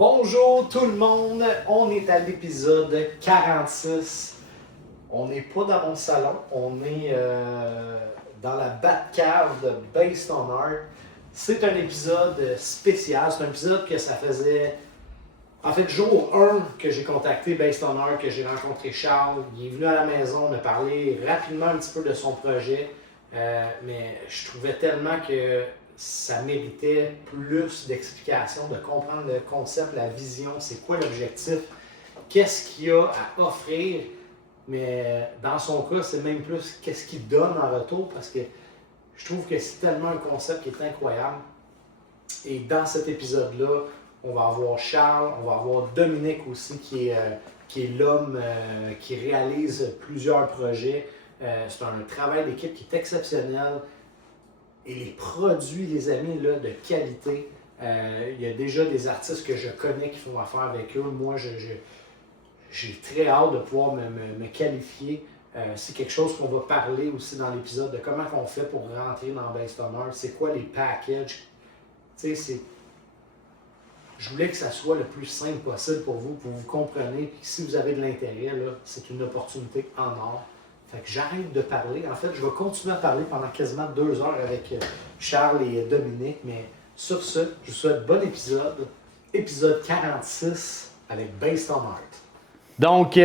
Bonjour tout le monde, on est à l'épisode 46. On n'est pas dans mon salon, on est dans la Batcave de Based on Art. C'est un épisode spécial, c'est un épisode que ça faisait, en fait, jour 1 que j'ai contacté Based on Art, que j'ai rencontré Charles. Il est venu à la maison me parler rapidement un petit peu de son projet, mais je trouvais tellement que ça méritait plus d'explications, de comprendre le concept, la vision, c'est quoi l'objectif, qu'est-ce qu'il y a à offrir, mais dans son cas, c'est même plus qu'est-ce qu'il donne en retour, parce que je trouve que c'est tellement un concept qui est incroyable. Et dans cet épisode-là, on va avoir Charles, on va avoir Dominique aussi, qui est l'homme qui réalise plusieurs projets. C'est un travail d'équipe qui est exceptionnel. Et les produits, les amis, là, de qualité, il y a déjà des artistes que je connais qui font affaire avec eux. Moi, j'ai très hâte de pouvoir me qualifier. C'est quelque chose qu'on va parler aussi dans l'épisode de comment on fait pour rentrer dans Based on Art. C'est quoi les packages? Tu sais, je voulais que ça soit le plus simple possible pour vous compreniez. Puis si vous avez de l'intérêt, là, c'est une opportunité en or. Fait que j'arrête de parler. En fait, je vais continuer à parler pendant quasiment 2 heures avec Charles et Dominique. Mais sur ce, je vous souhaite bon épisode. Épisode 46 avec Based on Art. Donc,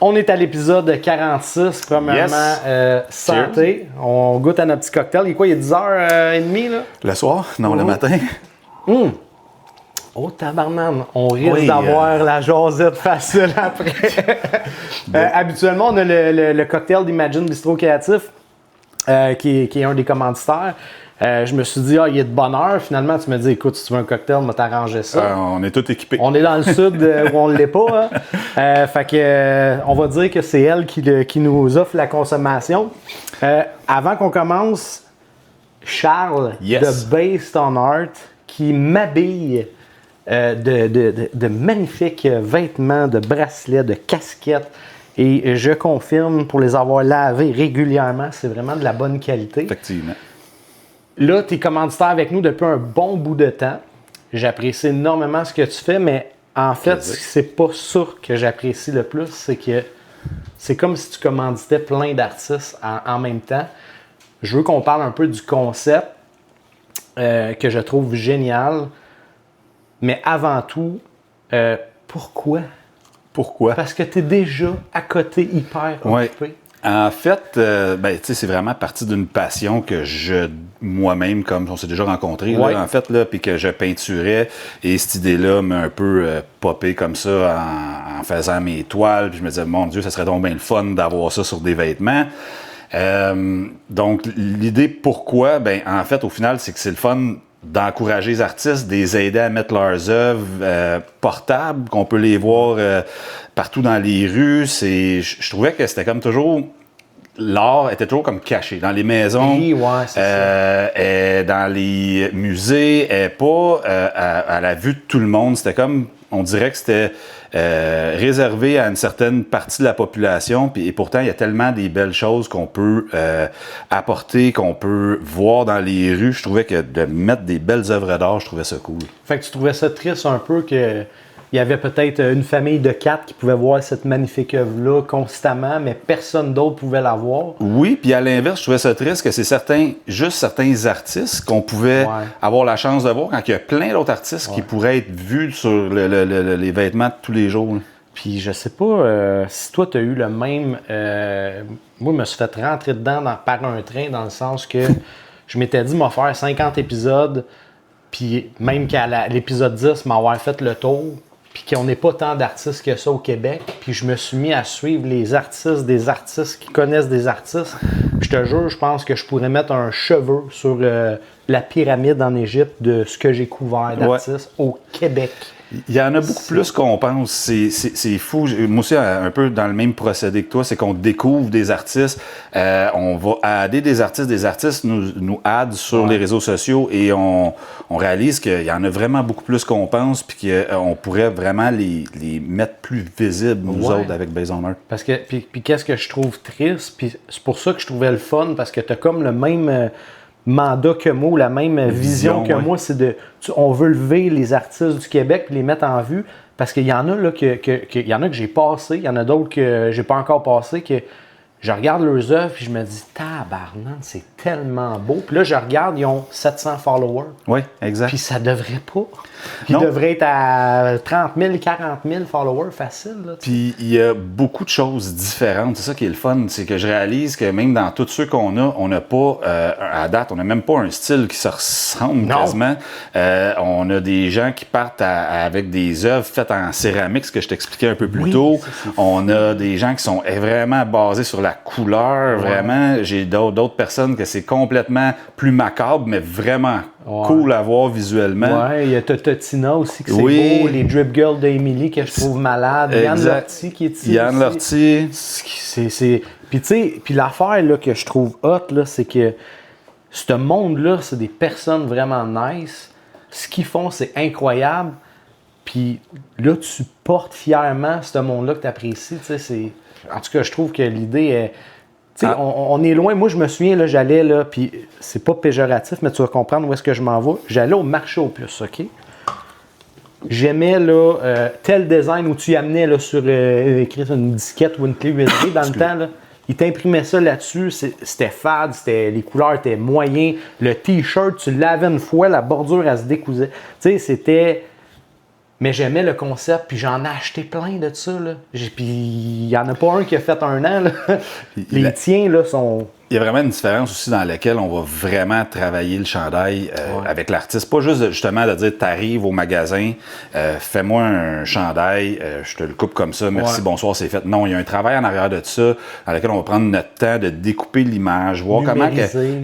on est à l'épisode 46. Premièrement, santé. On goûte à notre petit cocktail. Il est quoi? Il est 10h30 là? Le soir? Non, le matin. Oh, tabarnane, on risque d'avoir la jasette facile après. Habituellement, on a le cocktail d'Imagine Bistro Créatif, qui est un des commanditaires. Je me suis dit, il est de bonne heure. Finalement, tu me dis, écoute, si tu veux un cocktail, on va t'arranger ça. On est tous équipés. On est dans le sud où on ne l'est pas. Fait que, on va dire que c'est elle qui nous offre la consommation. Avant qu'on commence, Charles de Based on Art qui m'habille de magnifiques vêtements, de bracelets, de casquettes. Et je confirme, pour les avoir lavés régulièrement, c'est vraiment de la bonne qualité. Effectivement. Là, tu es commanditaire avec nous depuis un bon bout de temps. J'apprécie énormément ce que tu fais, mais en fait, c'est pas ça que j'apprécie le plus. C'est que c'est comme si tu commanditais plein d'artistes en même temps. Je veux qu'on parle un peu du concept que je trouve génial. Mais avant tout, pourquoi? Pourquoi? Parce que tu es déjà à côté hyper occupé. En fait, c'est vraiment parti d'une passion que moi-même, comme on s'est déjà rencontrés, là, en fait, là, puis que je peinturais. Et cette idée-là m'a un peu popé comme ça en faisant mes toiles. Puis je me disais, mon Dieu, ça serait donc bien le fun d'avoir ça sur des vêtements. Donc, l'idée pourquoi, en fait, au final, c'est que c'est le fun d'encourager les artistes, de les aider à mettre leurs œuvres portables, qu'on peut les voir partout dans les rues. Je trouvais que c'était comme toujours... L'art était toujours comme caché dans les maisons, dans les musées, pas à la vue de tout le monde. C'était comme, on dirait que c'était réservé à une certaine partie de la population. Et pourtant, il y a tellement des belles choses qu'on peut apporter, qu'on peut voir dans les rues. Je trouvais que de mettre des belles œuvres d'art, je trouvais ça cool. Fait que tu trouvais ça triste un peu que... Il y avait peut-être une famille de 4 qui pouvait voir cette magnifique œuvre-là constamment, mais personne d'autre pouvait la voir. Oui, puis à l'inverse, je trouvais ça triste que c'est juste certains artistes qu'on pouvait avoir la chance de voir, quand il y a plein d'autres artistes qui pourraient être vus sur les vêtements de tous les jours. Puis je sais pas si toi, tu as eu le même... moi, je me suis fait rentrer dedans par un train, dans le sens que je m'étais dit m'en faire 50 épisodes, puis même qu'à l'épisode 10, m'avoir fait le tour. Puis qu'on n'est pas tant d'artistes que ça au Québec. Puis je me suis mis à suivre les artistes des artistes qui connaissent des artistes. Je te jure, je pense que je pourrais mettre un cheveu sur la pyramide en Égypte de ce que j'ai couvert d'artistes au Québec. Il y en a beaucoup plus qu'on pense. C'est fou. Moi aussi, un peu dans le même procédé que toi, c'est qu'on découvre des artistes. On va adder des artistes nous aident sur les réseaux sociaux et on réalise qu'il y en a vraiment beaucoup plus qu'on pense puis qu'on pourrait vraiment les mettre plus visibles, nous autres, avec Based on Art. Parce que, puis qu'est-ce que je trouve triste, puis c'est pour ça que je trouvais le fun, parce que tu as comme le même mandat que moi, ou la même vision que moi, c'est on veut lever les artistes du Québec et les mettre en vue, parce qu'il y en a là il y en a que j'ai passé, il y en a d'autres que j'ai pas encore passé, que je regarde leurs œuvres et je me dis, tabarnak, c'est tellement beau. Puis là, je regarde, ils ont 700 followers. Oui, exact. Puis ça devrait pas. Ils devraient être à 30 000, 40 000 followers facile. Là, puis il y a beaucoup de choses différentes. C'est ça qui est le fun. C'est que je réalise que même dans tous ceux qu'on a, on n'a pas, à date, on n'a même pas un style qui se ressemble quasiment. On a des gens qui partent avec des œuvres faites en céramique, ce que je t'expliquais un peu plus tôt. On a des gens qui sont vraiment basés sur la couleur. Vraiment, j'ai d'autres personnes que c'est complètement plus macabre, mais vraiment cool à voir visuellement. Ouais, il y a Tototina aussi, que c'est beau. Les Drip Girls d'Emily, que je trouve malade. Yann Lortie qui est ici. Yann Lortie. Puis tu sais, l'affaire là, que je trouve hot, là, c'est que ce monde-là, c'est des personnes vraiment nice. Ce qu'ils font, c'est incroyable. Puis là, tu portes fièrement ce monde-là que tu apprécies. En tout cas, je trouve que l'idée est... On est loin. Moi, je me souviens, là, j'allais, là, puis c'est pas péjoratif, mais tu vas comprendre où est-ce que je m'en vais. J'allais au marché aux puces, OK? J'aimais, là, tel design où tu y amenais, là, sur écrit une disquette ou une clé USB dans le temps, là. Ils t'imprimaient ça là-dessus. C'était fade, les couleurs étaient moyennes. Le T-shirt, tu l'avais une fois, la bordure, elle se décousait. Tu sais, c'était... Mais j'aimais le concept, puis j'en ai acheté plein de ça, là. Puis il n'y en a pas un qui a fait un an, là. Les tiens, là, sont... Il y a vraiment une différence aussi dans laquelle on va vraiment travailler le chandail avec l'artiste. Pas juste justement de dire, t'arrives au magasin, fais-moi un chandail, je te le coupe comme ça, merci, bonsoir, c'est fait. Non, il y a un travail en arrière de ça, dans lequel on va prendre notre temps de découper l'image, voir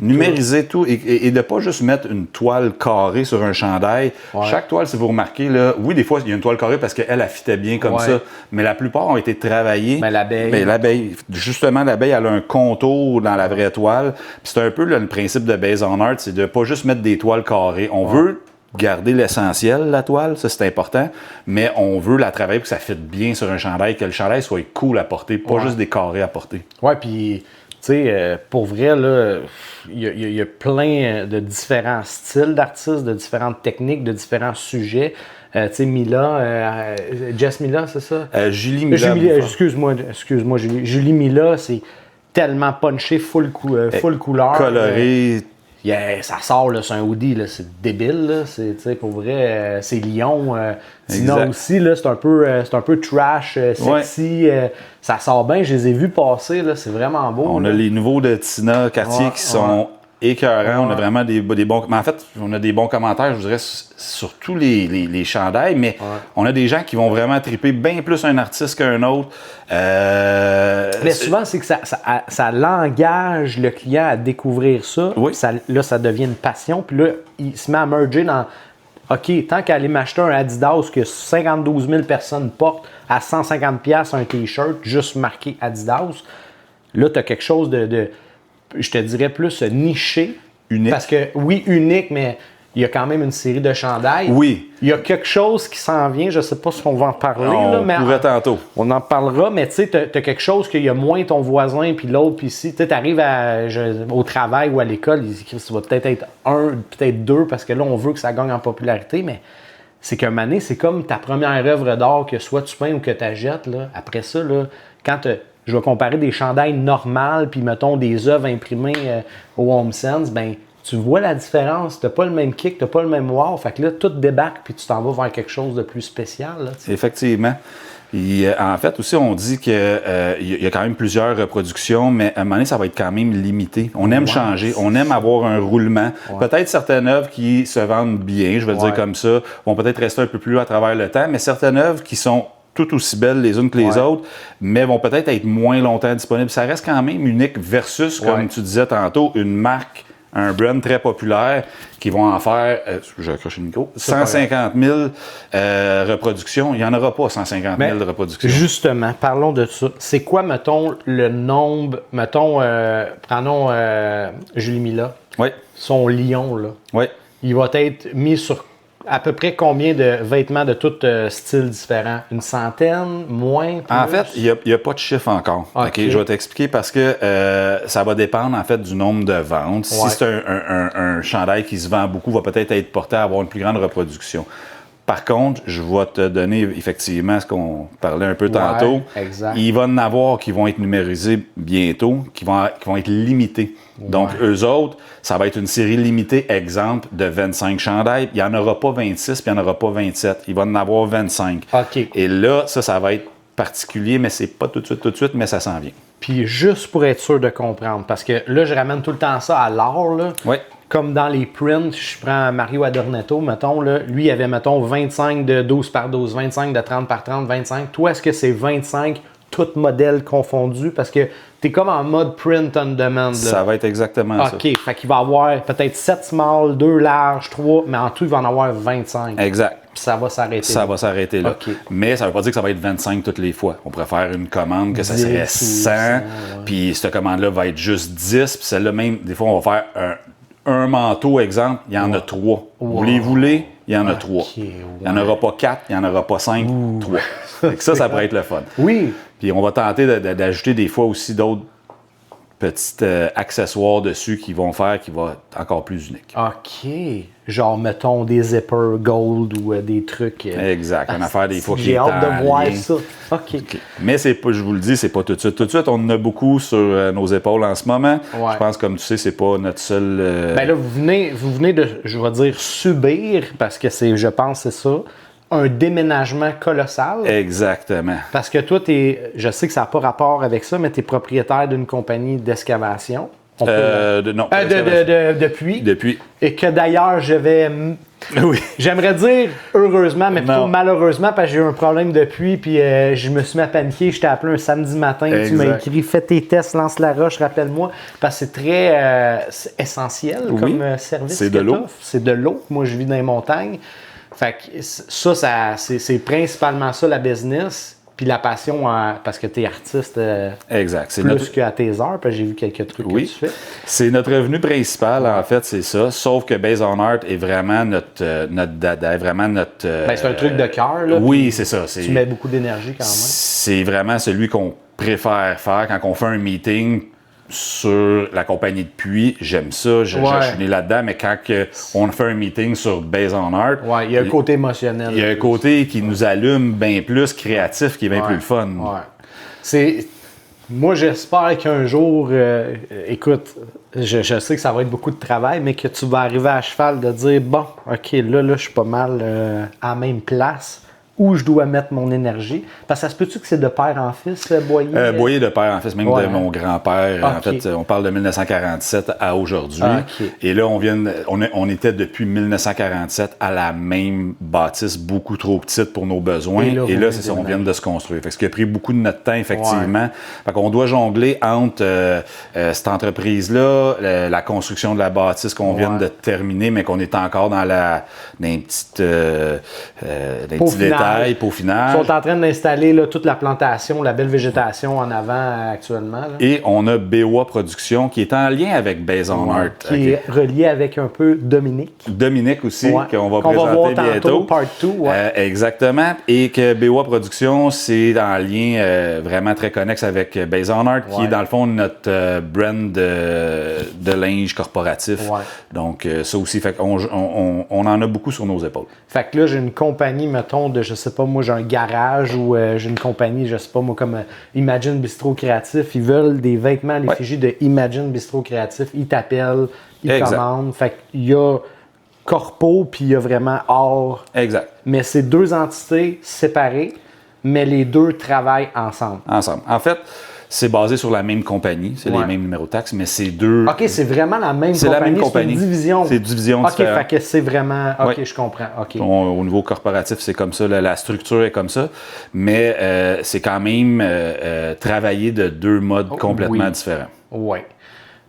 numériser tout et de pas juste mettre une toile carrée sur un chandail. Chaque toile, si vous remarquez, là, oui, des fois, il y a une toile carrée parce qu'elle affitait bien comme ça, mais la plupart ont été travaillées. Mais l'abeille, justement, l'abeille, elle a un contour dans la vraie toile. Puis c'est un peu là, le principe de Based on Art, c'est de pas juste mettre des toiles carrées. On veut garder l'essentiel, la toile, ça c'est important, mais on veut la travailler pour que ça fitte bien sur un chandail, que le chandail soit cool à porter, pas juste des carrés à porter. Ouais, puis tu sais, pour vrai, là, il y a plein de différents styles d'artistes, de différentes techniques, de différents sujets. Tu sais, Mila, Jess Mila, c'est ça? Julie Mila. Excuse-moi, Julie Mila, c'est tellement punché, full couleur. Coloré. Ça sort là, sur un hoodie, là, c'est débile. Là. C'est, pour vrai, c'est Lyon. Tina aussi, là, c'est un peu trash, sexy. Ça sort bien, je les ai vus passer, là, c'est vraiment beau. On a les nouveaux de Tina Cartier qui sont écœurants. On a vraiment des bons... Mais en fait, on a des bons commentaires, je dirais, sur tous les chandails, mais on a des gens qui vont vraiment triper bien plus un artiste qu'un autre. Mais souvent, c'est que ça l'engage le client à découvrir ça. Oui. Là, ça devient une passion. Puis là, il se met à merger dans... OK, tant qu'à aller m'acheter un Adidas que 52 000 personnes portent à 150$ un T-shirt juste marqué Adidas, là, tu as quelque chose de je te dirais plus niché. Unique. Parce que, oui, unique, mais il y a quand même une série de chandails. Oui. Il y a quelque chose qui s'en vient, je ne sais pas si on va en parler. On pourrait tantôt. On en parlera, mais tu sais, tu as quelque chose qu'il y a moins ton voisin, puis l'autre, puis ici. Tu arrives au travail ou à l'école, ça va peut-être être un, peut-être deux, parce que là, on veut que ça gagne en popularité, mais c'est qu'un moment donné, c'est comme ta première œuvre d'art que soit tu peins ou que tu achètes. Là. Après ça, là, quand je vais comparer des chandails normales, puis mettons des œuvres imprimées au HomeSense, ben tu vois la différence. Tu n'as pas le même kick, tu n'as pas le même wow. Fait que là, tout débarque, puis tu t'en vas vers quelque chose de plus spécial. Là, effectivement. Et, en fait, aussi, on dit qu'il y a quand même plusieurs reproductions, mais à un moment donné, ça va être quand même limité. On aime changer, on aime avoir un roulement. Peut-être certaines œuvres qui se vendent bien, je vais le dire comme ça, vont peut-être rester un peu plus à travers le temps, mais certaines œuvres qui sont tout aussi belles les unes que les autres, mais vont peut-être être moins longtemps disponibles. Ça reste quand même unique versus, comme tu disais tantôt, une marque, un brand très populaire qui vont en faire, j'ai accroché le micro, 150 000 reproductions. Il n'y en aura pas 150 000 reproductions. Justement, parlons de ça. C'est quoi, mettons, le nombre, mettons, prenons Julie Mila, oui. son lion, là. Oui. Il va être mis sur à peu près combien de vêtements de tout style différent? Une centaine? Moins? Plus? En fait, il n'y a pas de chiffre encore. OK. OK, je vais t'expliquer parce que ça va dépendre en fait du nombre de ventes. Si Ouais. c'est un chandail qui se vend beaucoup, va peut-être être porté à avoir une plus grande reproduction. Par contre, je vais te donner effectivement ce qu'on parlait un peu tantôt. exact. Il va en avoir qui vont être numérisés bientôt, qui vont être limités. Donc, eux autres, ça va être une série limitée, exemple, de 25 chandails. Il n'y en aura pas 26, puis il n'y en aura pas 27. Il va en avoir 25. OK. Et là, ça va être particulier, mais c'est pas tout de suite, mais ça s'en vient. Puis juste pour être sûr de comprendre, parce que là, je ramène tout le temps ça à l'art, là. Oui. Comme dans les prints, je prends Mario Adornetto, mettons, là, lui, il avait, mettons, 25 de 12 par 12, 25 de 30 par 30, 25. Toi, est-ce que c'est 25, tout modèle confondu? Parce que t'es comme en mode print on demand, là. Ça va être exactement ça. OK, fait qu'il va avoir peut-être 7 small, 2 larges, 3, mais en tout, il va en avoir 25. Exact. Puis ça va s'arrêter. Ça va s'arrêter là. OK. Mais ça ne veut pas dire que ça va être 25 toutes les fois. On pourrait faire une commande que ça 10 serait ou 100, 100, puis cette commande-là va être juste 10, puis celle-là même, des fois, on va faire un manteau, exemple, il y en a 3. Vous les voulez, il y en a 3. Il n'y en aura pas 4, il n'y en aura pas 5, 3. Fait que ça pourrait être le fun. Oui. Puis on va tenter d'ajouter des fois aussi d'autres petits accessoires dessus qui vont faire qui va être encore plus unique. OK. Genre, mettons, des zippers gold ou des trucs. Exact. Une affaire des fois qui J'ai est hâte en de voir lien. ça. OK. Mais c'est pas, je vous le dis, c'est pas tout de suite. Tout de suite, on en a beaucoup sur nos épaules en ce moment. Ouais. Je pense, comme tu sais, c'est pas notre seul. Ben là, vous venez de, je vais dire, subir, parce que je pense que c'est ça, un déménagement colossal. Exactement. Parce que toi, je sais que ça n'a pas rapport avec ça, mais tu es propriétaire d'une compagnie d'excavation. On peut- Non. de puits. Depuis. Et que d'ailleurs, Oui. j'aimerais dire heureusement, mais plutôt Non. malheureusement, parce que j'ai eu un problème de puits, puis je me suis mis à paniquer. Je t'ai appelé un samedi matin, tu m'as Exact. écrit « Fais tes tests, lance la roche, rappelle-moi ». Parce que c'est très c'est essentiel Oui. comme service. C'est de que l'eau. t'offres. C'est de l'eau. Moi, je vis dans les montagnes. Fait que ça c'est principalement ça, la business. Puis la passion, parce que tu es artiste Exact. C'est plus qu'à tes heures, parce que j'ai vu quelques trucs Oui. que tu fais. C'est notre revenu principal, en fait, c'est ça. Sauf que Base on Art est vraiment notre dada, vraiment notre. Ben, c'est un truc de cœur, là. Oui, puis c'est ça. Tu mets beaucoup d'énergie quand même. C'est vraiment celui qu'on préfère faire quand on fait un meeting sur la compagnie de puits. J'aime ça, je suis né là-dedans, mais quand on fait un meeting sur Base on Art, Ouais, il y a un côté émotionnel. il y a un côté qui nous allume bien plus créatif, qui est bien plus le fun. Ouais. Moi, j'espère qu'un jour, écoute, je sais que ça va être beaucoup de travail, mais que tu vas arriver à cheval de dire, bon, OK, là, je suis pas mal à la même place où je dois mettre mon énergie. Parce que ça se peut-tu que c'est de père en fils, Boyer? Boyer de père, en fait, même Ouais. de mon grand-père. En Ok. fait, on parle de 1947 à aujourd'hui. Ok. Et là, on était depuis 1947 à la même bâtisse, beaucoup trop petite pour nos besoins. Et là, c'est ça, on vient de se construire. Fait que ce qui a pris beaucoup de notre temps, effectivement. Fait qu'on doit jongler entre cette entreprise-là, la construction de la bâtisse qu'on vient de terminer, mais qu'on est encore dans les petits détails, au final. Ils sont en train d'installer là, toute la plantation, la belle végétation en avant actuellement. Là. Et on a BOA Production qui est en lien avec Base on Art. Qui est relié avec un peu Dominique. Dominique aussi, Ouais. qu'on va Qu'on va présenter voir tantôt, bientôt. part 2, ouais. Exactement. Et que BOA Production, c'est en lien vraiment très connexe avec Base on Art, qui est dans le fond notre brand de linge corporatif. Ouais. Donc ça aussi, fait qu'on on en a beaucoup sur nos épaules. Fait que là, j'ai une compagnie, mettons, je sais pas, moi, j'ai un garage ou j'ai une compagnie, je sais pas, moi, comme Imagine Bistro Créatif. Ils veulent des vêtements à l'effigie de Imagine Bistro Créatif. Ils t'appellent, ils Exact. commandent. Fait qu'il y a corpo, puis il y a vraiment art. Exact. Mais c'est deux entités séparées, mais les deux travaillent ensemble. Ensemble. En fait, c'est basé sur la même compagnie, c'est les mêmes numéros de taxes, mais c'est deux. OK, c'est vraiment la même C'est compagnie. la même compagnie. C'est une division. C'est une division OK, différente. fait que c'est vraiment... OK, Ouais. je comprends. OK. Au niveau corporatif, c'est comme ça, la structure est comme ça, mais c'est quand même travailler de deux modes complètement différents. Oui.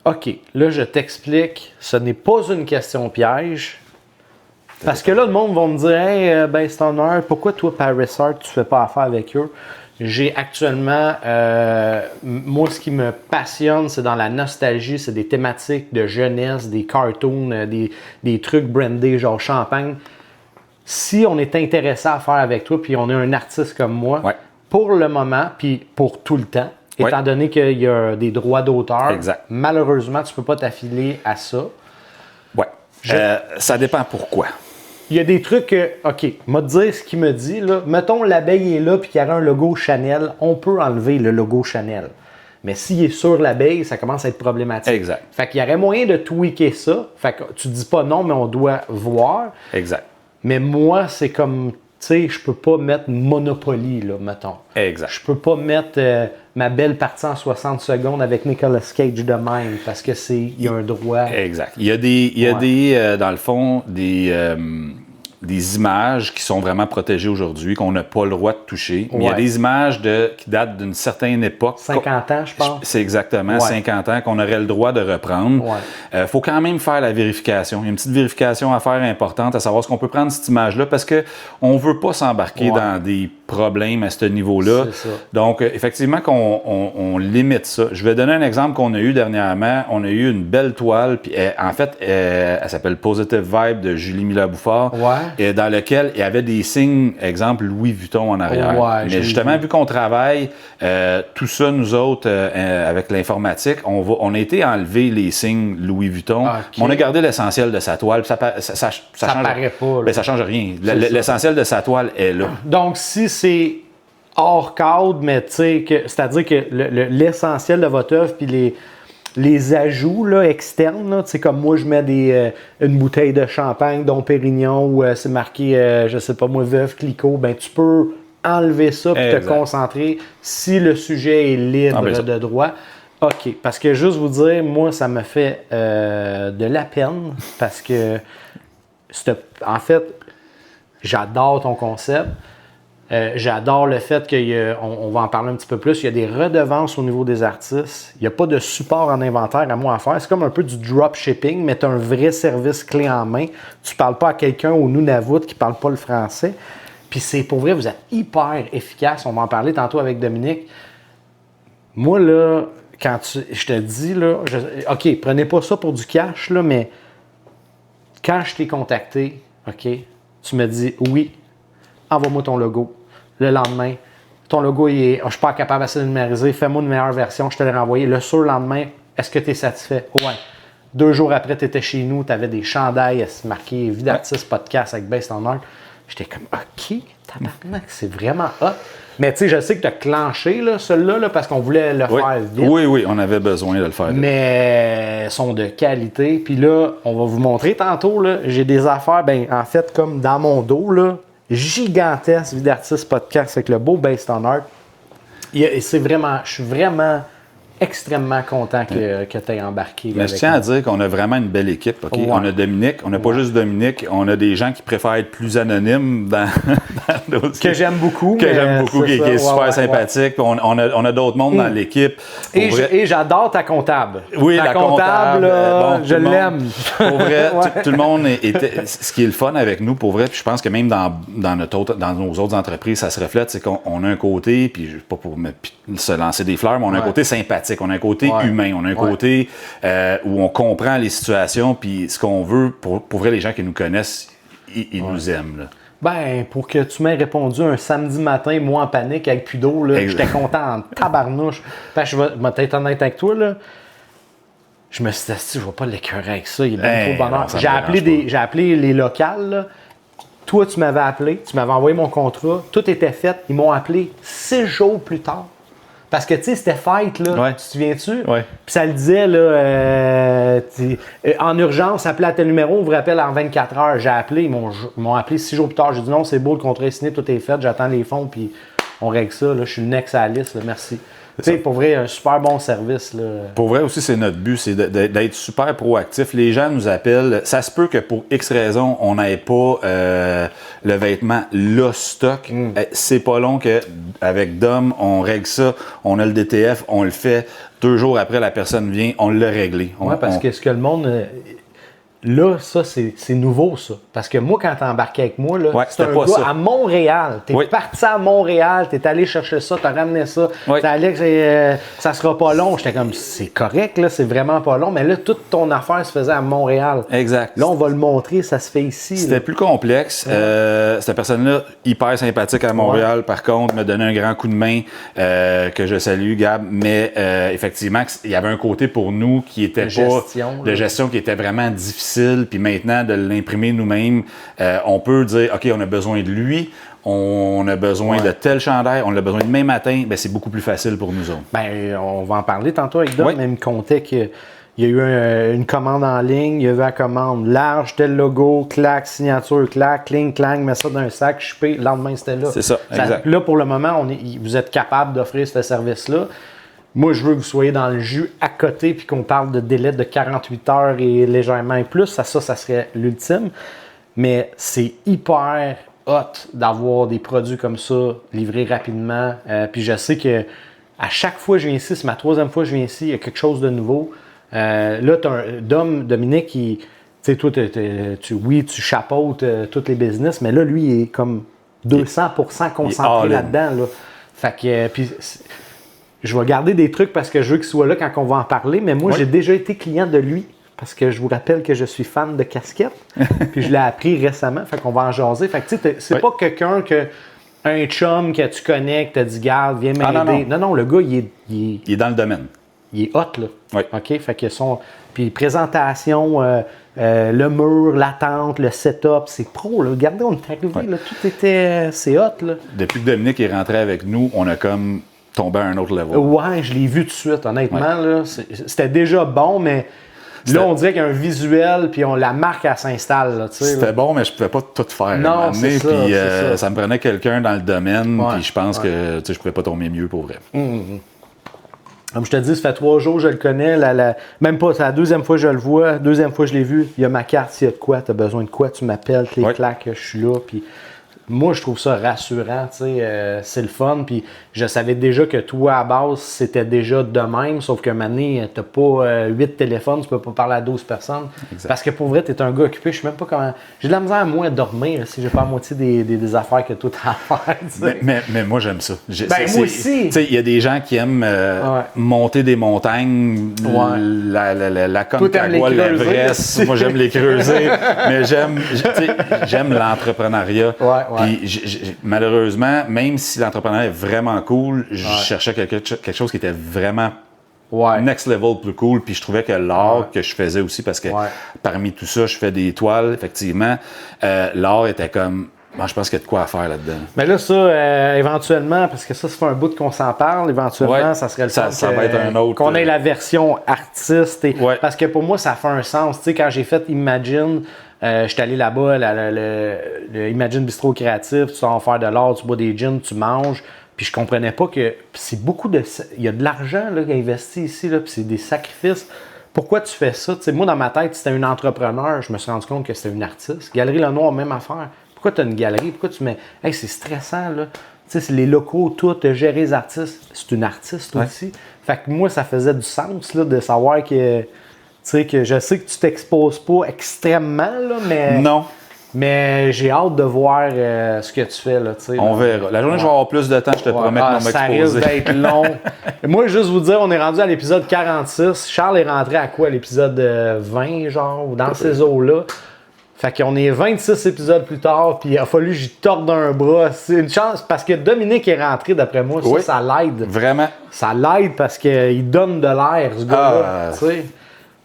OK, là, je t'explique. Ce n'est pas une question piège. Parce que là, le monde va me dire « Hey, ben, c'est un heure. Pourquoi toi, Paris Art, tu fais pas affaire avec eux? » J'ai actuellement... moi, ce qui me passionne, c'est dans la nostalgie. C'est des thématiques de jeunesse, des cartoons, des trucs brandés, genre champagne. si on est intéressé à faire avec toi, puis on est un artiste comme moi, Ouais. pour le moment, puis pour tout le temps, Ouais. étant donné qu'il y a des droits d'auteur, Exact. malheureusement, tu ne peux pas t'affiler à ça. Ouais. Ça dépend pourquoi. Il y a des trucs que, OK, m'a dire ce qu'il me dit, là. Mettons, l'abeille est là, puis qu'il y aurait un logo Chanel, on peut enlever le logo Chanel. Mais s'il est sur l'abeille, ça commence à être problématique. Exact. Fait qu'il y aurait moyen de tweaker ça. Fait que tu dis pas non, mais on doit voir. Exact. Mais moi, c'est comme, tu sais, je peux pas mettre Monopoly, là, mettons. Exact. Je peux pas mettre ma belle partie en 60 secondes avec Nicolas Cage de même, parce que il y a un droit. Exact. Il y a dans le fond, des images qui sont vraiment protégées aujourd'hui, qu'on n'a pas le droit de toucher. Mais il y a Ouais. des images qui datent d'une certaine époque. 50 ans, je pense. C'est exactement Ouais. 50 ans qu'on aurait le droit de reprendre. Ouais. Faut quand même faire la vérification. Il y a une petite vérification à faire importante, à savoir ce qu'on peut prendre cette image-là, parce que on veut pas s'embarquer Ouais. dans des problèmes à ce niveau-là. C'est ça. Donc, effectivement, on limite ça. Je vais donner un exemple qu'on a eu dernièrement. On a eu une belle toile, puis en fait, elle s'appelle Positive Vibe de Julie Miller-Bouffard, Ouais. dans lequel il y avait des signes, exemple Louis Vuitton en arrière. Ouais, Mais j'ai justement, vu. vu qu'on travaille, tout ça, nous autres, avec l'informatique, on a été enlever les signes Louis Vuitton, Ok. mais on a gardé l'essentiel de sa toile. Puis ça change, paraît pas, là. Ben, ça change rien. C'est ça. L'essentiel de sa toile est là. Donc, si c'est hors cadre, mais tu sais, c'est-à-dire que l'essentiel de votre œuvre, puis les ajouts là, externes, là, tu sais, comme moi, je mets une bouteille de champagne, Dom Pérignon, ou c'est marqué, je sais pas moi, Veuve Clicquot, ben tu peux enlever ça et te Exact. concentrer si le sujet est libre Ah, ben ça. de droit. OK. Parce que juste vous dire, moi, ça me fait de la peine parce que, en fait, j'adore ton concept. J'adore le fait qu'on va en parler un petit peu plus. Il y a des redevances au niveau des artistes. Il n'y a pas de support en inventaire à moi à faire. C'est comme un peu du dropshipping, mais tu as un vrai service clé en main. Tu ne parles pas à quelqu'un au Nunavut qui ne parle pas le français. Puis c'est pour vrai, vous êtes hyper efficace. On va en parler tantôt avec Dominique. Moi, là, je te dis, là, OK, prenez pas ça pour du cash, là, mais quand je t'ai contacté, OK, tu me dis oui, envoie-moi ton logo. Le lendemain, ton logo, je ne suis pas capable assez de numériser, fais-moi une meilleure version, je te l'ai renvoyé. Le surlendemain, est-ce que tu es satisfait? Ouais. 2 jours après, tu étais chez nous, tu avais des chandails marqués Vie d'artiste podcast avec Based on Art. J'étais comme, OK, tabarnak, c'est vraiment hot. Mais tu sais, je sais que tu as clenché là, celui-là là, parce qu'on voulait le faire vite. Oui, on avait besoin de le faire vite. Mais elles sont de qualité. Puis là, on va vous montrer tantôt, là, j'ai des affaires, ben en fait, comme dans mon dos, là, gigantesque, Vie d'artiste podcast avec le beau Based on Art. Et c'est vraiment, je suis vraiment extrêmement content que tu aies embarqué. Mais je tiens à dire qu'on a vraiment une belle équipe. OK? Ouais. On a Dominique, on n'a pas juste Dominique, on a des gens qui préfèrent être plus anonymes dans nos Que j'aime beaucoup. que mais j'aime beaucoup, c'est qui est ça. super Ouais, ouais, sympathique. Puis on a d'autres mondes dans l'équipe. Pour ouais. vrai- Et j'adore ta comptable. Oui, ta la comptable, là, bon, je tout le monde- l'aime. Pour vrai, Ouais. tout le monde était. Ce qui est le fun avec nous, pour vrai, puis je pense que même dans nos autres entreprises, ça se reflète, c'est qu'on a un côté, puis pas pour se lancer des fleurs, mais on a un Ouais. côté sympathique, on a un côté Ouais. humain, on a un Ouais. côté où on comprend les situations, puis ce qu'on veut, pour vrai, les gens qui nous connaissent, ils nous aiment. Là. Ben, pour que tu m'aies répondu un samedi matin, moi en panique avec plus d'eau, là, Exact. j'étais content en tabarnouche. Ben, je vais être honnête avec toi, là. Je me suis dit, si, je vais pas l'écœurer avec ça, il est bien Ben, trop de bonheur. non, ça me J'ai appelé les locales, là. Toi, tu m'avais appelé, tu m'avais envoyé mon contrat, tout était fait. Ils m'ont appelé 6 jours plus tard. Parce que, tu sais, c'était fête, là. Ouais. Tu te souviens-tu? Ouais. Puis ça le disait, là, en urgence, appelez à tel numéro, on vous rappelle en 24 heures. J'ai appelé, ils m'ont appelé 6 jours plus tard. J'ai dit non, c'est beau, le contrat est signé, tout est fait, j'attends les fonds, puis on règle ça. Là, je suis le next à la liste, là, merci. Tu sais, pour vrai, un super bon service, là. Pour vrai aussi, c'est notre but, c'est d'être super proactif. Les gens nous appellent. Ça se peut que pour X raisons, on n'ait pas le vêtement, le stock. C'est pas long qu'avec Dom, on règle ça. On a le DTF, on le fait. 2 jours après, la personne vient, on l'a réglé. Ouais, parce que ce que le monde. Là, ça, c'est nouveau, ça. Parce que moi, quand t'es embarqué avec moi, là, Ouais, c'est un c'était pas gars ça. à Montréal. T'es Oui. parti à Montréal, t'es allé chercher ça, t'as ramené ça. Oui. T'es allé, ça sera pas long. J'étais comme, c'est correct, là, c'est vraiment pas long. Mais là, toute ton affaire se faisait à Montréal. Exact. Là, on va le montrer, ça se fait ici. C'était là. plus complexe. Cette personne-là, hyper sympathique à Montréal, par contre, me donnait un grand coup de main que je salue, Gab. Mais effectivement, il y avait un côté pour nous qui était de gestion qui était vraiment difficile. Puis maintenant, de l'imprimer nous-mêmes, on peut dire, OK, on a besoin de lui. On a besoin de tel chandail, on a besoin demain matin, ben c'est beaucoup plus facile pour nous autres. Ben, on va en parler tantôt avec Dom, Oui. mais il me contait qu'il y a eu une commande en ligne, il y avait la commande large, tel logo, clac, signature, clac, cling, clang, mets ça dans un sac, chipé, le lendemain c'était là. C'est ça, exact. Là, pour le moment, vous êtes capable d'offrir ce service-là. Moi, je veux que vous soyez dans le jus à côté puis qu'on parle de délai de 48 heures et légèrement plus. Ça serait l'ultime. Mais c'est hyper hot d'avoir des produits comme ça livrés rapidement. Puis je sais que à chaque fois que je viens ici, c'est ma 3e fois que je viens ici, il y a quelque chose de nouveau. Là, tu as Dominique, tu sais, toi, tu chapeautes tous les business, mais là, lui, il est comme 200% concentré là-dedans. Là. Fait que, puis, je vais garder des trucs parce que je veux qu'il soit là quand on va en parler, mais moi, j'ai déjà été client de lui. Parce que je vous rappelle que je suis fan de casquettes. Puis je l'ai appris récemment. Fait qu'on va en jaser. Fait que tu sais, c'est pas quelqu'un un chum que tu connais, que tu as dit, garde, viens m'aider. Non, le gars, il est dans le domaine. Il est hot, là. Oui. OK? Fait que puis présentation, le mur, la tente, le setup, c'est pro, là. Regardez, on est arrivé, là. Tout était. C'est hot, là. Depuis que Dominique est rentré avec nous, on a comme tombé à un autre level. Ouais, je l'ai vu tout de suite, honnêtement, là. C'était déjà bon, mais. Là, on dirait qu'il y a un visuel, puis la marque, elle s'installe. Là, c'était bon, mais je pouvais pas tout faire. Non, c'est ça, puis ça. Ça me prenait quelqu'un dans le domaine, puis je pense que je pouvais pas tomber mieux pour vrai. Comme je te dis, ça fait 3 jours que je le connais. Même pas, c'est la 2e fois que je le vois. 2e fois que je l'ai vu. Il y a ma carte, s'il y a de quoi, tu as besoin de quoi, tu m'appelles, claques, je suis là. Puis moi, je trouve ça rassurant, tu sais, c'est le fun. Puis je savais déjà que toi, à base, c'était déjà de même, sauf qu'un moment donné, t'as pas 8 téléphones, tu peux pas parler à 12 personnes. Exact. Parce que pour vrai, t'es un gars occupé, je sais même pas comment. J'ai de la misère à moi à dormir si j'ai pas la moitié des affaires que toi t'as à faire. Tu sais. Mais moi, j'aime ça. Moi aussi. Tu sais, il y a des gens qui aiment monter des montagnes, la Concagua, l'Everest. Moi, j'aime les creuser, mais j'aime l'entrepreneuriat. Puis malheureusement, même si l'entrepreneuriat est vraiment cool, je cherchais quelque chose qui était vraiment next level plus cool. Puis je trouvais que l'art que je faisais aussi, parce que parmi tout ça, je fais des toiles, effectivement, l'art était comme... Moi, je pense qu'il y a de quoi à faire là-dedans. Mais là, ça, éventuellement, parce que ça fait un bout qu'on s'en parle, éventuellement, ça serait le temps ça va être un autre... qu'on ait la version artiste. Parce que pour moi, ça fait un sens. Tu sais, quand j'ai fait Imagine... je suis allé là-bas, le Imagine Bistro Créatif, tu vas en faire de l'art, tu bois des gins, tu manges. Puis je comprenais pas que c'est beaucoup de... Il y a de l'argent là, qui est investi ici, là, puis c'est des sacrifices. Pourquoi tu fais ça? T'sais, moi, dans ma tête, c'était un entrepreneur, je me suis rendu compte que c'était une artiste. Galerie Lenoir, même affaire. Pourquoi tu as une galerie? Pourquoi tu mets... Hey, c'est stressant, là. Tu sais, c'est les locaux, tout, gérer les artistes. C'est une artiste aussi. Fait que moi, ça faisait du sens, là, de savoir que... Tu sais, que je sais que tu t'exposes pas extrêmement, là, mais... Non. Mais j'ai hâte de voir ce que tu fais, là, tu sais. On verra. La journée, je vais avoir plus de temps, je te promets que je vais ça m'exposer. risque d'être long. Moi, juste vous dire, on est rendu à l'épisode 46. Charles est rentré à quoi? L'épisode 20, genre, ou dans ces eaux-là. Fait qu'on est 26 épisodes plus tard, puis il a fallu que j'y torde un bras. C'est une chance, parce que Dominique est rentré, d'après moi, ça l'aide. Vraiment? Ça l'aide parce qu'il donne de l'air, ce gars-là, tu sais.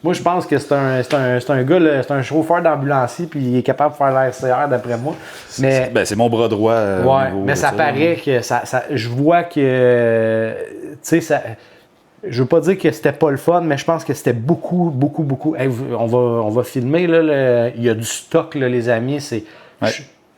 Moi, je pense que c'est un gars, là, c'est un chauffeur d'ambulancier, puis il est capable de faire l'RCR, d'après moi. Mais c'est mon bras droit. Mais ça paraît que je vois que, tu sais, je veux pas dire que c'était pas le fun, mais je pense que c'était beaucoup. Hey, on va filmer, là, il y a du stock, là, les amis.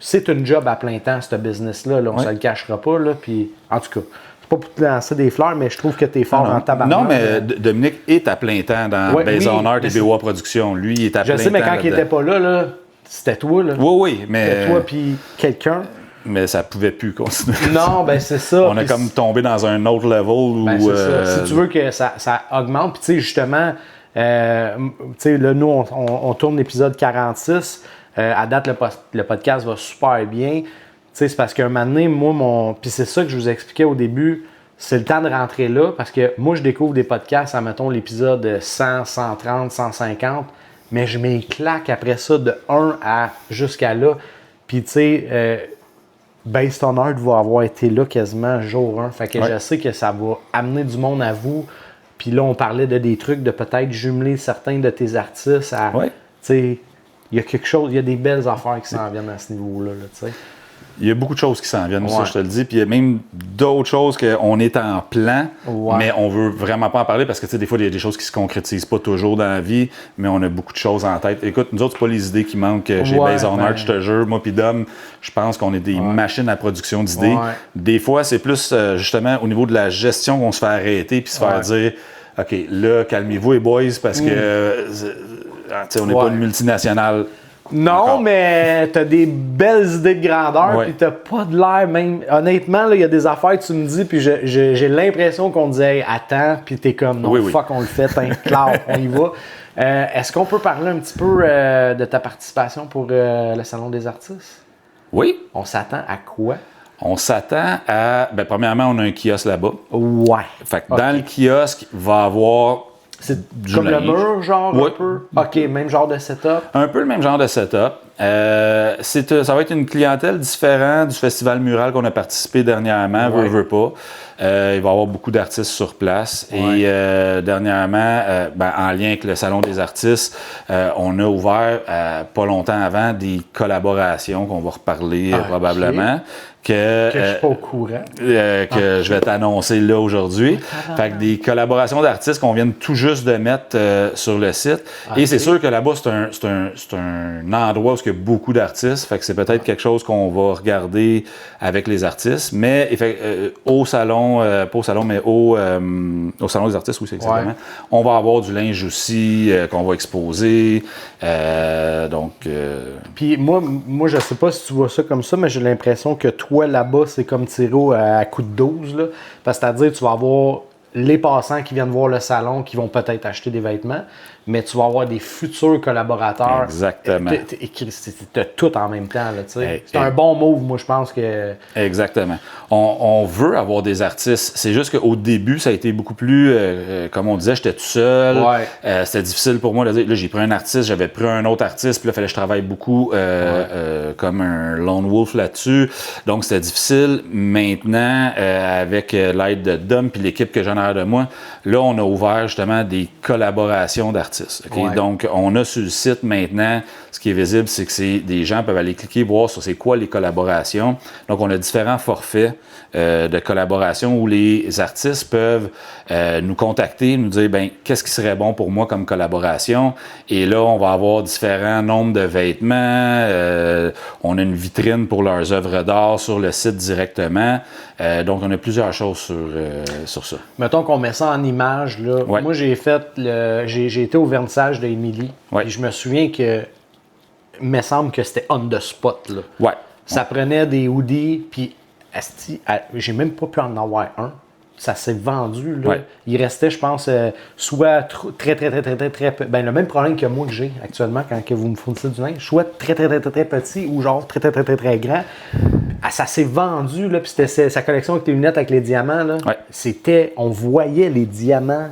C'est une job à plein temps, ce business-là. Là, on se le cachera pas, là. Puis, en tout cas, pas pour te lancer des fleurs, mais je trouve que tu es fort en tabarnak. Non, mais Dominique est à plein temps dans Baison Art et BOA Productions. Lui, il est à plein temps. Je sais, mais quand il n'était pas là, c'était toi. Là. Oui, mais... C'était toi puis quelqu'un. Mais ça pouvait plus continuer. Non, ben c'est ça. On a comme tombé dans un autre level où... c'est ça. Si tu veux que ça augmente, puis tu sais, justement... Tu sais, là, nous, on tourne l'épisode 46. À date, le podcast va super bien. Tu sais, c'est parce qu'un moment donné, moi, puis c'est ça que je vous expliquais au début, c'est le temps de rentrer là, parce que moi, je découvre des podcasts, mettons, l'épisode 100, 130, 150, mais je m'éclaque après ça de 1 à jusqu'à là. Puis, tu sais, Based on Art va avoir été là quasiment jour 1. Fait que je sais que ça va amener du monde à vous. Puis là, on parlait de des trucs de peut-être jumeler certains de tes artistes à. Tu sais, il y a quelque chose, il y a des belles affaires qui s'en viennent à ce niveau-là, tu sais. Il y a beaucoup de choses qui s'en viennent, ça, je te le dis. Puis il y a même d'autres choses qu'on est en plan, mais on veut vraiment pas en parler parce que, tu sais, des fois, il y a des choses qui se concrétisent pas toujours dans la vie, mais on a beaucoup de choses en tête. Écoute, nous autres, c'est pas les idées qui manquent chez Based on Art, je te jure. Moi puis Dom, je pense qu'on est des machines à production d'idées. Des fois, c'est plus, justement, au niveau de la gestion qu'on se fait arrêter puis se faire dire, OK, là, calmez-vous les boys parce que, tu sais, on n'est pas une multinationale. Non, encore. Mais t'as des belles idées de grandeur, puis t'as pas de l'air même. Honnêtement, il y a des affaires que tu me dis, puis j'ai l'impression qu'on disait hey, attends, puis t'es comme non, fuck, on le fait, clair, on y va. Est-ce qu'on peut parler un petit peu de ta participation pour le Salon des artistes? Oui. On s'attend à quoi? On s'attend à. Bien, premièrement, on a un kiosque là-bas. Ouais. Fait que dans le kiosque, il va y avoir. C'est comme le mur, genre, un peu? OK, même genre de setup? Un peu le même genre de setup. Ça va être une clientèle différente du festival mural qu'on a participé dernièrement, veux pas. Il va y avoir beaucoup d'artistes sur place. Et dernièrement, en lien avec le Salon des artistes, on a ouvert, pas longtemps avant, des collaborations qu'on va reparler probablement. Que je suis pas au courant. Que je vais t'annoncer là aujourd'hui. Fait que des collaborations d'artistes qu'on vient tout juste de mettre sur le site. Et c'est sûr que là-bas, c'est un endroit où il y a beaucoup d'artistes. Fait que c'est peut-être quelque chose qu'on va regarder avec les artistes. Mais au salon, pas au salon, mais au Salon des artistes, oui, c'est exactement. On va avoir du linge aussi qu'on va exposer. Puis moi, je sais pas si tu vois ça comme ça, mais j'ai l'impression que toi, là-bas, c'est comme tirer à coup de 12. Là. Parce que c'est-à-dire, tu vas avoir les passants qui viennent voir le salon, qui vont peut-être acheter des vêtements, mais tu vas avoir des futurs collaborateurs. Exactement. T'as tout en même temps. Là, c'est un bon move, moi, je pense que... Exactement. On veut avoir des artistes. C'est juste qu'au début, ça a été beaucoup plus... comme on disait, j'étais tout seul. C'était difficile pour moi de dire, là, j'ai pris un artiste, j'avais pris un autre artiste, puis là, il fallait que je travaille beaucoup comme un lone wolf là-dessus. Donc, c'était difficile. Maintenant, avec l'aide de Dom puis l'équipe que j'en ai de moi, là, on a ouvert justement des collaborations d'artistes. Okay? Donc, on a sur le site maintenant, ce qui est visible, c'est que des gens peuvent aller cliquer, voir sur c'est quoi les collaborations. Donc, on a différents forfaits de collaboration où les artistes peuvent nous contacter, nous dire, qu'est-ce qui serait bon pour moi comme collaboration? Et là, on va avoir différents nombres de vêtements. On a une vitrine pour leurs œuvres d'art sur le site directement. Donc, on a plusieurs choses sur ça. Mettons qu'on met ça en image. Là. Moi, j'ai été au vernissage d'Émilie. Et je me souviens que, il me semble que c'était on the spot. Là. Ça prenait des hoodies, puis j'ai même pas pu en avoir un. Ça s'est vendu. Là. Il restait, je pense, soit très le même problème que moi que j'ai actuellement quand que vous me fournissez du linge, soit très petit ou genre très grand. Ça s'est vendu, là, puis c'était sa collection avec tes lunettes avec les diamants. Là. On voyait les diamants.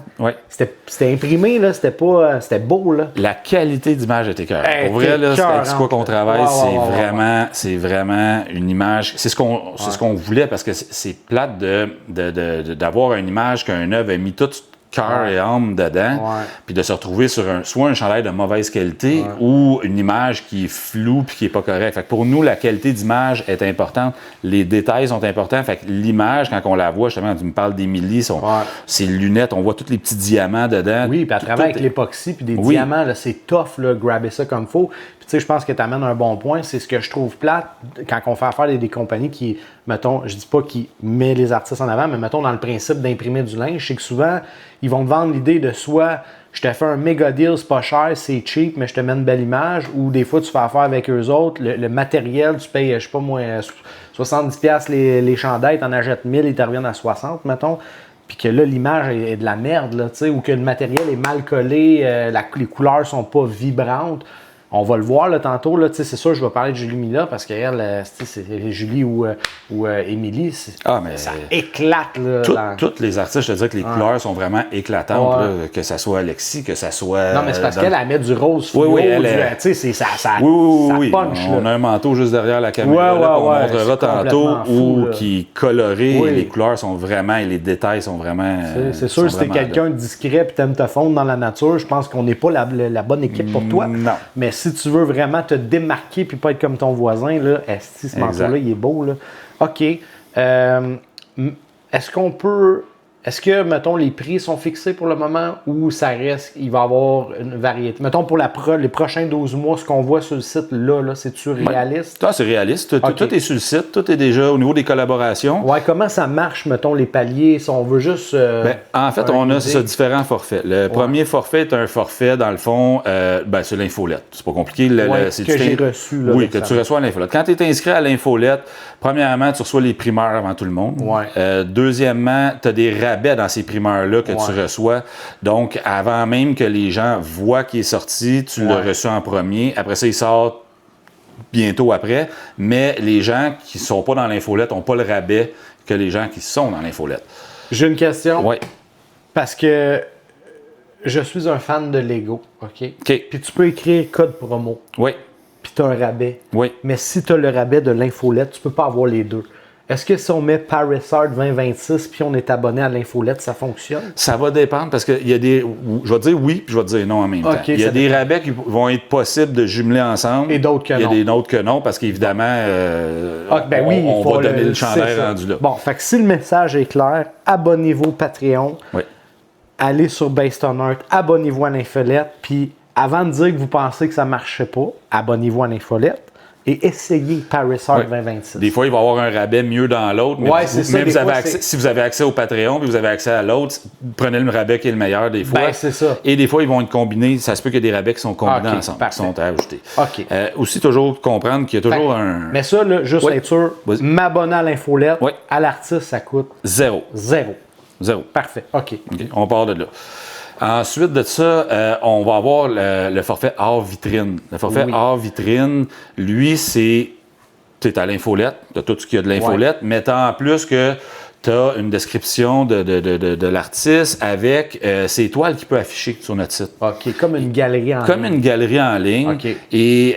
C'était imprimé, là, c'était beau. Là. La qualité d'image était cœur. Pour vrai, là, c'est quoi qu'on travaille, c'est vraiment une image. C'est ce qu'on voulait parce que c'est plate d'avoir une image qu'un œuvre a mis toute cœur et âme dedans, puis de se retrouver sur soit un chandail de mauvaise qualité ou une image qui est floue puis qui est pas correcte. Fait que pour nous, la qualité d'image est importante, les détails sont importants. Fait que l'image, quand on la voit, justement, tu me parles d'Émilie, ses lunettes, on voit tous les petits diamants dedans. Oui, puis à travers avec l'époxy puis des diamants, là, c'est tough, là, grabber ça comme il faut. Tu sais, je pense que tu amènes un bon point. C'est ce que je trouve plate quand on fait affaire des compagnies qui, mettons, je dis pas qui met les artistes en avant, mais mettons dans le principe d'imprimer du linge, c'est que souvent, ils vont te vendre l'idée de soit je te fais un méga deal, c'est pas cher, c'est cheap, mais je te mets une belle image, ou des fois tu fais affaire avec eux autres, le matériel, tu payes, je sais pas moi, 70$ les chandails, t'en achètes 1000, ils te reviennent à 60, mettons. puis que là, l'image est de la merde, là, tu sais, ou que le matériel est mal collé, les couleurs sont pas vibrantes. On va le voir là, tantôt, là, c'est sûr, je vais parler de Julie Mila parce qu'elle, c'est Julie ou Émilie, mais ça éclate. Là, Toutes les artistes, je te dirais que les couleurs sont vraiment éclatantes, Ouais. là, que ça soit Alexis, que ça soit... Non, mais c'est parce qu'elle met du rose fluo, Oui, elle est... tu sais, ça Oui. punch. On a un manteau juste derrière la caméra là, qu'on montrera tantôt, fou, qui est coloré, Oui. et les couleurs sont vraiment, et les détails sont vraiment... C'est sûr, si t'es quelqu'un de discret et t'aimes te fondre dans la nature, je pense qu'on n'est pas la bonne équipe pour toi. Non. Mais si tu veux vraiment te démarquer puis pas être comme ton voisin, là, ce manteau-là, il est beau. Là. OK. Est-ce que, mettons, les prix sont fixés pour le moment ou ça reste, il va y avoir une variété? Mettons, pour les prochains 12 mois, ce qu'on voit sur le site, là c'est-tu réaliste? C'est réaliste. Okay. Tout est sur le site. Tout est déjà au niveau des collaborations. Ouais, comment ça marche, mettons, les paliers? Si on veut juste... en fait, on a différents forfaits. Le premier forfait est un forfait, dans le fond, c'est l'infolette. C'est pas compliqué. C'est que j'ai reçu. Là, oui, que tu reçois à l'infolette. Quand tu es inscrit à l'infolette, premièrement, tu reçois les primeurs avant tout le monde. Ouais. Deuxièmement, tu as des rabais dans ces primeurs-là que tu reçois. Donc, avant même que les gens voient qu'il est sorti, tu l'as reçu en premier. Après ça, il sort bientôt après. Mais les gens qui ne sont pas dans l'infolette n'ont pas le rabais que les gens qui sont dans l'infolette. J'ai une question. Oui. Parce que je suis un fan de Lego, OK? OK. Puis tu peux écrire code promo. Oui. Puis tu as un rabais. Oui. Mais si tu as le rabais de l'infolette, tu peux pas avoir les deux. Est-ce que si on met Parisard 2026 puis on est abonné à l'infolette, ça fonctionne? Ça va dépendre parce qu'il y a des... Je vais dire oui puis je vais dire non en même temps. Il y a des rabais qui vont être possibles de jumeler ensemble. Et d'autres que non. Il y a des nôtres que non parce qu'évidemment, on va donner le chandail rendu là. Bon, fait que si le message est clair, abonnez-vous au Patreon. Oui. Allez sur Based on Art, abonnez-vous à l'infolette. Puis avant de dire que vous pensez que ça ne marchait pas, abonnez-vous à l'infolette. Et essayez Parisard 2026. Des fois, il va y avoir un rabais mieux dans l'autre. Mais si vous avez accès au Patreon puis vous avez accès à l'autre, prenez le rabais qui est le meilleur des fois. Ben, c'est ça. Et des fois, ils vont être combinés. Ça se peut qu'il y ait des rabais qui sont combinés ensemble, qui sont à ajouter. OK. Aussi, toujours comprendre qu'il y a toujours un... Mais ça, là, juste être sûr, m'abonner à l'infolette, à l'artiste, ça coûte... Zéro. Parfait. OK. On part de là. Ensuite de ça, on va avoir le forfait hors vitrine. Le forfait hors vitrine, lui, c'est... Tu es à l'infolette, tu as tout ce qu'il y a de l'infolette, mais tu as en plus que tu as une description de l'artiste avec ses toiles qu'il peut afficher sur notre site. OK, comme une galerie en ligne. Comme une galerie en ligne. OK. Et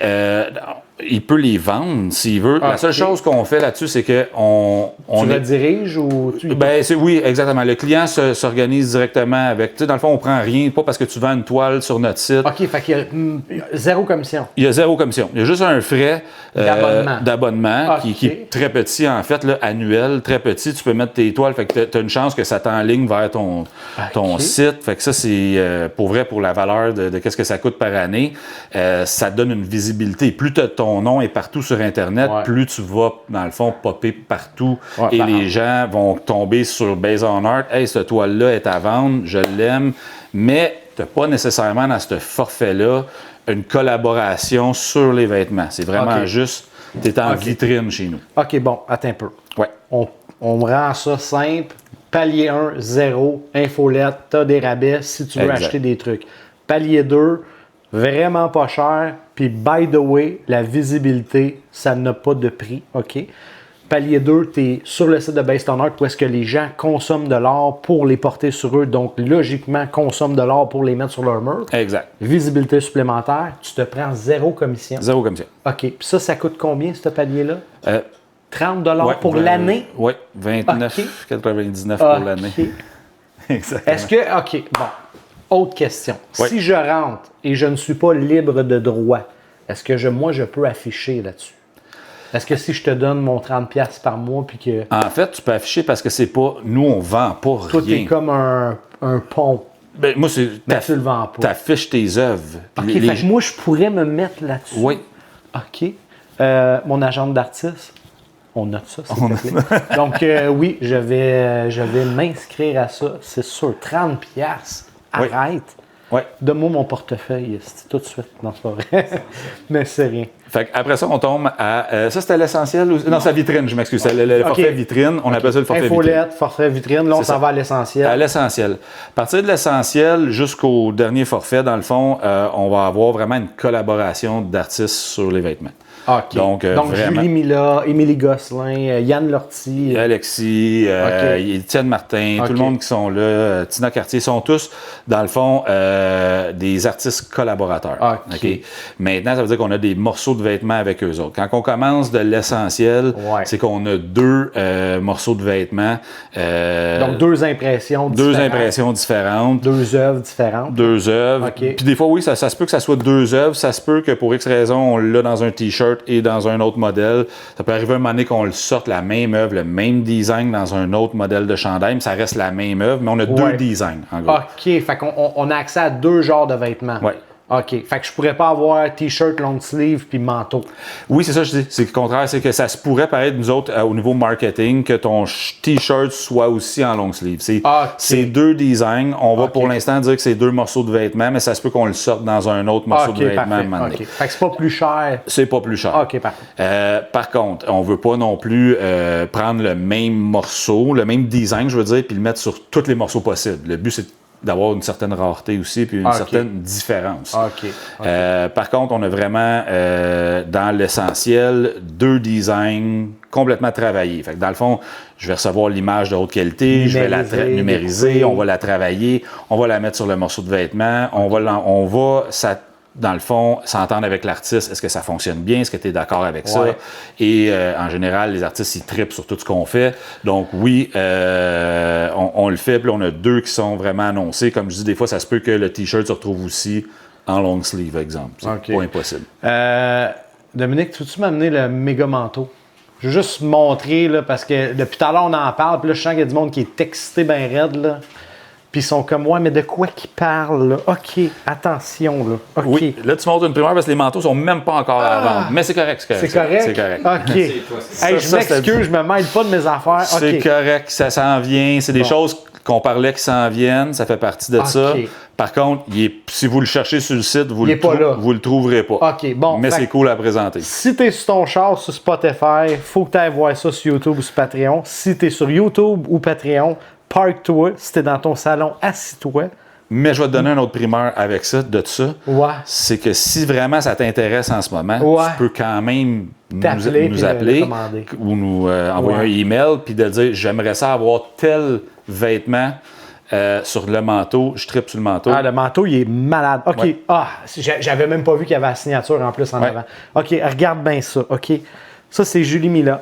il peut les vendre s'il veut. La seule chose qu'on fait là-dessus, c'est que tu le diriges ou tu... Oui, exactement. Le client s'organise directement avec... Tu sais, dans le fond, on prend rien, pas parce que tu vends une toile sur notre site. OK, fait qu'il y a zéro commission. Il y a zéro commission. Il y a juste un frais d'abonnement Okay. qui est très petit, en fait, là, annuel, très petit. Tu peux mettre tes toiles, fait que tu as une chance que ça t'enligne vers ton site. Fait que ça, c'est pour vrai, pour la valeur de qu'est-ce que ça coûte par année. Ça donne une visibilité. Plus ton nom est partout sur Internet, plus tu vas, dans le fond, popper partout. Et les gens vont tomber sur Based on Art. Hey, cette toile-là est à vendre, je l'aime. Mais tu n'as pas nécessairement dans ce forfait-là une collaboration sur les vêtements. C'est vraiment juste, tu es en vitrine chez nous. OK, bon, attends un peu. Ouais. On rend ça simple. Palier 1, 0, infolette, tu as des rabais si tu veux acheter des trucs. Palier 2, vraiment pas cher. Puis, by the way, la visibilité, ça n'a pas de prix. OK? Palier 2, tu es sur le site de Based on Art où est-ce que les gens consomment de l'art pour les porter sur eux. Donc, logiquement, consomment de l'art pour les mettre sur leur mur. Exact. Visibilité supplémentaire, tu te prends zéro commission. Zéro commission. OK. Puis ça coûte combien, ce palier-là? 30$ pour l'année? Oui, 29,99$ pour l'année. Exactement. Est-ce que... OK, bon. Autre question. Si je rentre et je ne suis pas libre de droit, est-ce que moi, je peux afficher là-dessus? Est-ce que si je te donne mon 30$ par mois puis que... En fait, tu peux afficher parce que c'est pas... Nous, on vend pas rien. Toi, t'es comme un pont. Ben, moi, c'est... Mais tu le vends pas. T'affiches tes œuvres. OK, fait que moi, je pourrais me mettre là-dessus. Oui. OK. Mon agent d'artiste, on note ça, s'il te plaît. Donc, oui, je vais m'inscrire à ça. C'est sûr, 30$. Arrête. Ouais. Donne-moi mon portefeuille, tout de suite. Non, c'est pas vrai. Mais c'est rien. Fait après ça, on tombe à. Ça, c'était l'essentiel? Non, c'est la vitrine, je m'excuse. C'est le forfait vitrine. On appelle ça le forfait vitrine. Infolette, forfait vitrine. Là, on s'en va à l'essentiel. À l'essentiel. À partir de l'essentiel jusqu'au dernier forfait, dans le fond, on va avoir vraiment une collaboration d'artistes sur les vêtements. OK. Donc vraiment, Julie Mila, Émilie Gosselin, Yann Lortie. Alexis, Étienne Martin, tout le monde qui sont là, Tina Cartier, sont tous, dans le fond, des artistes collaborateurs. OK. Maintenant, ça veut dire qu'on a des morceaux de vêtements avec eux autres. Quand on commence de l'essentiel, c'est qu'on a 2 morceaux de vêtements. Donc, 2 impressions différentes. 2 impressions différentes. 2 œuvres différentes. 2 œuvres. OK. Puis des fois, oui, ça se peut que ça soit 2 œuvres. Ça se peut que pour X raison, on l'a dans un T-shirt et dans un autre modèle. Ça peut arriver un moment donné qu'on le sorte la même œuvre, le même design dans un autre modèle de chandail, mais ça reste la même œuvre, mais on a 2 designs, en gros. OK. Fait qu'on a accès à 2 genres de vêtements. Ouais. OK. Fait que je pourrais pas avoir T-shirt, long sleeve puis manteau. Oui, c'est ça que je dis. C'est le contraire. C'est que ça se pourrait paraître, nous autres, au niveau marketing, que ton T-shirt soit aussi en long sleeve. C'est 2 designs. On va pour l'instant dire que c'est 2 morceaux de vêtements, mais ça se peut qu'on le sorte dans un autre morceau de vêtements. OK. Fait que c'est pas plus cher. C'est pas plus cher. OK, parfait. Par contre, on veut pas non plus prendre le même morceau, le même design, je veux dire, puis le mettre sur tous les morceaux possibles. Le but, c'est d'avoir une certaine rareté aussi, puis une certaine différence. Par contre, on a vraiment, dans l'essentiel, 2 designs complètement travaillés. Fait que dans le fond, je vais recevoir l'image de haute qualité, je vais la numériser, on va la travailler, on va la mettre sur le morceau de vêtement, on va dans le fond, s'entendre avec l'artiste, est-ce que ça fonctionne bien, est-ce que tu es d'accord avec ça? Et en général, les artistes, ils trippent sur tout ce qu'on fait. Donc oui, on le fait, puis on a 2 qui sont vraiment annoncés. Comme je dis, des fois, ça se peut que le T-shirt se retrouve aussi en long sleeve, exemple. C'est pas impossible. Dominique, peux-tu m'amener le méga manteau? Je veux juste montrer, là, parce que depuis tout à l'heure, on en parle, puis là, je sens qu'il y a du monde qui est excité bien raide, là. Puis ils sont comme, ouais, mais de quoi qu'ils parlent, là? OK, attention, là. OK. Oui, là, tu montres une primeur parce que les manteaux sont même pas encore à vendre. Mais c'est correct, C'est correct? C'est correct. OK. Hey, je m'excuse, je me mêle pas de mes affaires. C'est correct, ça s'en vient. C'est des choses qu'on parlait qui s'en viennent. Ça fait partie de ça. Par contre, si vous le cherchez sur le site, vous le trouverez pas. OK, bon. Mais c'est cool à présenter. Si t'es sur ton char, sur Spotify, faut que tu ailles voir ça sur YouTube ou sur Patreon. Si t'es sur YouTube ou Patreon, parque-toi. Si t'es dans ton salon, assis-toi. Mais je vais te donner un autre primeur avec ça, de ça. C'est que si vraiment ça t'intéresse en ce moment, tu peux quand même nous appeler ou nous envoyer un email puis de dire j'aimerais ça avoir tel vêtement sur le manteau. Je trippe sur le manteau. Ah, le manteau, il est malade. OK. J'avais même pas vu qu'il y avait la signature en plus en avant. OK, regarde bien ça. OK. Ça, c'est Julie Mila.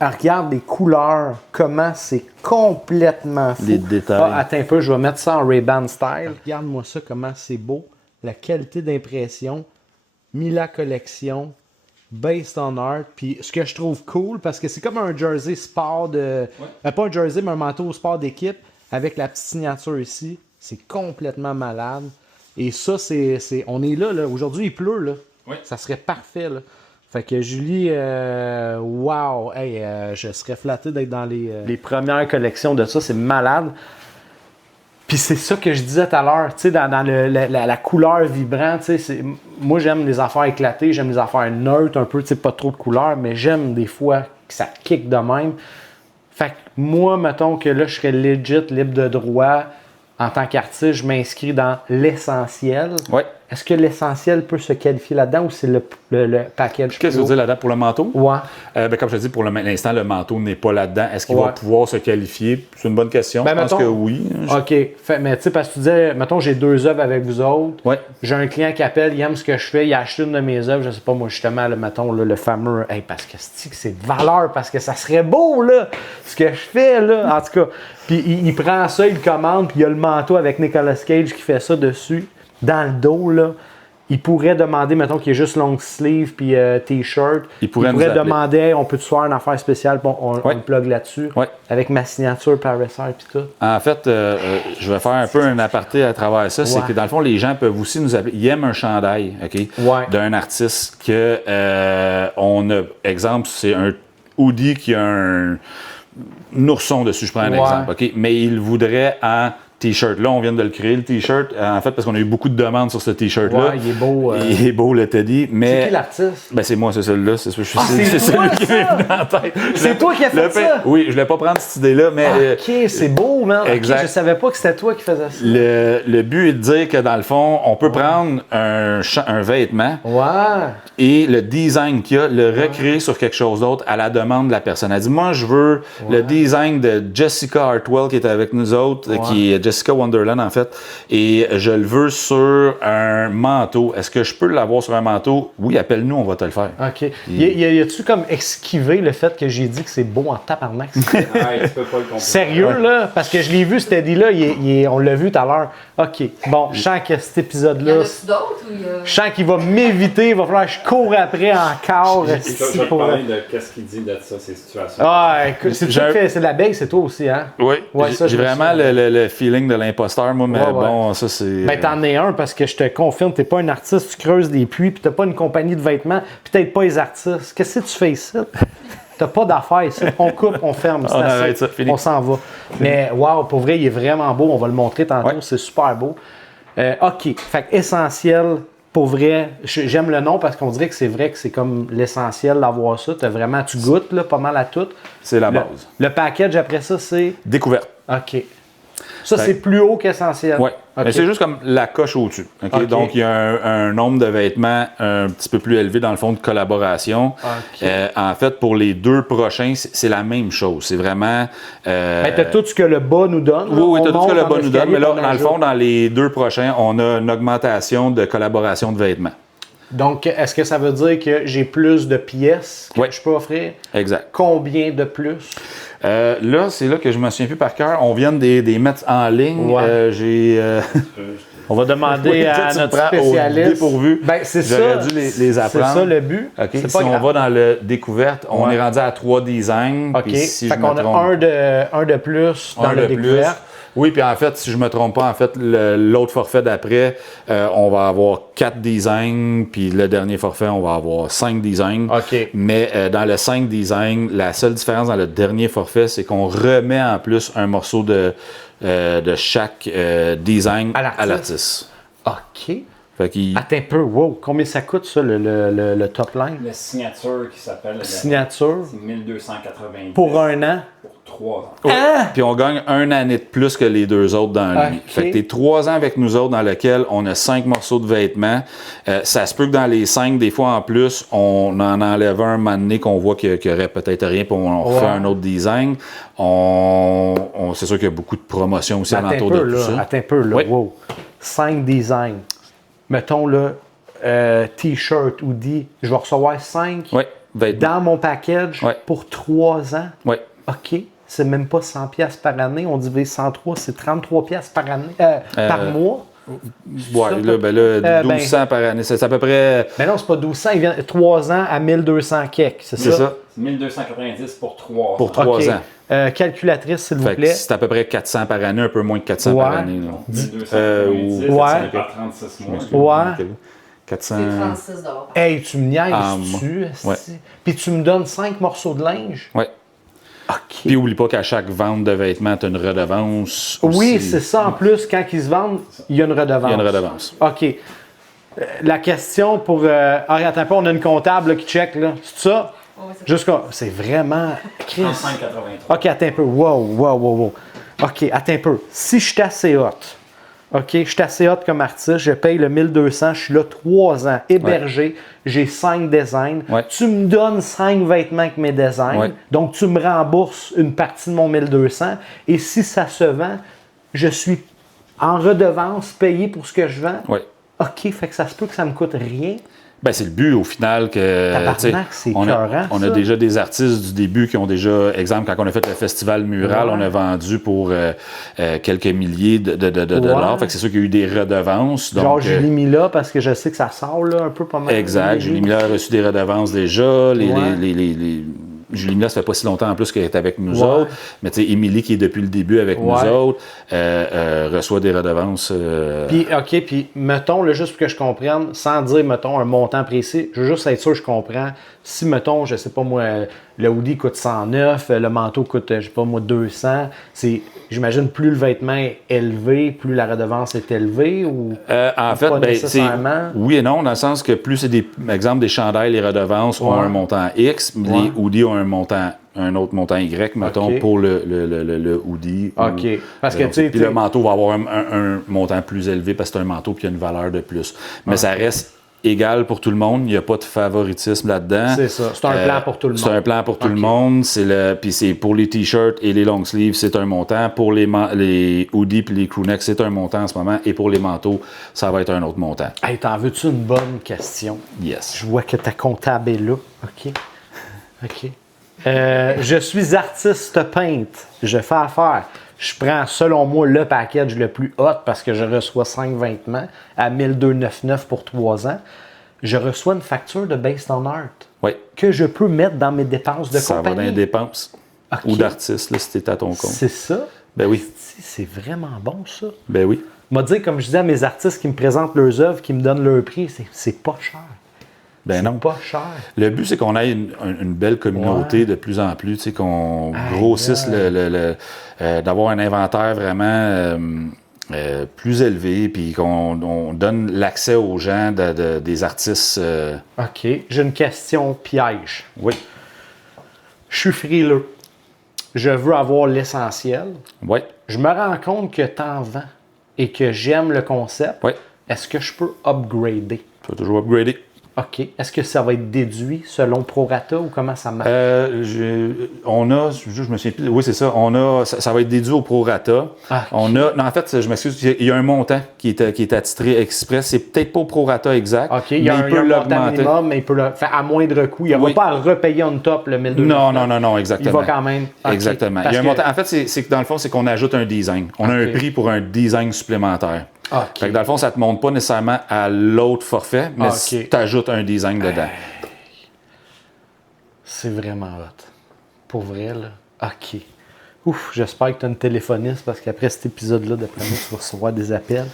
Regarde les couleurs, comment c'est complètement fou. Les détails. Attends un peu, je vais mettre ça en Ray-Ban style. Regarde-moi ça, comment c'est beau. La qualité d'impression. Mila Collection. Based on Art. Puis ce que je trouve cool, parce que c'est comme un jersey sport de... pas un jersey, mais un manteau sport d'équipe avec la petite signature ici. C'est complètement malade. Et ça, on est là. Aujourd'hui, il pleut. Là. Ça serait parfait. Là. Fait que Julie, wow, hey, je serais flatté d'être dans les premières collections de ça, c'est malade. Puis c'est ça que je disais tout à l'heure, tu sais, dans la couleur vibrante, tu sais, moi j'aime les affaires éclatées, j'aime les affaires neutres, un peu, tu sais, pas trop de couleurs, mais j'aime des fois que ça kick de même. Fait que moi, mettons que là, je serais legit, libre de droit, en tant qu'artiste, je m'inscris dans l'essentiel. Est-ce que l'essentiel peut se qualifier là-dedans ou c'est le package? Qu'est-ce que tu veux dire là-dedans pour le manteau? Comme je te dis, pour l'instant, le manteau n'est pas là-dedans. Est-ce qu'il va pouvoir se qualifier? C'est une bonne question. Je pense que oui. OK. Mais tu sais, parce que tu disais, mettons, j'ai 2 œuvres avec vous autres. J'ai un client qui appelle, il aime ce que je fais, il a acheté une de mes œuvres, je sais pas, moi, justement, mettons, le fameux, parce que c'est de valeur, parce que ça serait beau, là, ce que je fais, là, en tout cas. Puis il prend ça, il le commande, puis il y a le manteau avec Nicolas Cage qui fait ça dessus. Dans le dos, là, il pourrait demander, mettons qu'il y a juste long sleeve puis t-shirt. Il pourrait demander, hey, on peut-tu faire une affaire spéciale, on le plug là-dessus, avec ma signature Parasite puis tout. En fait, je vais faire un peu un aparté à travers ça. C'est que dans le fond, les gens peuvent aussi nous appeler. Ils aiment un chandail, d'un artiste que on a, exemple, c'est un hoodie qui a un ourson dessus, je prends un exemple, mais il voudrait en T-shirt. Là, on vient de le créer, le T-shirt. En fait, parce qu'on a eu beaucoup de demandes sur ce T-shirt-là. Ouais, il est beau. Il est beau, le Teddy. Mais... C'est qui l'artiste? Ben, c'est moi, c'est celui-là. C'est c'est celui toi, qui m'est venu en tête. C'est toi qui as fait ça? Oui, je voulais pas prendre cette idée-là, mais... OK, c'est beau, man. exact. Okay, je savais pas que c'était toi qui faisais ça. Le but est de dire que, dans le fond, on peut prendre un vêtement Ouais. et le design qu'il y a, le recréer sur quelque chose d'autre à la demande de la personne. Elle dit, moi, je veux le design de Jessica Hartwell qui est avec nous autres, qui est Jessica Wonderland, en fait, et je le veux sur un manteau. Est-ce que je peux l'avoir sur un manteau? Oui, appelle-nous, on va te le faire. OK. Y a-tu comme esquivé le fait que j'ai dit que c'est beau en tabarnak? Ouais, tu peux pas le comprendre. Sérieux, là? Parce que je l'ai vu, cet Eddie-là, on l'a vu tout à l'heure. OK. Bon, je sens que cet Il y en épisode-là, a-tu d'autres ou il y a... je sens qu'il va m'éviter, il va falloir que je cours après encore. Je vais te parler de qu'est-ce qu'il dit de ça, ces situations. Ah, écoute, c'est toi qui fais, c'est de l'abeille, c'est toi aussi, hein? Oui, Ouais, ça, j'ai je me vraiment le feeling de l'imposteur, moi, mais Ouais, ouais. bon, ça, c'est... Ben, t'en es un parce que je te confirme, t'es pas un artiste, tu creuses des puits, puis t'as pas une compagnie de vêtements, puis t'aides pas les artistes. Qu'est-ce que tu fais ici? T'as pas d'affaires ici. On coupe, on ferme. C'est On assez. arrête ça, fini. On s'en va. Mais wow, pour vrai, il est vraiment beau. On va le montrer tantôt. Ouais. C'est super beau. OK. Fait que essentiel, pour vrai, j'aime le nom parce qu'on dirait que c'est vrai que c'est comme l'essentiel d'avoir ça. Tu goûtes là, pas mal à tout. C'est la Le- base. Le package après ça, c'est. Découverte. OK. Ça, Fait- c'est plus haut qu'essentiel. Oui. OK. Mais c'est juste comme la coche au-dessus. OK? OK. Donc, il y a un nombre de vêtements un petit peu plus élevé dans le fond de collaboration. OK. En fait, pour les deux prochains, c'est la même chose. C'est vraiment. Ben, t'as tout ce que le bas nous donne. là. Oui, On t'as tout ce monte que le dans bas nous donne. Mais là, l'escalier, on dans le fond, ajoute. dans les deux prochains, on a une augmentation de collaboration de vêtements. Donc, est-ce que ça veut dire que j'ai plus de pièces que Oui. je peux offrir? Exact. Combien de plus? Là, c'est là que je me souviens plus par cœur. On vient de les mettre en ligne. Ouais. On va demander Oui, à toi, tu notre me prends au spécialiste. dépourvu. Ben, c'est J'aurais ça. dû les apprendre. C'est ça le but. OK. C'est Si pas on grave. va dans le découverte, on Ouais. est rendu à 3 designs. OK. Puis si Fait je me qu'on a trompe, un de plus dans un le de plus. découverte. Oui, puis en fait, si je me trompe pas, en fait, l'autre forfait d'après, on va avoir 4 designs, puis le dernier forfait, on va avoir 5 designs. OK. Mais dans le 5 designs, la seule différence dans le dernier forfait, c'est qu'on remet en plus un morceau de chaque design À à l'artiste. l'artiste. OK. Fait qu'il... Attends un peu. Wow. Combien ça coûte, ça, le top line? La signature qui s'appelle Signature c'est 1290 pour un an. pour 3 ans. Ouais. Puis on gagne une année de plus que les deux autres dans lui. Ok. Fait que t'es 3 ans avec nous autres dans lequel on a 5 morceaux de vêtements. Ça se peut que dans les 5, des fois en plus, on en enlève un moment donné qu'on voit qu'il y aurait peut-être rien, puis on refait un autre design. C'est sûr qu'il y a beaucoup de promotions aussi Attends un alentour peu, de tout là. ça. Attends un peu, là. Oui. Wow. 5 designs. Mettons, là, T-shirt, hoodie. Je vais recevoir 5 Oui, vêtements. dans mon package Ouais. pour 3 ans. Oui. OK. C'est même pas 100$ par année. On divise 103, c'est 33$ par année, par mois. Ouais, ça, là, ben là, ben- 1200 par année. C'est à peu près. Mais non, c'est pas 1200. Il vient 3 ans à 1200 kek. C'est C'est ça. C'est 1290 pour 3 ans. Pour 3 OK. ans. Calculatrice, s'il vous Fait que plaît. c'est à peu près 400 par année, un peu moins que 400 par Ouais. année. Là. 1290 ouais. par 36 mois. Ouais. 400. C'est 36 $. Hey, tu me niaises Ah, dessus, ouais. Puis tu me donnes 5 morceaux de linge. Ouais. OK. Puis oublie pas qu'à chaque vente de vêtements, tu as une redevance. Oui, aussi. c'est ça. En plus, quand ils se vendent, il y a une redevance. Il y a une redevance. OK. La question pour. Attends un peu, on a une comptable là, qui check, là. C'est ça? Ouais, c'est Jusqu'à. C'est vraiment. Chris. 35,83. OK, attends un peu. Wow. OK, attends un peu. Si je suis assez hot, OK, je suis assez hot comme artiste, je paye le 1200, je suis là 3 ans, hébergé, j'ai 5 designs. Ouais. Tu me donnes 5 vêtements avec mes designs, Ouais. donc tu me rembourses une partie de mon 1200. Et si ça se vend, je suis en redevance payé pour ce que je vends. Oui. OK, fait que ça se peut que ça me coûte rien. Ben, c'est le but au final que. Tabarnak, tu sais, c'est on écœurant, a ça. déjà des artistes du début qui ont déjà, exemple, quand on a fait le festival mural, Ouais. on a vendu pour quelques milliers de dollars. Fait que c'est sûr qu'il y a eu des redevances. Donc, Genre Julie Mila, parce que je sais que ça sort là, un peu pas mal. exact. Julie Miller a reçu des redevances déjà. Ouais. Julie Miller, ça fait pas si longtemps en plus qu'elle est avec nous Ouais. autres. Mais tu sais, Émilie, qui est depuis le début avec Ouais. nous autres, reçoit des redevances. Puis, OK, puis mettons, là, juste pour que je comprenne, sans dire, mettons, un montant précis, je veux juste être sûr que je comprends. Si, mettons, je sais pas moi, le hoodie coûte 109, le manteau coûte, je sais pas moi, 200. J'imagine, plus le vêtement est élevé, plus la redevance est élevée ou En fait, pas ben, nécessairement? oui et non, dans le sens que plus c'est exemple des chandails, les redevances ont un montant X, les hoodies ont un autre montant Y, mettons, pour le hoodie. OK. Parce que, tu sais, puis le manteau va avoir un montant plus élevé parce que c'est un manteau puis il y a une valeur de plus. Mais ça reste égal pour tout le monde. Il n'y a pas de favoritisme là-dedans. C'est ça. C'est un plan pour tout le monde. C'est un plan pour tout le monde. Puis c'est pour les t-shirts et les long sleeves, c'est un montant. Pour les hoodies puis les crewnecks, c'est un montant en ce moment. Et pour les manteaux, ça va être un autre montant. Hey, t'en veux-tu une bonne question? Yes. Je vois que ta comptable est là. OK. OK. Je suis artiste peintre. Je fais affaire. Je prends, selon moi, le package le plus hot parce que je reçois 5 vêtements à 1299 pour 3 ans. Je reçois une facture de Based on Art Oui. que je peux mettre dans mes dépenses de Ça compagnie. va dans les dépenses. OK. Ou d'artiste, là, si t'es à ton compte. C'est ça? Ben oui. C'est vraiment bon, ça. Ben oui. M'a dire, comme je disais à mes artistes qui me présentent leurs œuvres, qui me donnent leur prix, c'est pas cher. Ben C'est non. pas cher. Le but, c'est qu'on ait une belle communauté de plus en plus, tu sais, qu'on grossisse d'avoir un inventaire vraiment plus élevé, puis qu'on donne l'accès aux gens des artistes. OK. J'ai une question piège. Oui. Je suis frileux. Je veux avoir l'essentiel. Oui. Je me rends compte que t'en vends et que j'aime le concept. Oui. Est-ce que je peux upgrader? Tu vas toujours upgrader. OK. Est-ce que ça va être déduit selon prorata ou comment ça marche? On a, je me souviens plus, oui, c'est ça, ça va être déduit au prorata. Ah, On a, non, en fait, je m'excuse, il y a un montant qui est attitré express. C'est peut-être pas au prorata exact, OK, il y a un montant minimum, mais il peut à moindre coût. Il n'y aura pas à repayer on top le 1200. Non, exactement. Il va quand même. Okay. Exactement. Il y a un montant. En fait, c'est que dans le fond, c'est qu'on ajoute un design. On a un prix pour un design supplémentaire. Okay. Fait que dans le fond, ça ne te monte pas nécessairement à l'autre forfait, mais tu ajoutes un design dedans. C'est vraiment hot. Pour vrai, là. OK. Ouf, j'espère que tu as une téléphoniste parce qu'après cet épisode-là, d'après moi, tu vas recevoir des appels.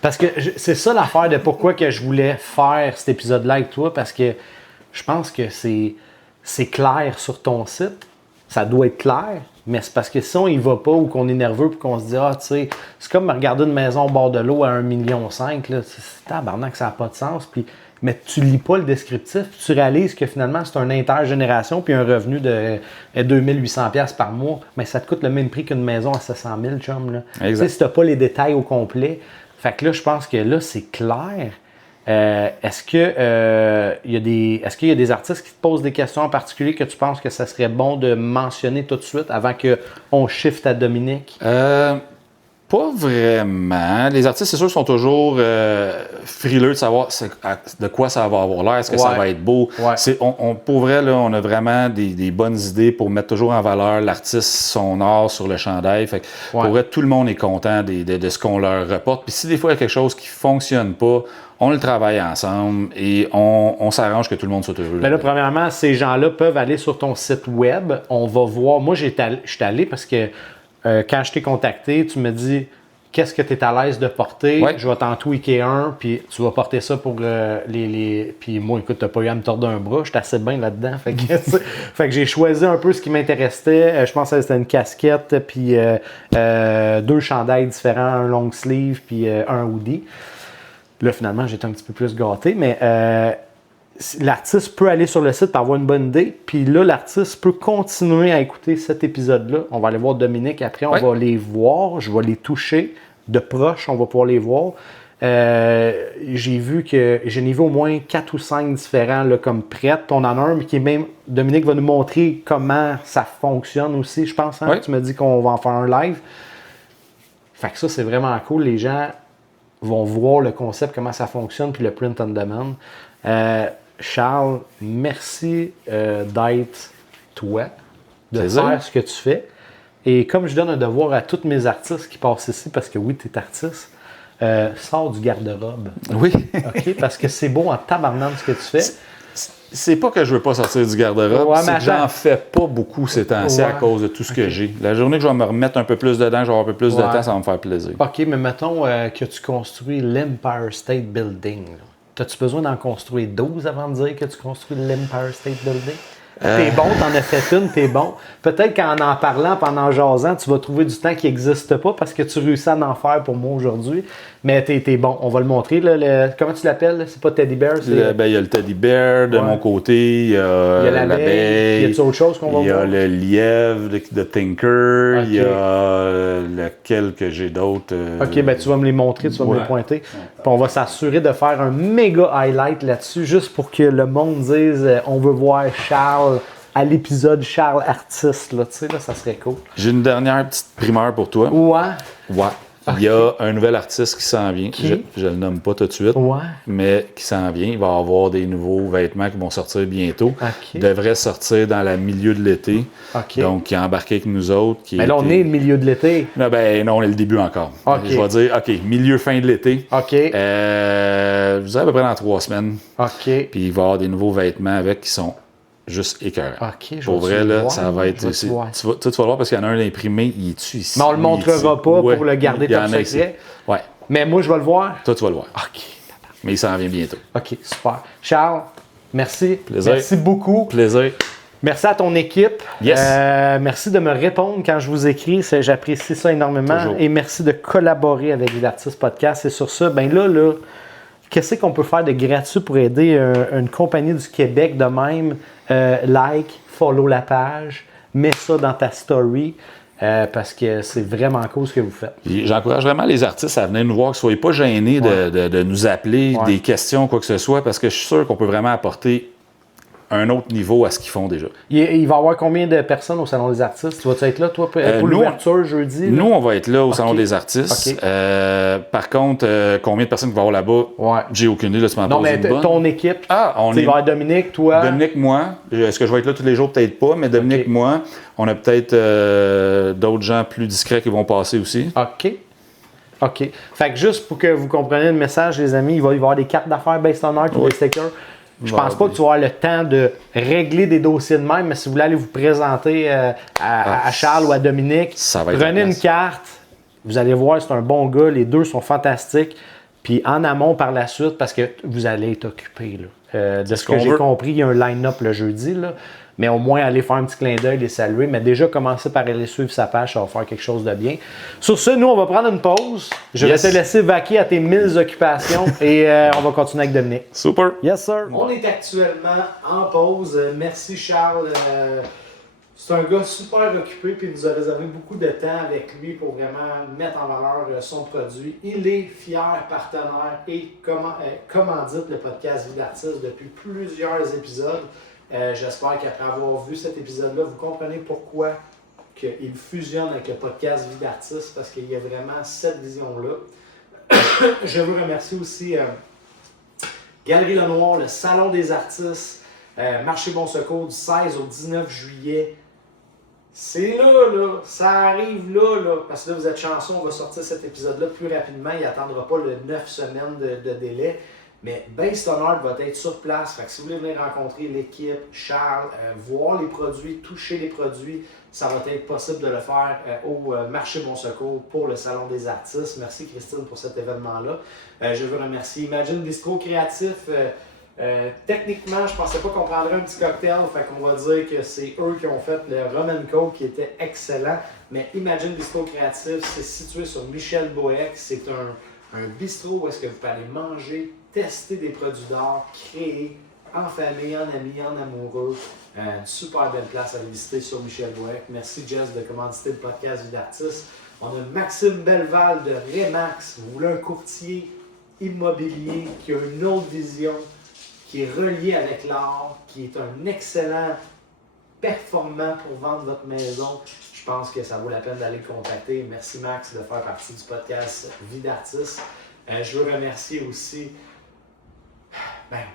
Parce que c'est ça l'affaire de pourquoi que je voulais faire cet épisode-là avec toi, parce que je pense que c'est clair sur ton site. Ça doit être clair, mais c'est parce que si on y va pas ou qu'on est nerveux et qu'on se dit, ah, tu sais, c'est comme regarder une maison au bord de l'eau à 1,5 million, là, c'est tabarnak, ça n'a pas de sens. Puis, mais tu lis pas le descriptif, puis tu réalises que finalement, c'est une intergénération puis un revenu de 2800$ par mois, mais ça te coûte le même prix qu'une maison à 700 000, chum. Là. Tu sais, si tu n'as pas les détails au complet. Fait que là, je pense que là, c'est clair. Est-ce qu'il y a des artistes qui te posent des questions en particulier que tu penses que ça serait bon de mentionner tout de suite avant qu'on shift à Dominique? Pas vraiment. Les artistes, c'est sûr, sont toujours frileux de savoir de quoi ça va avoir l'air, est-ce que ça va être beau. Ouais. Pour vrai, là, on a vraiment des bonnes idées pour mettre toujours en valeur l'artiste, son art sur le chandail. Fait que, pour vrai, tout le monde est content de ce qu'on leur reporte. Puis si des fois, il y a quelque chose qui ne fonctionne pas, on le travaille ensemble et on s'arrange que tout le monde soit heureux. Mais là, premièrement, ces gens-là peuvent aller sur ton site web. On va voir. Moi, je suis allé parce que quand je t'ai contacté, tu me dis qu'est-ce que tu es à l'aise de porter. Ouais. Je vais t'en tweaker un, puis tu vas porter ça pour les. Puis moi, écoute, t'as pas eu à me tordre un bras, je suis assez bien là-dedans. Fait que j'ai choisi un peu ce qui m'intéressait. Je pense que c'était une casquette, puis 2 chandails différents, un long sleeve, puis un hoodie. Là, finalement, j'étais un petit peu plus gâté, mais l'artiste peut aller sur le site pour avoir une bonne idée. Puis là, l'artiste peut continuer à écouter cet épisode-là. On va aller voir Dominique après, on va les voir, je vais les toucher de proche, on va pouvoir les voir. J'ai vu que j'en ai vu au moins 4 ou 5 différents là, comme prêtes. On en a un, mais qui est même. Dominique va nous montrer comment ça fonctionne aussi, je pense. Hein? Tu me dis qu'on va en faire un live. Fait que ça, c'est vraiment cool. Les gens vont voir le concept, comment ça fonctionne, puis le print on demand. Charles, merci d'être toi, de faire ce que tu fais. Et comme je donne un devoir à tous mes artistes qui passent ici, parce que oui, tu es artiste, sors du garde-robe. Oui. OK? Parce que c'est beau en tabarnane ce que tu fais. C'est pas que je veux pas sortir du garde-robe, c'est que j'en fais pas beaucoup ces temps-ci à cause de tout ce que j'ai. La journée que je vais me remettre un peu plus dedans, je vais avoir un peu plus de temps, ça va me faire plaisir. OK, mais mettons que tu construis l'Empire State Building. As-tu besoin d'en construire 12 avant de dire que tu construis l'Empire State Building? T'es bon, t'en as fait une, t'es bon. Peut-être qu'en en parlant, pendant jasant, tu vas trouver du temps qui n'existe pas parce que tu réussis à en faire pour moi aujourd'hui. Mais t'es bon. On va le montrer. Là, comment tu l'appelles? C'est pas Teddy Bear? Il y a le teddy bear de mon côté, il y a l'abeille, y a-t-il autre chose qu'on va voir? il y a le lièvre de Tinker, Ok. il y a lequel que j'ai d'autres. Ok, ben tu vas me les montrer, tu vas me les pointer. Puis on va s'assurer de faire un méga highlight là-dessus, juste pour que le monde dise on veut voir Charles à l'épisode Charles Artiste. Là, tu sais, là, ça serait cool. J'ai une dernière petite primeur pour toi. Ouais. Ouais. Il y a un nouvel artiste qui s'en vient. Qui? Je le nomme pas tout de suite, Ouais. mais qui s'en vient. Il va y avoir des nouveaux vêtements qui vont sortir bientôt. Ok. Il devrait sortir dans le milieu de l'été. Ok. Donc, qui est embarqué avec nous autres. Mais là, on est au milieu de l'été. Non, non, on est le début encore. Ok. Je vais dire, OK, milieu, fin de l'été. OK. Je vous dirais à peu près dans 3 semaines. OK. Puis il va y avoir des nouveaux vêtements avec qui sont juste écœurants. OK, je Pour vais vrai, le là, voir, ça va être. je vais le voir. Tu vas le voir parce qu'il y en a un imprimé, il est dessus ici. Mais on le montrera pas pour le garder il y en comme a ici. secret. Ouais. Mais moi, je vais le voir. Toi, tu vas le voir. OK. Mais il s'en vient bientôt. OK, super. Charles, merci. Plaisir. Merci beaucoup. Plaisir. Merci à ton équipe. Yes. Merci de me répondre quand je vous écris. J'apprécie ça énormément. Toujours. Et merci de collaborer avec l'Artiste Podcast. Et sur ça, ben là, qu'est-ce qu'on peut faire de gratuit pour aider une compagnie du Québec de même? Like, follow la page, mets ça dans ta story. Parce que c'est vraiment cool ce que vous faites. Puis j'encourage vraiment les artistes à venir nous voir, que soyez pas gênés de nous appeler, des questions, quoi que ce soit, parce que je suis sûr qu'on peut vraiment apporter un autre niveau à ce qu'ils font déjà. Il va y avoir combien de personnes au Salon des artistes? Tu vas être là, toi, pour nous, l'ouverture jeudi? Là? Nous, on va être là au Salon des artistes. OK. Par contre, combien de personnes qui vont avoir là-bas? Ouais. J'ai aucune idée, là, tu m'en Non, poses mais une bonne. ton équipe, on il va y est... avoir Dominique, toi. Dominique, moi. Est-ce que je vais être là tous les jours? Peut-être pas, mais Dominique, OK. moi. On a peut-être d'autres gens plus discrets qui vont passer aussi. OK. OK. Fait que juste pour que vous compreniez le message, les amis, il va y avoir des cartes d'affaires based on art ou des stickers. Je pense pas que tu vas avoir le temps de régler des dossiers de même, mais si vous voulez aller vous présenter à Charles ou à Dominique, Ça va être prenez en une place. carte. Vous allez voir, c'est un bon gars. Les deux sont fantastiques. Puis en amont par la suite, parce que vous allez être occupé. De ce que qu'on j'ai veut. compris, il y a un line-up le jeudi. Là. Mais au moins, aller faire un petit clin d'œil, les saluer. Mais déjà, commencer par aller suivre sa page, ça va faire quelque chose de bien. Sur ce, nous, on va prendre une pause. Je vais Yes. te laisser vaquer à tes 1000 occupations et on va continuer avec Dominique. Super! Yes, sir. On est actuellement en pause. Merci Charles. C'est un gars super occupé puis il nous a réservé beaucoup de temps avec lui pour vraiment mettre en valeur son produit. Il est fier partenaire et commandite le podcast Vie d'artiste depuis plusieurs épisodes. J'espère qu'après avoir vu cet épisode-là, vous comprenez pourquoi il fusionne avec le podcast Vie d'artiste parce qu'il y a vraiment cette vision-là. Je veux remercier aussi Galerie Lenoir, le Salon des artistes, Marché Bon Secours du 16 au 19 juillet. C'est là, ça arrive là, parce que là vous êtes chanceux, on va sortir cet épisode-là plus rapidement, il n'attendra pas le 9 semaines de délai. Mais Based on Art va être sur place, fait que si vous voulez venir rencontrer l'équipe, Charles, voir les produits, toucher les produits, ça va être possible de le faire au Marché Bon Secours pour le Salon des artistes. Merci Christine pour cet événement-là. Je veux remercier Imagine Bistro Créatif. Techniquement, je pensais pas qu'on prendrait un petit cocktail, fait qu'on va dire que c'est eux qui ont fait le Rum & Coke qui était excellent. Mais Imagine Bistro Créatif, c'est situé sur Michel Boeck. C'est un bistrot où est-ce que vous pouvez aller manger, tester des produits d'art, créer en famille, en amis, en amoureux. Une super belle place à visiter sur Michel Boeck. Merci Jess de commanditer le podcast Vie d'artiste. On a Maxime Belleval de Remax. Vous voulez un courtier immobilier qui a une autre vision, qui est relié avec l'art, qui est un excellent performant pour vendre votre maison. Je pense que ça vaut la peine d'aller le contacter. Merci Max de faire partie du podcast Vie d'artiste. Je veux remercier aussi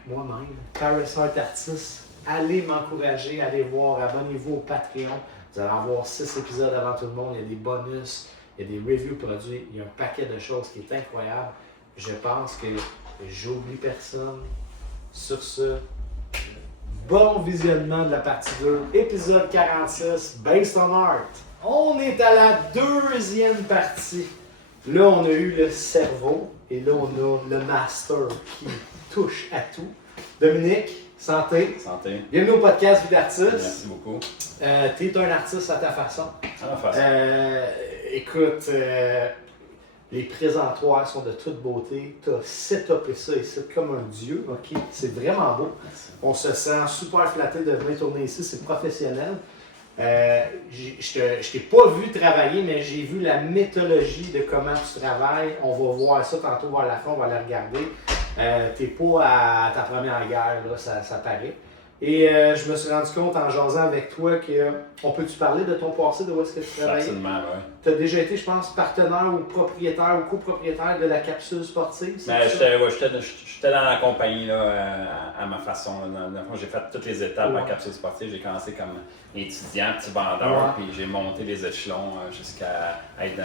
moi-même, Paris Art Artist. Allez m'encourager, allez voir, abonnez-vous au Patreon. Vous allez avoir 6 épisodes avant tout le monde. Il y a des bonus, il y a des reviews produits, il y a un paquet de choses qui est incroyable. Je pense que j'oublie personne. Sur ce, bon visionnement de la partie 2, épisode 46, Based on Art. On est à la deuxième partie. Là, on a eu le cerveau et là, on a le master qui touche à tout. Dominique, Santé. Santé. Bienvenue au podcast Vie d'artiste. Merci beaucoup. T'es un artiste à ta façon. À la façon. Écoute, les présentoirs sont de toute beauté. T'as setupé ça ici comme un dieu. Ok, c'est vraiment beau. Merci. On se sent super flatté de venir tourner ici. C'est professionnel. Je t'ai pas vu travailler, mais j'ai vu la méthodologie de comment tu travailles. On va voir ça tantôt vers la fin, on va la regarder. T'es pas à ta première guerre, là, ça paraît. Et je me suis rendu compte en jasant avec toi que on peut-tu parler de ton passé, de où est-ce que tu travailles? Absolument, oui. Tu as déjà été, je pense, partenaire ou propriétaire ou copropriétaire de la capsule sportive, c'est Ben, ça? j'étais dans la compagnie là, à ma façon. Dans le fond, j'ai fait toutes les étapes Ouais. en capsule sportive. J'ai commencé comme étudiant, petit vendeur, Ouais. puis j'ai monté les échelons jusqu'à être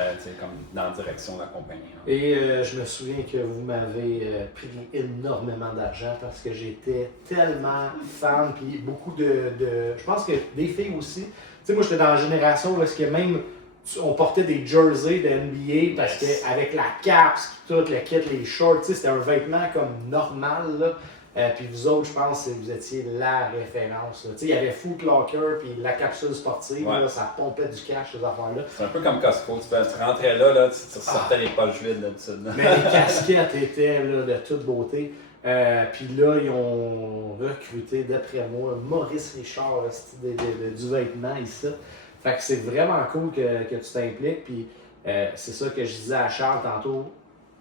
comme dans la direction de la compagnie. Là. Et je me souviens que vous m'avez pris énormément d'argent parce que j'étais tellement fan, puis beaucoup je pense que des filles aussi. Tu sais, moi j'étais dans la génération où est-ce que même on portait des jerseys de NBA parce Yes. qu'avec la caps, tout, le kit, les shorts, tu sais, c'était un vêtement comme normal, là. Puis vous autres, je pense que vous étiez la référence. là. Tu sais, il y avait Foot Locker, puis la capsule sportive, Ouais. là, ça pompait du cash, ces affaires-là. C'est un peu comme Costco. Tu rentrais là, tu ressortais les poches vides d'habitude. là. Mais les casquettes étaient là, de toute beauté. Puis là, ils ont recruté, d'après moi, Maurice Richard, là, du vêtement ici. Fait que c'est vraiment cool que tu t'impliques. Puis c'est ça que je disais à Charles tantôt.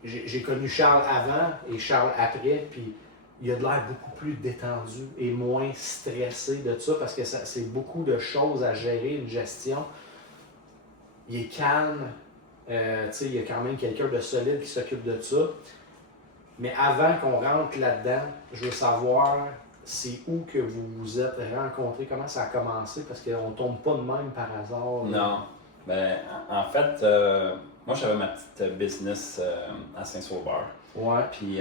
J'ai connu Charles avant et Charles après. Puis il a de l'air beaucoup plus détendu et moins stressé de ça parce que c'est beaucoup de choses à gérer, une gestion. Il est calme. Tu sais, il y a quand même quelqu'un de solide qui s'occupe de ça. Mais avant qu'on rentre là-dedans, je veux savoir c'est où que vous vous êtes rencontrés, comment ça a commencé, parce qu'on tombe pas de même par hasard. là. Non. Ben, en fait, moi j'avais ma petite business à Saint-Sauveur. Ouais. Puis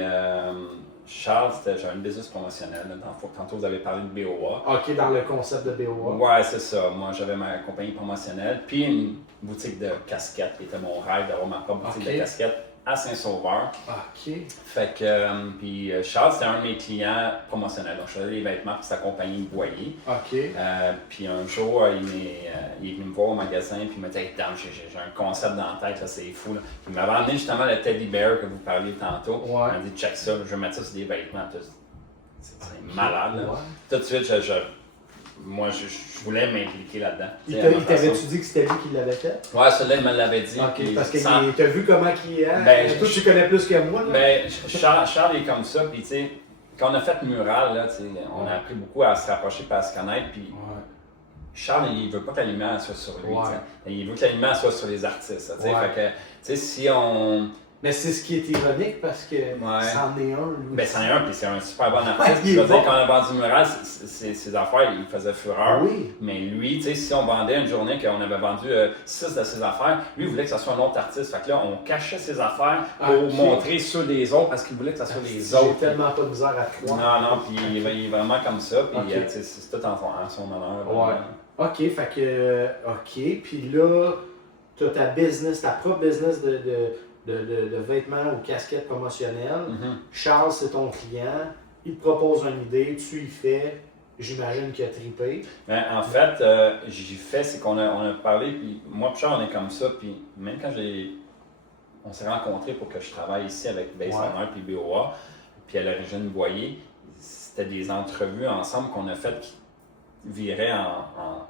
Charles, j'avais une business promotionnelle. Là, tantôt vous avez parlé de BOA. Ok, dans le concept de BOA. Ouais, c'est ça. Moi j'avais ma compagnie promotionnelle. Puis une boutique de casquettes. C'était mon rêve d'avoir ma propre boutique Ok. de casquettes à Saint-Sauveur. Ok. Fait que, puis Charles, c'était un de mes clients promotionnels. Donc je faisais des vêtements pour sa compagnie Boyer. Ok. Puis un jour, il est venu me voir au magasin, puis il m'a dit hey, Dan, j'ai un concept dans la tête, là, c'est fou. Là. Puis il m'avait amené justement le Teddy Bear que vous parliez tantôt. Ouais. Il m'a dit check ça, je vais mettre ça sur des vêtements. C'est malade. Là. Ouais. Tout de suite, moi, je voulais m'impliquer là-dedans. Il Tu sais, à ma t'avait-tu façon. dit que c'était lui qui l'avait fait? Ouais, celui-là, il me l'avait dit. Ok, puis parce que sans- t'as vu comment il est. Ben, Toi, tu connais plus que moi. Là. Ben, Charles est comme ça, puis tu sais, quand on a fait Mural, là, tu sais, on a appris beaucoup à se rapprocher et à se connaître, puis Ouais. Charles, il veut pas que la lumière soit sur lui, Ouais. tu sais. Il veut que la lumière soit sur les artistes, tu sais. Ouais. Fait que, tu sais, si on... Mais c'est ce qui est ironique parce que c'en est un, lui. Ben, c'en est un, puis c'est un super bon Ouais, artiste. il est Je veux dire, bon. quand on a vendu Mural, ses affaires, il faisait fureur. Oui. Mais lui, tu sais, si on vendait une journée qu'on avait vendu 6 de ses affaires, lui, il voulait que ça soit un autre artiste. Fait que là, on cachait ses affaires pour Ok. montrer ceux des autres parce qu'il voulait que ça soit les J'ai autres. tellement pas de misère à te croire. Non, puis il est vraiment comme ça, puis Ok. tu sais, c'est tout en son honneur. Ouais. OK, fait que. OK, puis là, tu as ta business, ta propre business de vêtements ou casquettes promotionnelles. Mhm. Charles, c'est ton client. Il te propose une idée, tu y fais. J'imagine qu'il a trippé. Ben, en fait, j'ai fait, c'est qu'on a parlé, puis moi, puis Charles, on est comme ça, puis même quand on s'est rencontrés pour que je travaille ici avec Base Ouais. Honor puis BOA, puis à l'origine Boyer, c'était des entrevues ensemble qu'on a faites qui viraient en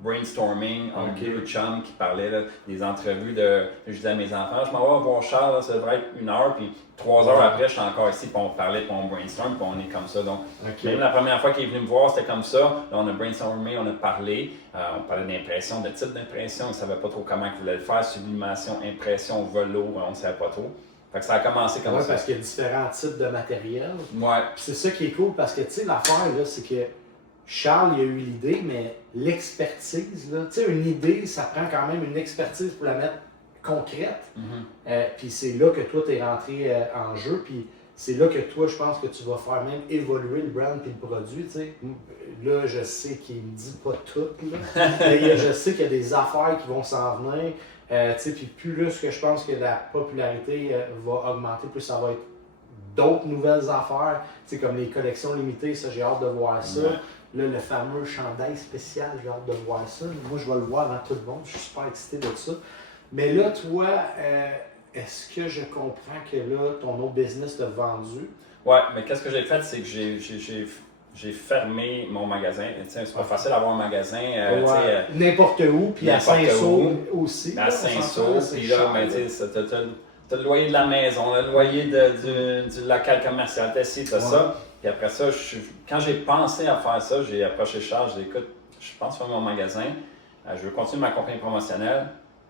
brainstorming, en Ok. deux chums qui parlaient là, des entrevues je disais à mes enfants, je m'en vais voir Charles, là, ça devrait être 1 heure, puis 3 heures Ouais. après, je suis encore ici, puis on parlait, puis on brainstorm, puis on est comme ça. Donc, OK. même la première fois qu'il est venu me voir, c'était comme ça. Là, on a brainstormé, on a parlé. On parlait d'impression, de type d'impression. Il ne savait pas trop comment il voulait le faire. Sublimation, impression, velo, on ne savait pas trop. Fait que ça a commencé comme Ouais, ça. parce qu'il y a différents types de matériel. Ouais. Puis c'est ça qui est cool parce que, tu sais, l'affaire, là, c'est que Charles, il a eu l'idée, mais l'expertise, là, tu sais, une idée, ça prend quand même une expertise pour la mettre concrète. Mhm. Puis c'est là que toi, tu es rentré en jeu. Puis c'est là que toi, je pense que tu vas faire même évoluer le brand et le produit. Tu sais. Là, je sais qu'il me dit pas tout. Là. Mais je sais qu'il y a des affaires qui vont s'en venir. Tu sais, puis plus que je pense que la popularité va augmenter, plus ça va être d'autres nouvelles affaires, tu sais, comme les collections limitées, ça, j'ai hâte de voir ça. Ouais. Là, le fameux chandail spécial, j'ai hâte de voir ça. Moi, je vais le voir avant tout le monde, je suis super excité de ça. Mais là, toi, est-ce que je comprends que là, ton autre business t'a vendu? Ouais, mais qu'est-ce que j'ai fait, c'est que j'ai fermé mon magasin. C'est pas facile d'avoir un magasin. Ouais, n'importe où, puis à n'importe Saint-Saul aussi. À là, Saint-Saul, on s'entend, puis c'est là, cher, ben, tu sais, t'as le loyer de la maison, le loyer du local commercial, t'as ci, t'as ça. Puis après ça, quand j'ai pensé à faire ça, j'ai approché Charles, j'ai dit écoute, je pense faire mon magasin, je veux continuer ma compagnie promotionnelle,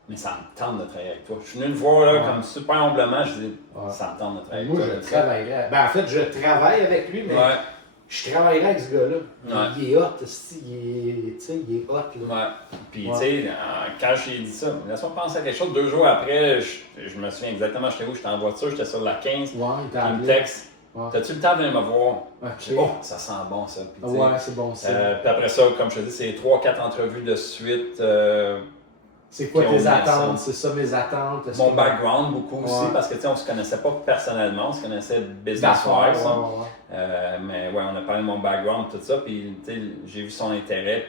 mais ça me tente de travailler avec toi. Je suis venu le voir là, comme super humblement, je dis ça me tente de travailler avec moi, toi. je travaillerais. Ben, en fait, je travaille avec lui, mais je travaillerais avec ce gars-là. Ouais. Il est hot, il est hot. Là. Ouais. Puis, tu sais, quand j'ai dit ça, laisse-moi penser à quelque chose. 2 jours après, je me souviens exactement, j'étais où? J'étais en voiture, j'étais sur la 15. Ouais, il t'a Il me appelé. texte. Ouais. T'as-tu le temps de venir me voir? Ok. Je dis, oh, ça sent bon ça. Puis, tu sais, Ouais, c'est bon ça. puis après ça, comme je te dis, c'est 3-4 entrevues de suite. C'est quoi Puis on tes met attentes? ça. C'est ça mes attentes? Est-ce Mon que- background beaucoup aussi, Ouais. parce que tu sais, on se connaissait pas personnellement, on se connaissait D'affaires, business-wise. ouais. Mais ouais, on a parlé de mon background, tout ça, puis tu sais, j'ai vu son intérêt,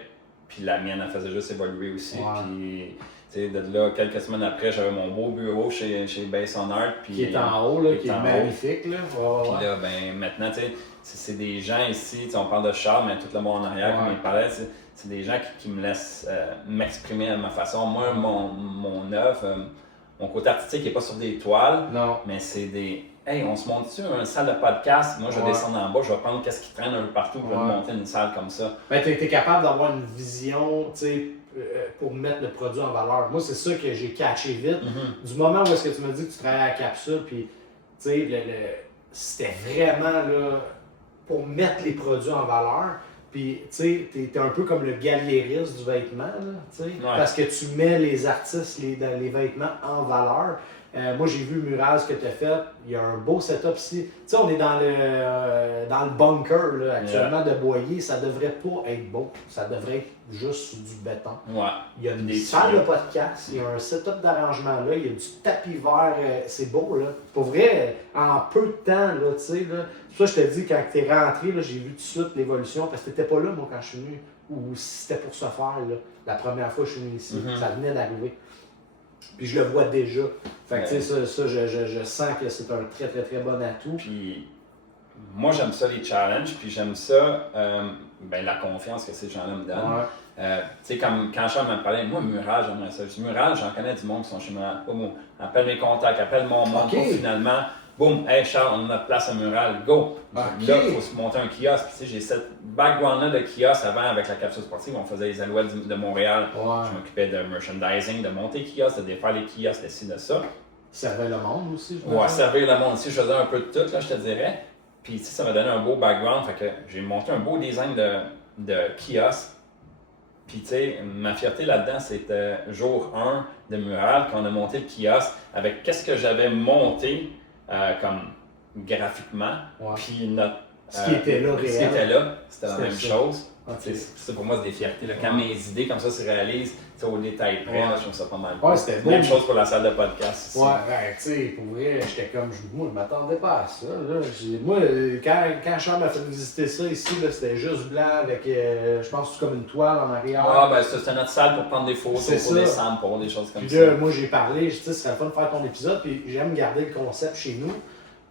puis la mienne, elle faisait juste évoluer aussi. Ouais. Puis, tu sais, de là, quelques semaines après, j'avais mon beau bureau chez Base on Art. Puis, Qui est en haut, là, qui est en haut. magnifique. Là. Ouais. Puis là, ben, maintenant, tu sais, c'est des gens ici, tu sais, on parle de Charles, mais tout le monde en arrière, Ouais. comme il parlait, c'est des gens qui me laissent m'exprimer à ma façon. Moi, mon œuvre, mon côté artistique n'est pas sur des toiles, Non. mais c'est des. Hey, on se monte dessus une salle de podcast. Moi, je vais Ouais. descendre en bas, je vais prendre qu'est-ce qui traîne un peu partout, je vais Ouais. monter une salle comme ça. Ben, tu es capable d'avoir une vision, tu sais, pour mettre le produit en valeur. Moi, c'est ça que j'ai catché vite. Du moment où est-ce que tu m'as dit que tu travaillais à la capsule, puis, tu sais, c'était vraiment, là, pour mettre les produits en valeur. Puis, tu sais, t'es un peu comme le galériste du vêtement, là, tu sais, parce que tu mets les artistes, les vêtements en valeur. Moi, j'ai vu le mural que tu as fait. Il y a un beau setup ici. Tu sais, on est dans le bunker là, actuellement de Boyer. Ça devrait pas être beau. Ça devrait être juste sur du béton. Ouais. Il y a une Des salle de tuyaux. podcast. Il y a un setup d'arrangement là. Il y a du tapis vert. C'est beau, là. Pour vrai, en peu de temps, là, tu sais, là. C'est pour ça que je te dis, quand tu es rentré, là, j'ai vu tout de suite l'évolution. Parce que tu n'étais pas là, moi, quand je suis venu. Ou si c'était pour se faire, là. La première fois que je suis venu ici. Ça venait d'arriver. Puis je le vois déjà. Fait que tu sais, ça je sens que c'est un très très très bon atout. Puis moi, j'aime ça les challenges, puis j'aime ça ben, la confiance que ces gens-là me donnent. Ouais. Tu sais, comme quand Charles m'a parlé, moi, Mural, j'aimerais ça. Je dis, Mural, j'en connais du monde qui sont chez Mural. Boum, appelle mes contacts, appelle mon monde. Ok. Pour finalement, boum, hey Charles, on a notre place à Mural, go. Ok. Là, il faut se monter un kiosque. Puis, tu sais, j'ai cette background-là de kiosque avant avec la capsule sportive. On faisait les alouettes de Montréal. Ouais. Je m'occupais de merchandising, de monter kiosque, de défaire les kiosques, de ci, de ça. Servait le monde aussi, je Ouais, servir le monde aussi, je faisais un peu de tout, là, je te dirais. Puis, tu sais, ça m'a donné un beau background. Fait que j'ai monté un beau design de kiosque. Puis, tu sais, ma fierté là-dedans, c'était jour 1 de Mural, quand on a monté le kiosque, avec qu'est-ce que j'avais monté comme graphiquement. Ouais. Puis, notre. Ce qui était là, Ce qui réel. était là, c'était la C'était même ça. chose. Ok. C'est pour moi, c'est des fiertés. Là. Quand mes idées comme ça se réalisent, tu sais, au détail près, Ouais. là, je trouve ça pas mal. Ouais, c'était beau. Même chose pour la salle de podcast. Ici. Ouais, ben, tu sais, pour vrai, j'étais comme, moi, je m'attendais pas à ça. Là. Moi, quand Charles m'a fait visiter ça ici, là, c'était juste blanc avec, je pense, comme une toile en arrière. Ah, ben ça, c'était notre salle pour prendre des photos, C'est pour ça. des samples, des choses comme Puis ça. là, moi, j'ai parlé, je dis, ce serait le fun de faire ton épisode, puis j'aime garder le concept chez nous.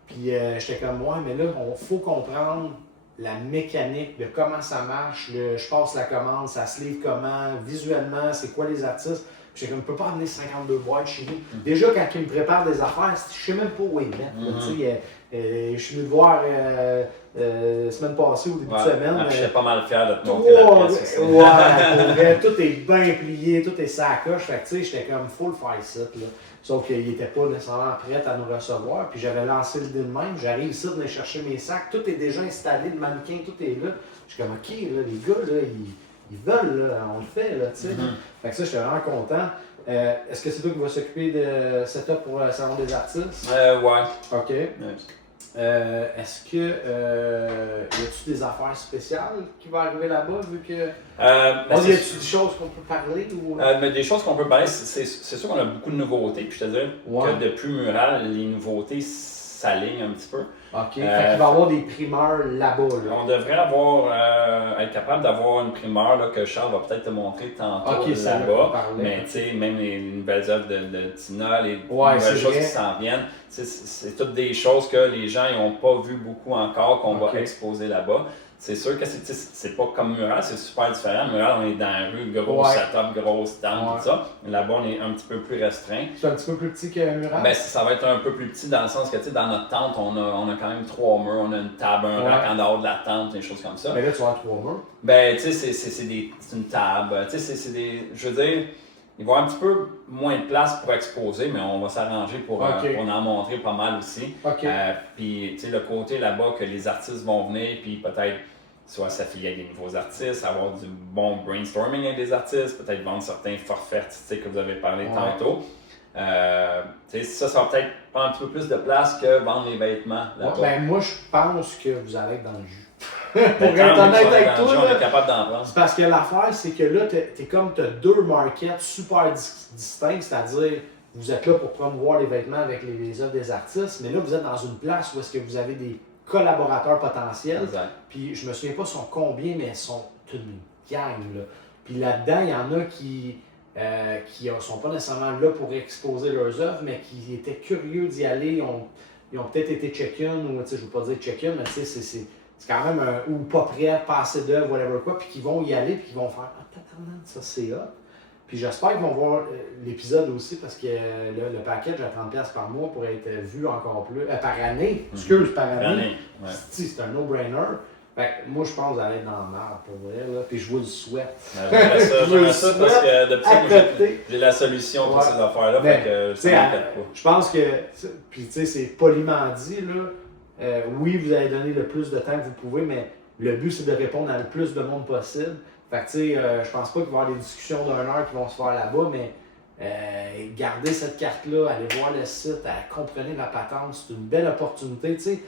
Puis j'étais comme, ouais, mais là, il faut comprendre la mécanique de comment ça marche. Je passe la commande, ça se livre comment, visuellement, c'est quoi les artistes. Puis j'étais comme, je peux pas amener 52 boîtes chez nous. Déjà, quand ils me préparent des affaires, je sais même pas où les mettre. Là, tu sais, je suis venu te voir semaine passée, au début de semaine. Je suis pas mal fier de te montrer la pièce aussi. Ouais, pour vrai, tout est bien plié, tout est sacoche. Fait que tu sais, j'étais comme full faire ça, là. Sauf qu'il n'était pas nécessairement prêt à nous recevoir. Puis j'avais lancé l'idée de même. J'arrive ici de venir chercher mes sacs. Tout est déjà installé, le mannequin, tout est là. Je suis comme, OK, là, les gars, là, ils veulent, là, on le fait, là, tu sais. Fait que ça, j'étais vraiment content. Est-ce que c'est toi qui vas s'occuper de setup pour le Salon des artistes? Ouais. OK. Ouais. Est-ce que y a-tu des affaires spéciales qui vont arriver là-bas vu que. Ben, y c'est- a-tu des choses qu'on peut parler ou. mais des choses qu'on peut parler, c'est sûr qu'on a beaucoup de nouveautés. Puis je te dirais Ouais. que depuis Mural, les nouveautés, s'aligne un petit peu. OK. Fait qu'il va y avoir des primeurs là-bas. Là. On devrait être capable d'avoir une primeur là, que Charles va peut-être te montrer tantôt là-bas. Mais tu sais, même les nouvelles œuvres de Tina, les nouvelles choses qui s'en viennent, c'est toutes des choses que les gens n'ont pas vu beaucoup encore, qu'on va exposer là-bas. C'est sûr que c'est pas comme Mural, c'est super différent. Mural, on est dans la rue, gros setup, grosse tente, tout ça. Là-bas, on est un petit peu plus restreint. C'est un petit peu plus petit que Mural? Ben, ça va être un peu plus petit dans le sens que, dans notre tente, on a quand même 3 murs, on a une table, un rack en dehors de la tente, des choses comme ça. Mais là, tu vas avoir 3 murs? Ben, tu sais, c'est une table. Tu sais, c'est des. Je veux dire, il va y avoir un petit peu moins de place pour exposer, mais on va s'arranger pour en montrer pas mal aussi. Puis, tu sais, le côté là-bas que les artistes vont venir, puis peut-être soit s'affilier avec des nouveaux artistes, avoir du bon brainstorming avec des artistes, peut-être vendre certains forfaits artistiques que vous avez parlé tantôt. Ça va peut-être prendre un petit peu plus de place que vendre les vêtements là-bas. Ben, moi, je pense que vous allez être dans le jus. Pour être honnête avec toi, on est capable d'en prendre. C'est parce que l'affaire, c'est que là, t'as deux markets super distincts, c'est-à-dire vous êtes là pour promouvoir les vêtements avec les œuvres des artistes, mais là, vous êtes dans une place où est-ce que vous avez des collaborateurs potentiels. Puis je me souviens pas sont combien, mais ils sont une gang. Là. Puis là-dedans, il y en a qui sont pas nécessairement là pour exposer leurs œuvres, mais qui étaient curieux d'y aller. Ils ont peut-être été check-in, ou je ne veux pas dire check-in, mais c'est quand même ou pas prêt, pas assez d'œuvres, whatever quoi, puis qui vont y aller, puis qui vont faire « Ah, tabarnak, ça c'est hot ». Puis j'espère qu'ils vont voir l'épisode aussi, parce que le package à 30$ par mois pourrait être vu encore plus, par année, par année. C'est un no-brainer. Fait que moi, je pense que vous allez être dans le marre pour vrai, là, puis je vous le souhaite. J'aimerais ça parce que depuis j'ai la solution pour ces affaires-là, fait que ça m'inquiète pas. Je pense que, puis tu sais, c'est poliment dit, là, oui, vous allez donner le plus de temps que vous pouvez, mais le but, c'est de répondre à le plus de monde possible. Fait que tu sais, je pense pas qu'il va y avoir des discussions d'1 heure qui vont se faire là-bas, mais gardez cette carte-là, allez voir le site, comprenez la patente, c'est une belle opportunité, tu sais.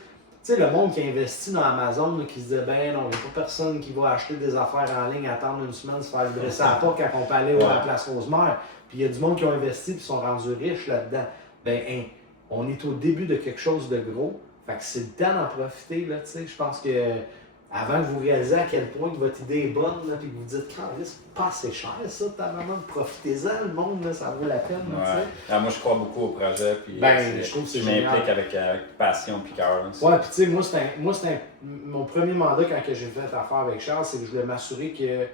Tu sais, le monde qui investit dans Amazon, là, qui se dit, ben non, il n'y a pas personne qui va acheter des affaires en ligne, attendre une semaine, se faire livrer ça à la porte quand on peut aller à la place Rosemère. Puis il y a du monde qui ont investi et sont rendus riches là-dedans. Ben, on est au début de quelque chose de gros. Fait que c'est le temps d'en profiter, là, tu sais. Je pense que avant que vous réalisez à quel point que votre idée est bonne, là, puis que vous dites, c'est pas assez cher, ça, ta maman, profitez-en, le monde, là, ça vaut la peine, tu sais. Moi, je crois beaucoup au projet, puis je trouve que c'est génial. m'implique avec passion puis cœur. Ouais, puis tu sais, moi, c'était mon premier mandat quand j'ai fait affaire avec Charles, c'est que je voulais m'assurer que, tu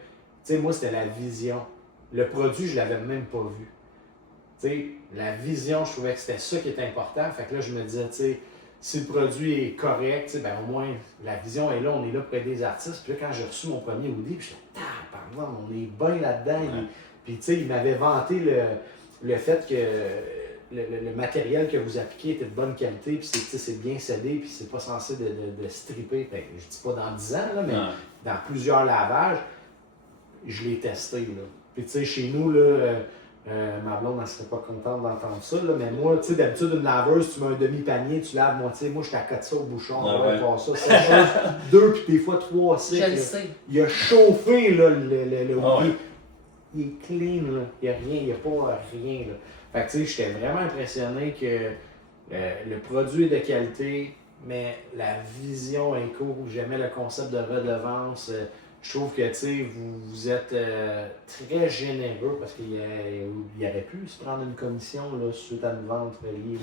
sais, moi, c'était la vision. Le produit, je l'avais même pas vu. Tu sais, la vision, je trouvais que c'était ça qui était important. Fait que là, je me disais, tu sais, si le produit est correct, ben au moins la vision est là, on est là pour aider les artistes. Puis là, quand j'ai reçu mon premier Audi, je me pardon, on est bien là-dedans. Puis tu sais, il m'avait vanté le fait que le matériel que vous appliquez était de bonne qualité, puis c'est bien scellé, puis c'est pas censé de stripper. Ben, je dis pas dans 10 ans, là, mais dans plusieurs lavages, je l'ai testé. Là. Puis tu sais, chez nous, là, ma blonde, elle serait pas contente d'entendre ça, là, mais moi, tu sais, d'habitude, une laveuse, tu mets un demi-panier, tu laves moitié. Moi, je t'accote ça au bouchon, pas ça. C'est chose, 2 puis des fois 3 cycles. Je le sais. Il a chauffé, là, le Audi. Il est clean, là. Il n'y a rien, il n'y a pas rien, là. Fait que, tu sais, j'étais vraiment impressionné que le produit est de qualité, mais la vision est cool. J'aimais le concept de redevance. Je trouve que vous êtes très généreux parce qu'il aurait pu se prendre une commission là, suite à une vente reliée.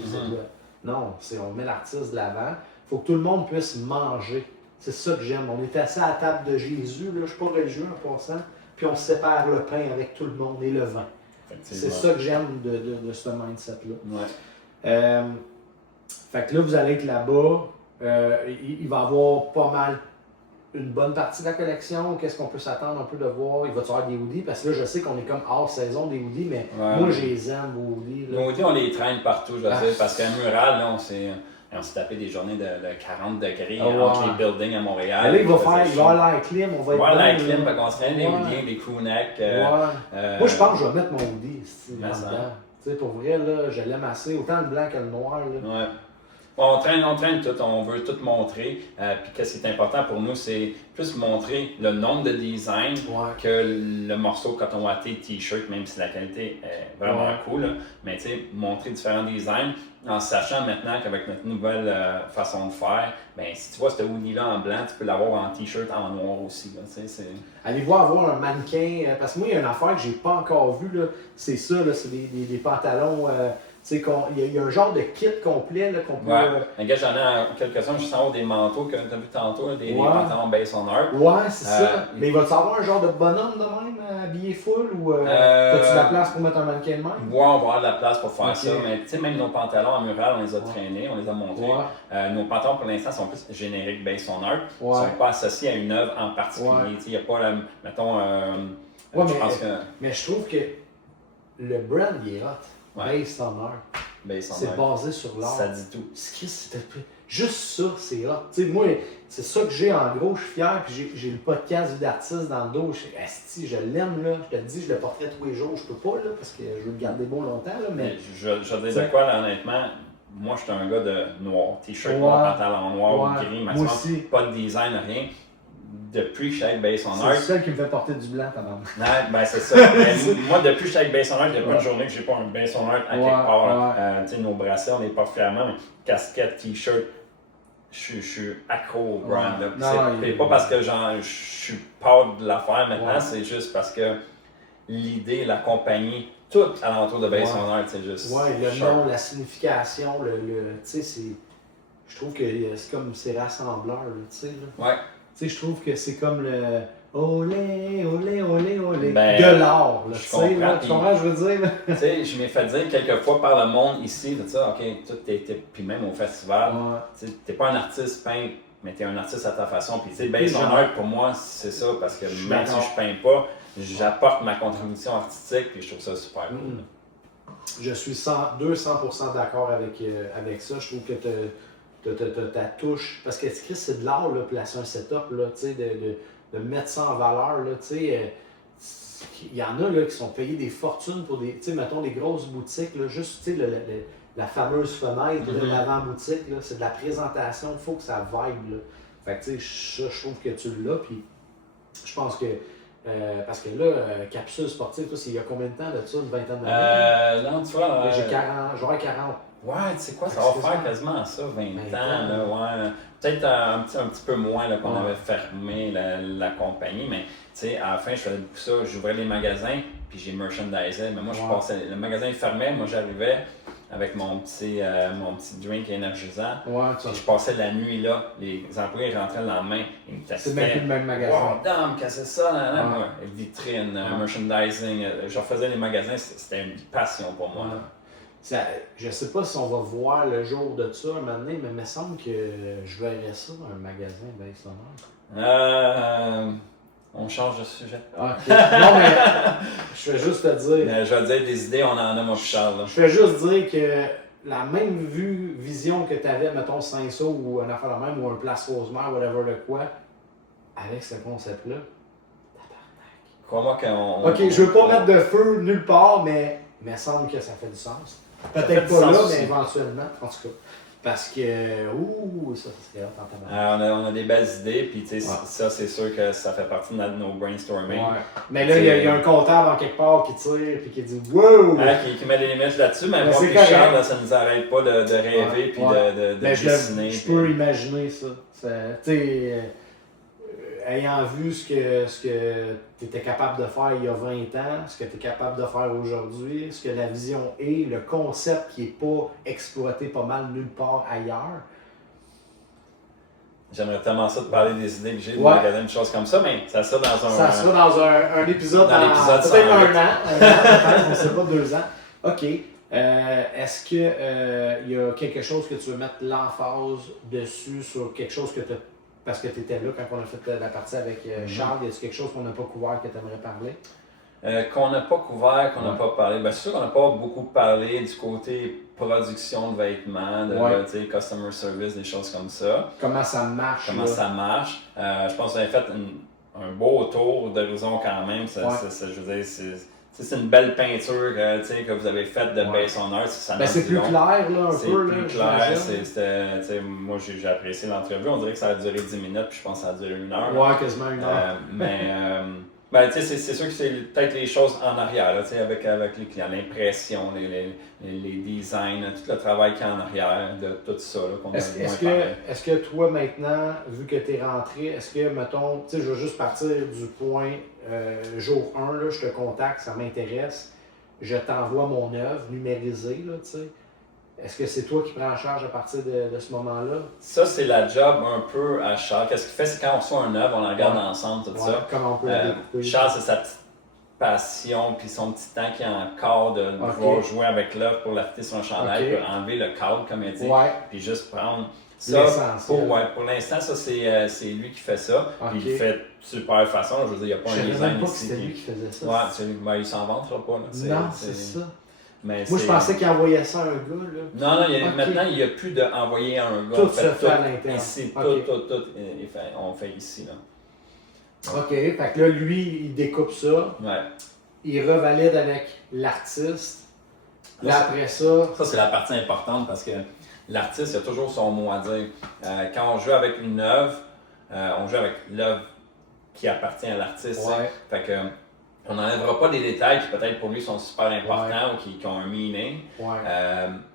Non, on met l'artiste de l'avant. Il faut que tout le monde puisse manger. C'est ça que j'aime. On est assis à la table de Jésus, là, je ne suis pas religieux en passant, puis on sépare le pain avec tout le monde et le vin. C'est ça que j'aime de ce mindset-là. Fait que là, vous allez être là-bas. Il va y avoir pas mal une bonne partie de la collection, qu'est-ce qu'on peut s'attendre un peu de voir? Il va y avoir des hoodies, parce que là, je sais qu'on est comme hors saison des hoodies, mais moi, je les aime, vos hoodies. Nos hoodies, on les traîne partout, je veux dire, parce qu'à Mural, là, on s'est tapé des journées de 40 degrés entre les buildings à Montréal. Là, il va y avoir l'air clim, on va être voir l'air clim, fait qu'on se traîne des hoodies, des crewnecks. Moi, je pense que je vais mettre mon hoodie dedans. Tu sais, pour vrai, là, je l'aime assez, autant le blanc que le noir. Là. On traîne tout, on veut tout montrer. Puis qu'est-ce qui est important pour nous, c'est plus montrer le nombre de designs que le morceau coton watté t-shirt, même si la qualité est vraiment cool. Là. Mais tu sais, montrer différents designs en sachant maintenant qu'avec notre nouvelle façon de faire, ben si tu vois ce hoodie-là en blanc, tu peux l'avoir en t-shirt en noir aussi. Là, allez-vous avoir un mannequin, parce que moi, il y a une affaire que j'ai pas encore vue, là, c'est ça, là, c'est des pantalons. Tu sais, il y a un genre de kit complet là, qu'on peut. Ouais. Gars, j'en ai quelques-uns juste en haut des manteaux que tu as vu tantôt, là, des pantalons Based on Art. Ouais, c'est ça. Mais il va-tu avoir un genre de bonhomme de même, habillé full ou as-tu la place pour mettre un mannequin de même? Ouais, on va avoir de la place pour faire ça. Mais tu sais, même nos pantalons en mural, on les a traînés, on les a montrés. Nos pantalons pour l'instant sont plus génériques Based on Art. Ils ne sont pas associés à une œuvre en particulier. Il n'y a pas, mettons, je pense que. Mais je trouve que le brand, il est hot. Based on Art. C'est basé sur l'art. Ça dit tout. Juste ça, c'est hot. T'sais, moi, c'est ça que j'ai en gros, je suis fier, puis j'ai le podcast d'artiste dans le dos. Je l'aime, là. Je te le dis, je le porterai tous les jours. Je peux pas, là, parce que je veux le garder beau longtemps, là, mais... Je te dis de quoi, là, honnêtement, moi, je suis un gars de noir. T-shirt noir, pantalon noir ou gris, maximum. Moi aussi. Pas de design, rien. Depuis que je suis avec Based on Art. C'est le seul qui me fait porter du blanc, quand même. Non, ben c'est ça. Moi, depuis que je suis avec Based on Art, il n'y a pas une journée que j'ai pas un Based on Art à quelque part. Tu sais, nos bracelets, on les porte fièrement, mais casquette, t-shirt, je suis accro au brand. C'est pas parce que je suis pas de l'affaire maintenant, c'est juste parce que l'idée, la compagnie, tout alentour de Based on Art, c'est juste. Ouais, le nom, la signification, tu sais, c'est. Je trouve que c'est comme c'est rassembleur, tu sais. Ouais. Tu sais, je trouve que c'est comme le olé, olé, olé, olé ben, de l'art. Tu comprends ce que je veux dire? Tu sais, je m'ai fait dire quelques fois par le monde ici, tout ça, ok, puis même au festival, tu t'es pas un artiste peintre, mais t'es un artiste à ta façon. Puis tu sais, Based on Art, pour moi, c'est ça, parce que même si je peins pas, j'apporte ma contribution artistique, puis je trouve ça super cool. Je suis 200% d'accord avec ça. Je trouve que ta touche, parce que c'est de l'art, là, placer un setup, là, de mettre ça en valeur, là, il y en a là, qui sont payés des fortunes pour des, mettons les grosses boutiques, là, juste la fameuse fenêtre de l'avant-boutique, c'est de la présentation, il faut que ça vibe. Là. Fait que je trouve que tu l'as, puis je pense que parce que là, capsule sportive, il y a combien de temps de ça, une vingtaine d'années? Non, tu vois. J'aurais 40. Ouais, tu sais quoi, ça va faire quasiment ça, 20 ans. Là, ouais. Peut-être un petit peu moins là, qu'on avait fermé la compagnie, mais à la fin, je faisais beaucoup ça. J'ouvrais les magasins, puis j'ai merchandisé. Mais moi, je passais, le magasin fermait, moi j'arrivais avec mon petit drink énergisant. Puis je passais la nuit là. Les employés rentraient le lendemain, ils me testaient. C'est même plus le même magasin. Wow, dame, qu'est-ce que c'est ça? Moi, vitrine, merchandising. Je refaisais les magasins, c'était une passion pour moi. Je sais pas si on va voir le jour de ça un moment donné, mais il me semble que je verrais ça dans un magasin Based on Art. On change de sujet. Ok. Non, mais je vais juste te dire. Mais je vais te dire des idées, on en a, mon Charles. Je vais juste dire que la même vision que tu avais, mettons, Saint-Saul ou un affaire de même, ou un Place Rosemère, whatever le quoi, avec ce concept-là, tabarnak. Crois-moi qu'on. Ok, je veux pas mettre de feu nulle part, mais il me semble que ça fait du sens. Peut-être pas là, mais éventuellement, en tout cas. Parce que, ça serait hot en tabarnak. On a des belles idées, puis tu sais, ça, c'est sûr que ça fait partie de nos brainstorming. Mais là, il y a un comptable en quelque part qui tire, puis qui dit « Wow! » qui met des limites là-dessus, mais moi et Charles, ça nous arrête pas de rêver, puis de dessiner. Je peux imaginer ça. Tu sais, ayant vu ce que tu étais capable de faire il y a 20 ans, ce que tu es capable de faire aujourd'hui, ce que la vision est, le concept qui n'est pas exploité pas mal nulle part ailleurs. J'aimerais tellement ça de parler des idées que j'ai de magasin, une chose comme ça, mais ça sera dans un... Ça sera dans un épisode dans peut-être un an, peut-être, on ne sait pas, 2 ans. OK. Est-ce qu'il y a quelque chose que tu veux mettre l'emphase dessus sur quelque chose que tu as... Parce que tu étais là quand on a fait la partie avec Charles, y a-t-il quelque chose qu'on n'a pas couvert que tu aimerais parler? Qu'on n'a pas couvert, qu'on n'a pas parlé. Bien, c'est sûr qu'on n'a pas beaucoup parlé du côté production de vêtements, de customer service, des choses comme ça. Comment ça marche? Ça marche. Je pense qu'on avait fait un beau tour d'horizon quand même. Je veux dire, c'est une belle peinture que vous avez faite de Based on Art. Ça Ben, c'est plus clair, là, un c'est peu. plus là, clair. Moi, j'ai apprécié l'entrevue. On dirait que ça a duré 10 minutes, puis je pense que ça a duré 1 heure. Ouais, quasiment 1 heure. Ben, c'est sûr que c'est peut-être les choses en arrière, là, avec les clients, l'impression, les designs, tout le travail qu'il y a en arrière de tout ça là, qu'on a Est-ce que toi, maintenant, vu que tu es rentré, est-ce que, mettons, tu sais, je veux juste partir du point jour 1, là, je te contacte, ça m'intéresse, je t'envoie mon œuvre numérisée, là, tu sais. Est-ce que c'est toi qui prends en charge à partir de ce moment-là? Ça, c'est la job un peu à Charles. Qu'est-ce qu'il fait, c'est quand on reçoit un œuvre, on la regarde ensemble, tout ça. Comment on peut la découper? Charles, c'est sa petite passion, puis son petit temps qu'il a encore de pouvoir jouer avec l'œuvre pour la fitter sur un chandail, pour enlever le cadre, comme il dit, puis juste prendre ça. Pour l'instant, ça, c'est lui qui fait ça. Puis il fait de super façon. Je veux dire, il n'y a pas un design ici. C'était lui qui faisait ça. Ouais, il s'en vantera pas. Là. Non, c'est ça. Mais moi, je pensais qu'il envoyait ça à un gars. Là. Non, maintenant, il n'y a plus d'envoyer à un gars. Tout se fait à l'intérieur. Ici, tout, on fait ici. Là. OK, fait que là, lui, il découpe ça. Ouais. Il revalide avec l'artiste. Là, après ça... Ça, c'est la partie importante parce que l'artiste, il a toujours son mot à dire. Quand on joue avec une œuvre, on joue avec l'œuvre qui appartient à l'artiste. Ouais. Fait que... On n'enlèvera pas des détails qui peut-être pour lui sont super importants ou qui ont un meaning. Ouais.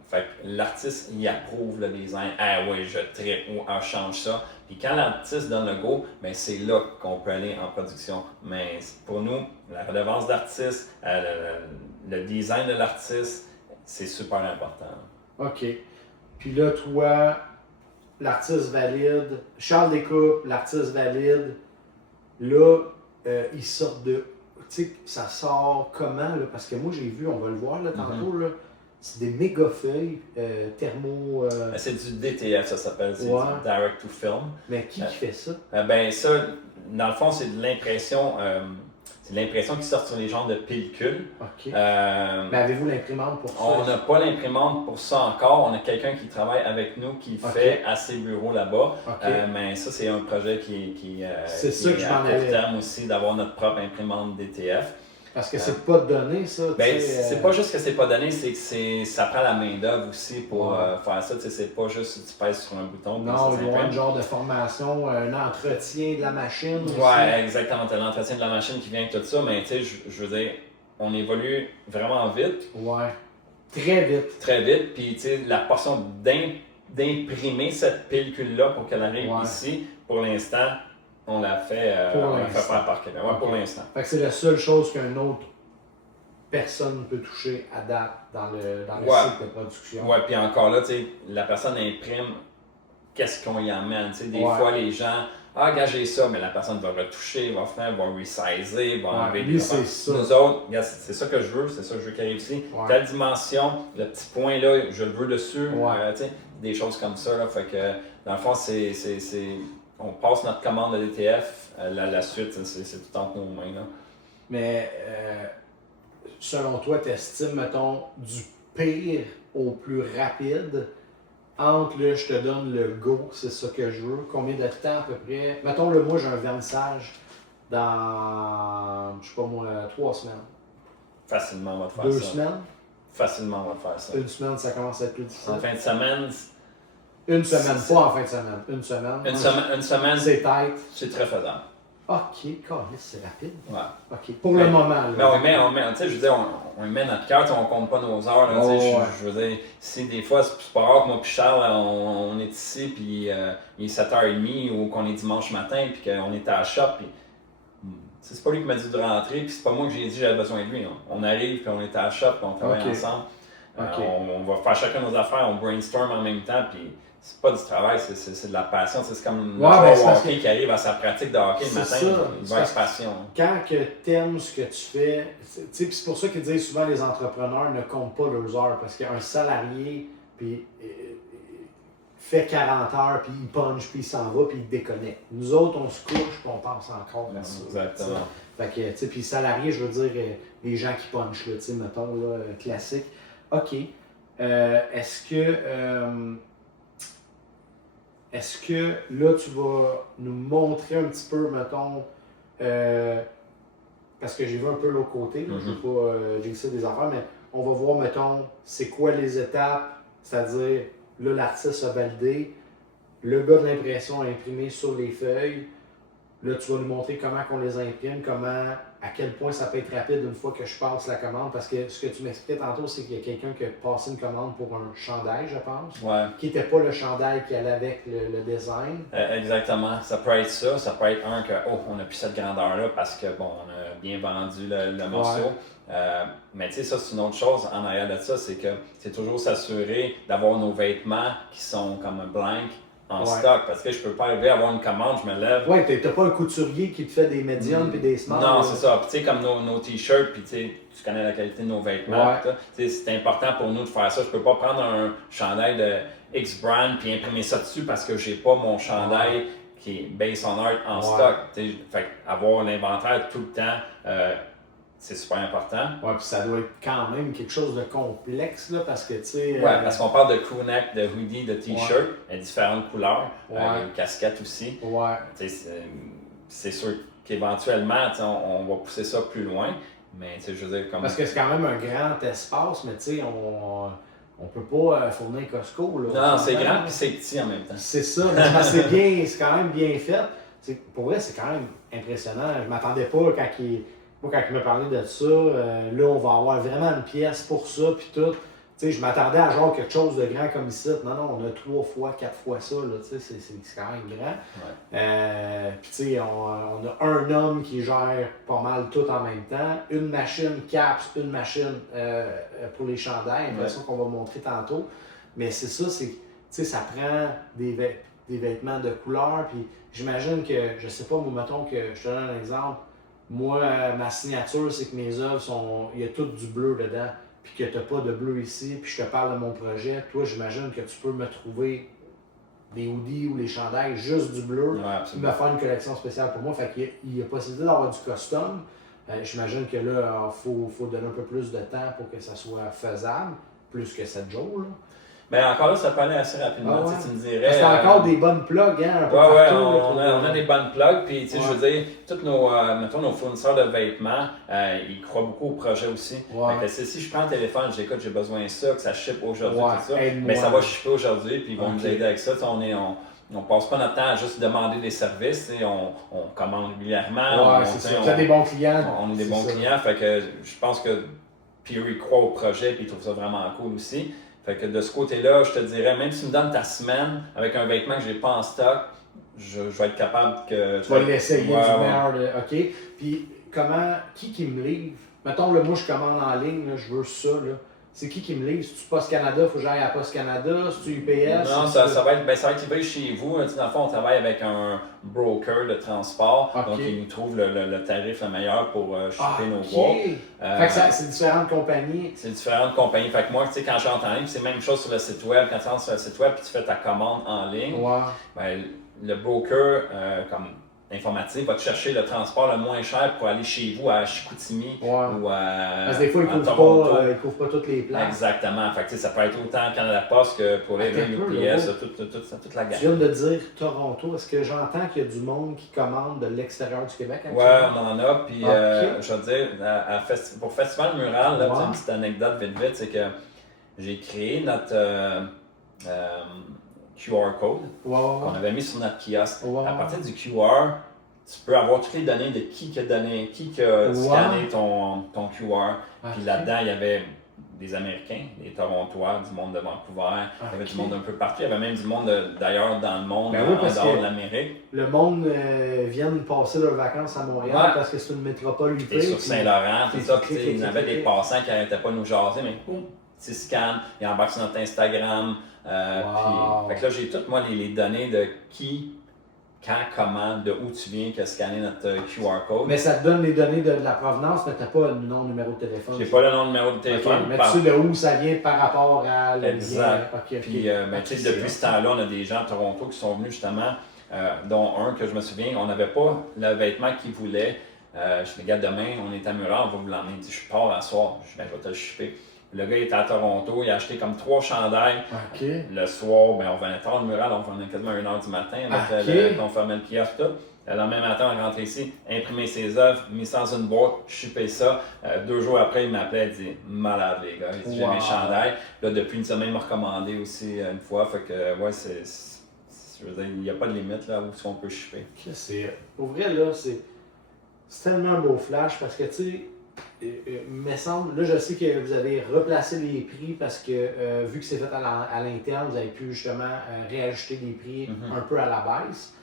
Fait que l'artiste, il approuve le design. Ah oui, je tripe ou change ça. Puis quand l'artiste donne le go, ben c'est là qu'on peut aller en production. Mais pour nous, la redevance d'artiste, le design de l'artiste, c'est super important. OK. Puis là, toi, l'artiste valide, Charles découpe, l'artiste valide. Là, il sort de... Tu sais, ça sort comment, là? Parce que moi, j'ai vu, on va le voir là, tantôt, là, c'est des méga feuilles thermo... C'est du DTF, ça s'appelle, c'est du Direct to Film. Mais qui fait ça? Ben ça, dans le fond, c'est de l'impression... c'est l'impression qui sort sur les genres de pellicules. OK. Mais avez-vous l'imprimante pour ça? On n'a pas l'imprimante pour ça encore. On a quelqu'un qui travaille avec nous qui fait à ses bureaux là-bas. Mais ça, c'est un projet qui c'est ça que je m'en court terme aussi, d'avoir notre propre imprimante DTF. Parce que c'est pas donné, ça. Ben, c'est pas juste que c'est pas donné, c'est que ça prend la main-d'œuvre aussi pour faire ça. C'est pas juste que tu pèses sur un bouton. Non, il y a un genre de formation, un entretien de la machine. Ouais, exactement. Tu as l'entretien de la machine qui vient avec tout ça, mais tu sais, je veux dire, on évolue vraiment vite. Ouais. Très vite. Très vite. Puis, tu sais, la portion d'imprimer cette pellicule-là pour qu'elle arrive ici, pour l'instant, on l'a fait, faire par quelqu'un. Ouais, pour l'instant. Fait que c'est la seule chose qu'une autre personne peut toucher à date dans le cycle de production. Ouais, puis encore là, tu sais, la personne imprime qu'est-ce qu'on y amène. Tu sais, des fois, les gens, j'ai ça, mais la personne va retoucher, va faire, va resizer, va enlever des c'est ça. Nous autres, c'est ça que je veux, c'est ça que je veux qu'il arrive ici. Telle dimension, le petit point là, je le veux dessus. Tu sais, des choses comme ça. Là, fait que, dans le fond, on passe notre commande de DTF, la suite, c'est tout entre nos mains. Là. Mais selon toi, tu estimes, mettons, du pire au plus rapide, entre le je te donne le go, c'est ça que je veux, combien de temps à peu près? Mettons, moi, j'ai un vernissage dans, je sais pas moi, 3 semaines. Facilement, on va te faire 2 ça. semaines? Facilement, on va te faire ça. 1 semaine, ça commence à être plus difficile. En fin de semaine... 1 semaine, pas en fin de semaine. 1 semaine. Une semaine, c'est tête. C'est très faisable. OK, c'est rapide. Ouais. OK, pour le moment. Là. Mais on met, tu sais, je veux dire, on met notre cœur, on compte pas nos heures. Là, je veux dire, si des fois, c'est pas rare que moi et Charles, on est ici, puis il est 7h30 ou qu'on est dimanche matin, puis qu'on est à la shop, puis c'est pas lui qui m'a dit de rentrer, puis c'est pas moi que j'ai dit que j'avais besoin de lui. Hein. On arrive, puis on est à la shop, puis on travaille ensemble. On va faire chacun nos affaires, on brainstorm en même temps, puis c'est pas du travail, c'est de la passion. C'est comme le hockey qui arrive à sa pratique de hockey le matin, il va avec passion. Quand tu aimes ce que tu fais, c'est pour ça qu'ils disent souvent les entrepreneurs ne comptent pas leurs heures, parce qu'un salarié puis, fait 40 heures, puis il punch, puis il s'en va, puis il déconnecte. Nous autres, on se couche, puis on pense encore à ça. Exactement. Fait que, tu sais, puis salarié, je veux dire, les gens qui punchent, là, tu sais, mettons, là, classique. OK. Est-ce que là, tu vas nous montrer un petit peu, mettons, parce que j'ai vu un peu l'autre côté, là, je ne veux pas jinxer des affaires, mais on va voir, mettons, c'est quoi les étapes, c'est-à-dire, là, l'artiste a validé, le gars de l'impression a imprimé sur les feuilles, là, tu vas nous montrer comment on les imprime, à quel point ça peut être rapide une fois que je passe la commande, parce que ce que tu m'expliquais tantôt, c'est qu'il y a quelqu'un qui a passé une commande pour un chandail, je pense, qui n'était pas le chandail qui allait avec le design. Exactement. Ça peut être ça. Ça peut être on n'a plus cette grandeur-là parce que, bon, on a bien vendu le morceau. Mais tu sais, ça, c'est une autre chose en arrière de ça, c'est que c'est toujours s'assurer d'avoir nos vêtements qui sont comme blancs en stock, parce que je peux pas arriver à avoir une commande, je me lève. Ouais, t'as pas un couturier qui te fait des médiums puis des smalls. Non, c'est ça. Puis tu sais, comme nos t-shirts, puis tu connais la qualité de nos vêtements. C'est important pour nous de faire ça. Je peux pas prendre un chandail de X brand puis imprimer ça dessus parce que j'ai pas mon chandail qui est based on art en stock. Fait avoir l'inventaire tout le temps, c'est super important. Ouais, puis ça doit être quand même quelque chose de complexe, là, parce que, tu sais... parce qu'on parle de crewneck, de hoodie, de t-shirt, il y a différentes couleurs, il y a une casquette aussi. C'est sûr qu'éventuellement, on va pousser ça plus loin, mais je veux dire... Parce que c'est quand même un grand espace, mais tu sais, on peut pas fournir Costco, là. Non, c'est grand puis c'est petit en même temps. C'est ça, mais c'est quand même bien fait. Pour vrai, c'est quand même impressionnant. Je m'attendais pas Moi, quand il m'a parlé de ça, là, on va avoir vraiment une pièce pour ça, puis tout. Tu sais, je m'attendais à genre quelque chose de grand comme ici. Non, on a 3 fois, 4 fois ça, là, tu sais, c'est quand même grand. Puis, tu sais, on a un homme qui gère pas mal tout en même temps. Une machine caps, une machine pour les chandails, l'impression qu'on va montrer tantôt. Mais c'est ça, tu sais, ça prend des vêtements de couleur, puis j'imagine que, je sais pas, moi, mettons que, je te donne un exemple, moi, ma signature, c'est que mes œuvres il y a tout du bleu dedans, puis que tu n'as pas de bleu ici, puis je te parle de mon projet. Toi, j'imagine que tu peux me trouver des hoodies ou les chandails juste du bleu, puis me faire une collection spéciale pour moi. Fait qu'il y a possibilité d'avoir du custom. J'imagine que là, il faut donner un peu plus de temps pour que ça soit faisable, plus que 7 jours. Là. Mais encore là, ça peut aller assez rapidement. Tu me dirais. Parce qu'il y a encore des bonnes plugs, hein, un peu partout, on a des bonnes plugs. Puis, je veux dire, tous nos fournisseurs de vêtements, ils croient beaucoup au projet aussi. Fait que si je prends le téléphone, j'écoute, j'ai besoin de ça, que ça ship aujourd'hui, tout ça. Mais ça va shipper aujourd'hui, puis ils vont nous aider avec ça. On passe pas notre temps à juste demander des services, on commande régulièrement. On a des bons clients. On est des bons clients. Fait que je pense que Peary croit au projet, puis il trouve ça vraiment cool aussi. Fait que de ce côté-là, je te dirais, même si tu me donnes ta semaine avec un vêtement que je n'ai pas en stock, je vais être capable que... Tu vas l'essayer du meilleur. OK. Puis, qui me livre? Mettons, moi, je commande en ligne, là, je veux ça. Là. C'est qui me livre? Si tu Post Canada, il faut que j'aille à Post Canada. Si tu UPS? Non, ça va être livré chez vous. Dans le fond, on travaille avec un broker de transport. Donc, il nous trouve le tarif le meilleur pour shipper nos boîtes. Fait que c'est différentes compagnies. C'est différentes compagnies. Fait que moi, quand je rentre en ligne, c'est la même chose sur le site web. Quand tu rentres sur le site web et tu fais ta commande en ligne, le broker, comme informatique, va te chercher le transport le moins cher pour aller chez vous à Chicoutimi ou à parce que des fois, ils ne couvrent pas toutes les places. Exactement. Fait que, ça peut être autant Canada Post que pour les UPS, toute la gamme. Tu viens de dire Toronto. Est-ce que j'entends qu'il y a du monde qui commande de l'extérieur du Québec? Oui, on en a. Puis, je veux dire, pour Festival Mural, là, une petite anecdote vite, c'est que j'ai créé notre QR code qu'on avait mis sur notre kiosque. À partir du QR, tu peux avoir toutes les données de qui a scanné ton QR. Puis là-dedans, il y avait des Américains, des Torontois, du monde de Vancouver, il y avait du monde un peu partout. Il y avait même du monde d'ailleurs dans le monde, en dehors de l'Amérique. Le monde vient passer leurs vacances à Montréal parce que c'est une métropole huppée. Et sur Saint-Laurent, tout ça. Il y avait des passants qui n'arrêtaient pas de nous jaser, mais tu scans, ils embarquent sur notre Instagram. Fait que là, j'ai toutes moi les données de qui, quand, comment, de où tu viens, qui a scanné notre QR code. Mais ça te donne les données de la provenance, mais tu n'as pas le nom, numéro de téléphone. J'ai pas le nom, numéro de téléphone. Mais tu sais de où ça vient par rapport à le exact. Puis depuis ce temps-là, on a des gens de Toronto qui sont venus justement, dont un que je me souviens, on n'avait pas le vêtement qu'ils voulaient. Je me regarde demain, on est à Murat, on va vous l'emmener. Je pars à soir, je vais te le shipper. Le gars était à Toronto, il a acheté comme 3 chandails. OK. Le soir, ben, on venait tard le mural, on venait quasiment à 1h du matin, on fermait le piège tout. Le lendemain matin, on rentrait ici, imprimé ses œuvres, mis ça dans une boîte, chupé ça. 2 jours après, il m'appelait, il dit malade les gars, il dit j'ai mes chandails. Là, depuis une semaine, il m'a recommandé aussi une fois. Fait que, ouais, je veux dire, il n'y a pas de limite là où on peut chipper. Pour vrai, là, c'est tellement un beau flash parce que, tu sais, me semble, là, je sais que vous avez replacé les prix parce que, vu que c'est fait à l'interne, vous avez pu justement réajuster les prix un peu à la baisse.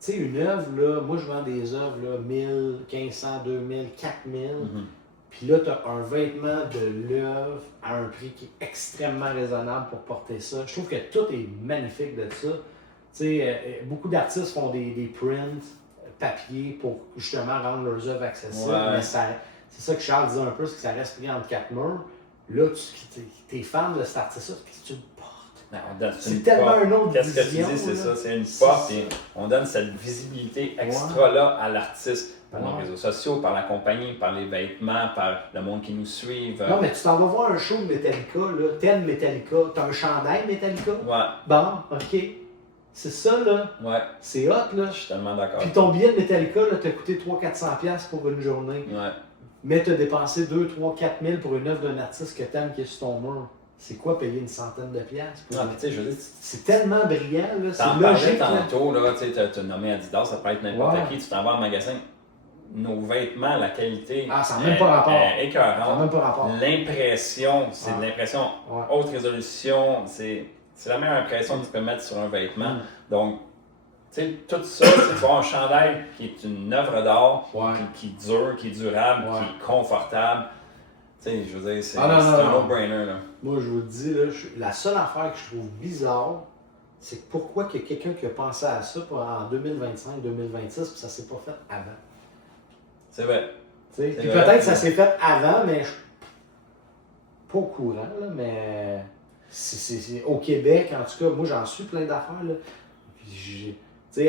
Tu sais, une œuvre, là, moi je vends des œuvres, là, 1000, 1500, 2000, 4000. Puis là, tu as un vêtement de l'œuvre à un prix qui est extrêmement raisonnable pour porter ça. Je trouve que tout est magnifique de ça. Tu sais, beaucoup d'artistes font des prints papier pour justement rendre leurs œuvres accessibles. Ouais. Mais c'est ça que Charles disait un peu, c'est que ça reste pris entre quatre murs. Là, tu es fan de cet artiste-là, qu'est-ce que tu le portes? C'est tellement un autre Qu'est-ce que tu vision, dis, c'est là. ça, c'est une porte et on donne cette visibilité extra là à l'artiste par nos réseaux sociaux, par la compagnie, par les vêtements, par le monde qui nous suit. Non, mais tu t'en vas voir un show de Metallica, là, t'aimes Metallica, t'as un chandail Metallica? Ouais, Bon, ok. C'est ça, là. ouais, C'est hot, là. je suis tellement d'accord. Puis ton billet de Metallica, là, t'a coûté 300-400$ pour une journée. Ouais. Mais t'as dépensé 2, 3, 4 000 pour une œuvre d'un artiste que t'aimes qui est sur ton mur. C'est quoi payer une centaine de piastres? Non, puis tu sais, je veux dire, C'est tellement brillant, là. t'en C'est parlais logique, là. tantôt, là, tu sais, t'as nommé Adidas, ça peut être n'importe Ouais. qui, tu t'en vas en magasin. Nos vêtements, la qualité, Ah, ça n'a même pas rapport. Ça n'a écœurante. même pas rapport. L'impression, c'est de Ouais. l'impression Ouais. haute résolution, c'est la meilleure impression que tu peux mettre sur un vêtement. Donc, tu sais, tout ça, c'est de voir un chandail qui est une œuvre d'art, Ouais. qui dure, qui est durable, Ouais. qui est confortable. Tu sais, je veux dire, c'est Ah, non, un non. no-brainer, là. Moi, je vous le dis, là, la seule affaire que je trouve bizarre, c'est que pourquoi qu'il y a quelqu'un qui a pensé à ça en 2025-2026 puis ça s'est pas fait avant. C'est vrai. T'sais, C'est puis vrai. peut-être que ça s'est fait avant, mais je suis pas au courant, là, mais c'est au Québec, en tout cas, moi j'en suis plein d'affaires. Là. Puis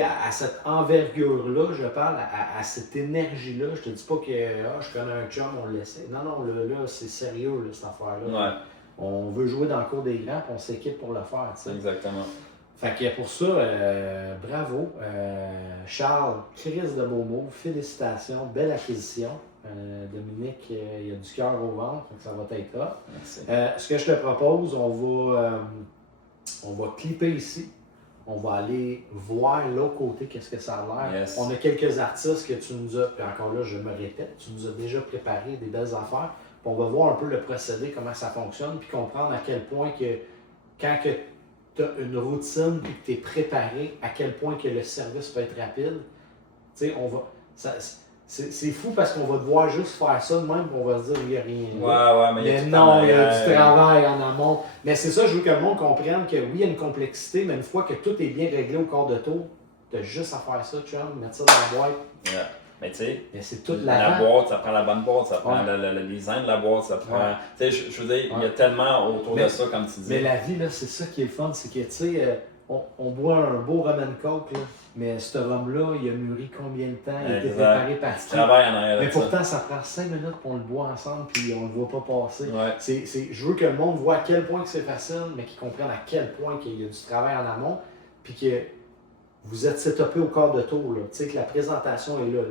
à cette envergure-là, je parle, à cette énergie-là, je te dis pas que je connais un chum, on le laissait. Non, non, là c'est sérieux, là, cette affaire-là. Ouais, On veut jouer dans le cours des grands, puis on s'équipe pour le faire. T'sais. exactement. Fait que pour ça, bravo. Charles, Chris de Beaumont, félicitations, belle acquisition. Dominique, il y a du cœur au ventre, donc ça va être hot. Merci. Ce que je te propose, on va clipper ici. On va aller voir l'autre côté, qu'est-ce que ça a l'air. Yes. On a quelques artistes que tu nous as, puis encore là, je me répète, tu nous as déjà préparé des belles affaires. Puis on va voir un peu le procédé, comment ça fonctionne, puis comprendre à quel point que quand tu as une routine et que tu es préparé, à quel point que le service peut être rapide. Tu sais, c'est fou parce qu'on va devoir juste faire ça de même, puis on va se dire, il n'y a rien. là. Ouais, mais il y a Mais tout non, en il y a arrière. du travail en amont. Mais c'est ça, je veux que le monde comprenne que oui, il y a une complexité, mais une fois que tout est bien réglé au corps de tour, tu as juste à faire ça, chum, mettre ça dans la boîte. Yeah. Mais tu sais, Mais c'est toute la la boîte, ça prend la bonne boîte, ça prend Ouais. le design de la boîte, ça prend. Ouais. Tu sais, je veux dire, il y a Ouais. tellement autour de Mais- ça, comme tu dis. Mais la vie, là, c'est ça qui est le fun, c'est que, tu sais, on boit un beau rum and coke, là, mais ce rhum-là, il a mûri combien de temps, il a été Exact. préparé par Tu qui? travailles en arrière de Mais ça. pourtant, ça prend 5 minutes pour on le boit ensemble, puis on le voit pas passer. Ouais. Je veux que le monde voit à quel point que c'est facile, mais qu'ils comprennent à quel point qu'il y a du travail en amont, puis que vous êtes setupé au corps de tour, là. Tu sais, que la présentation est là,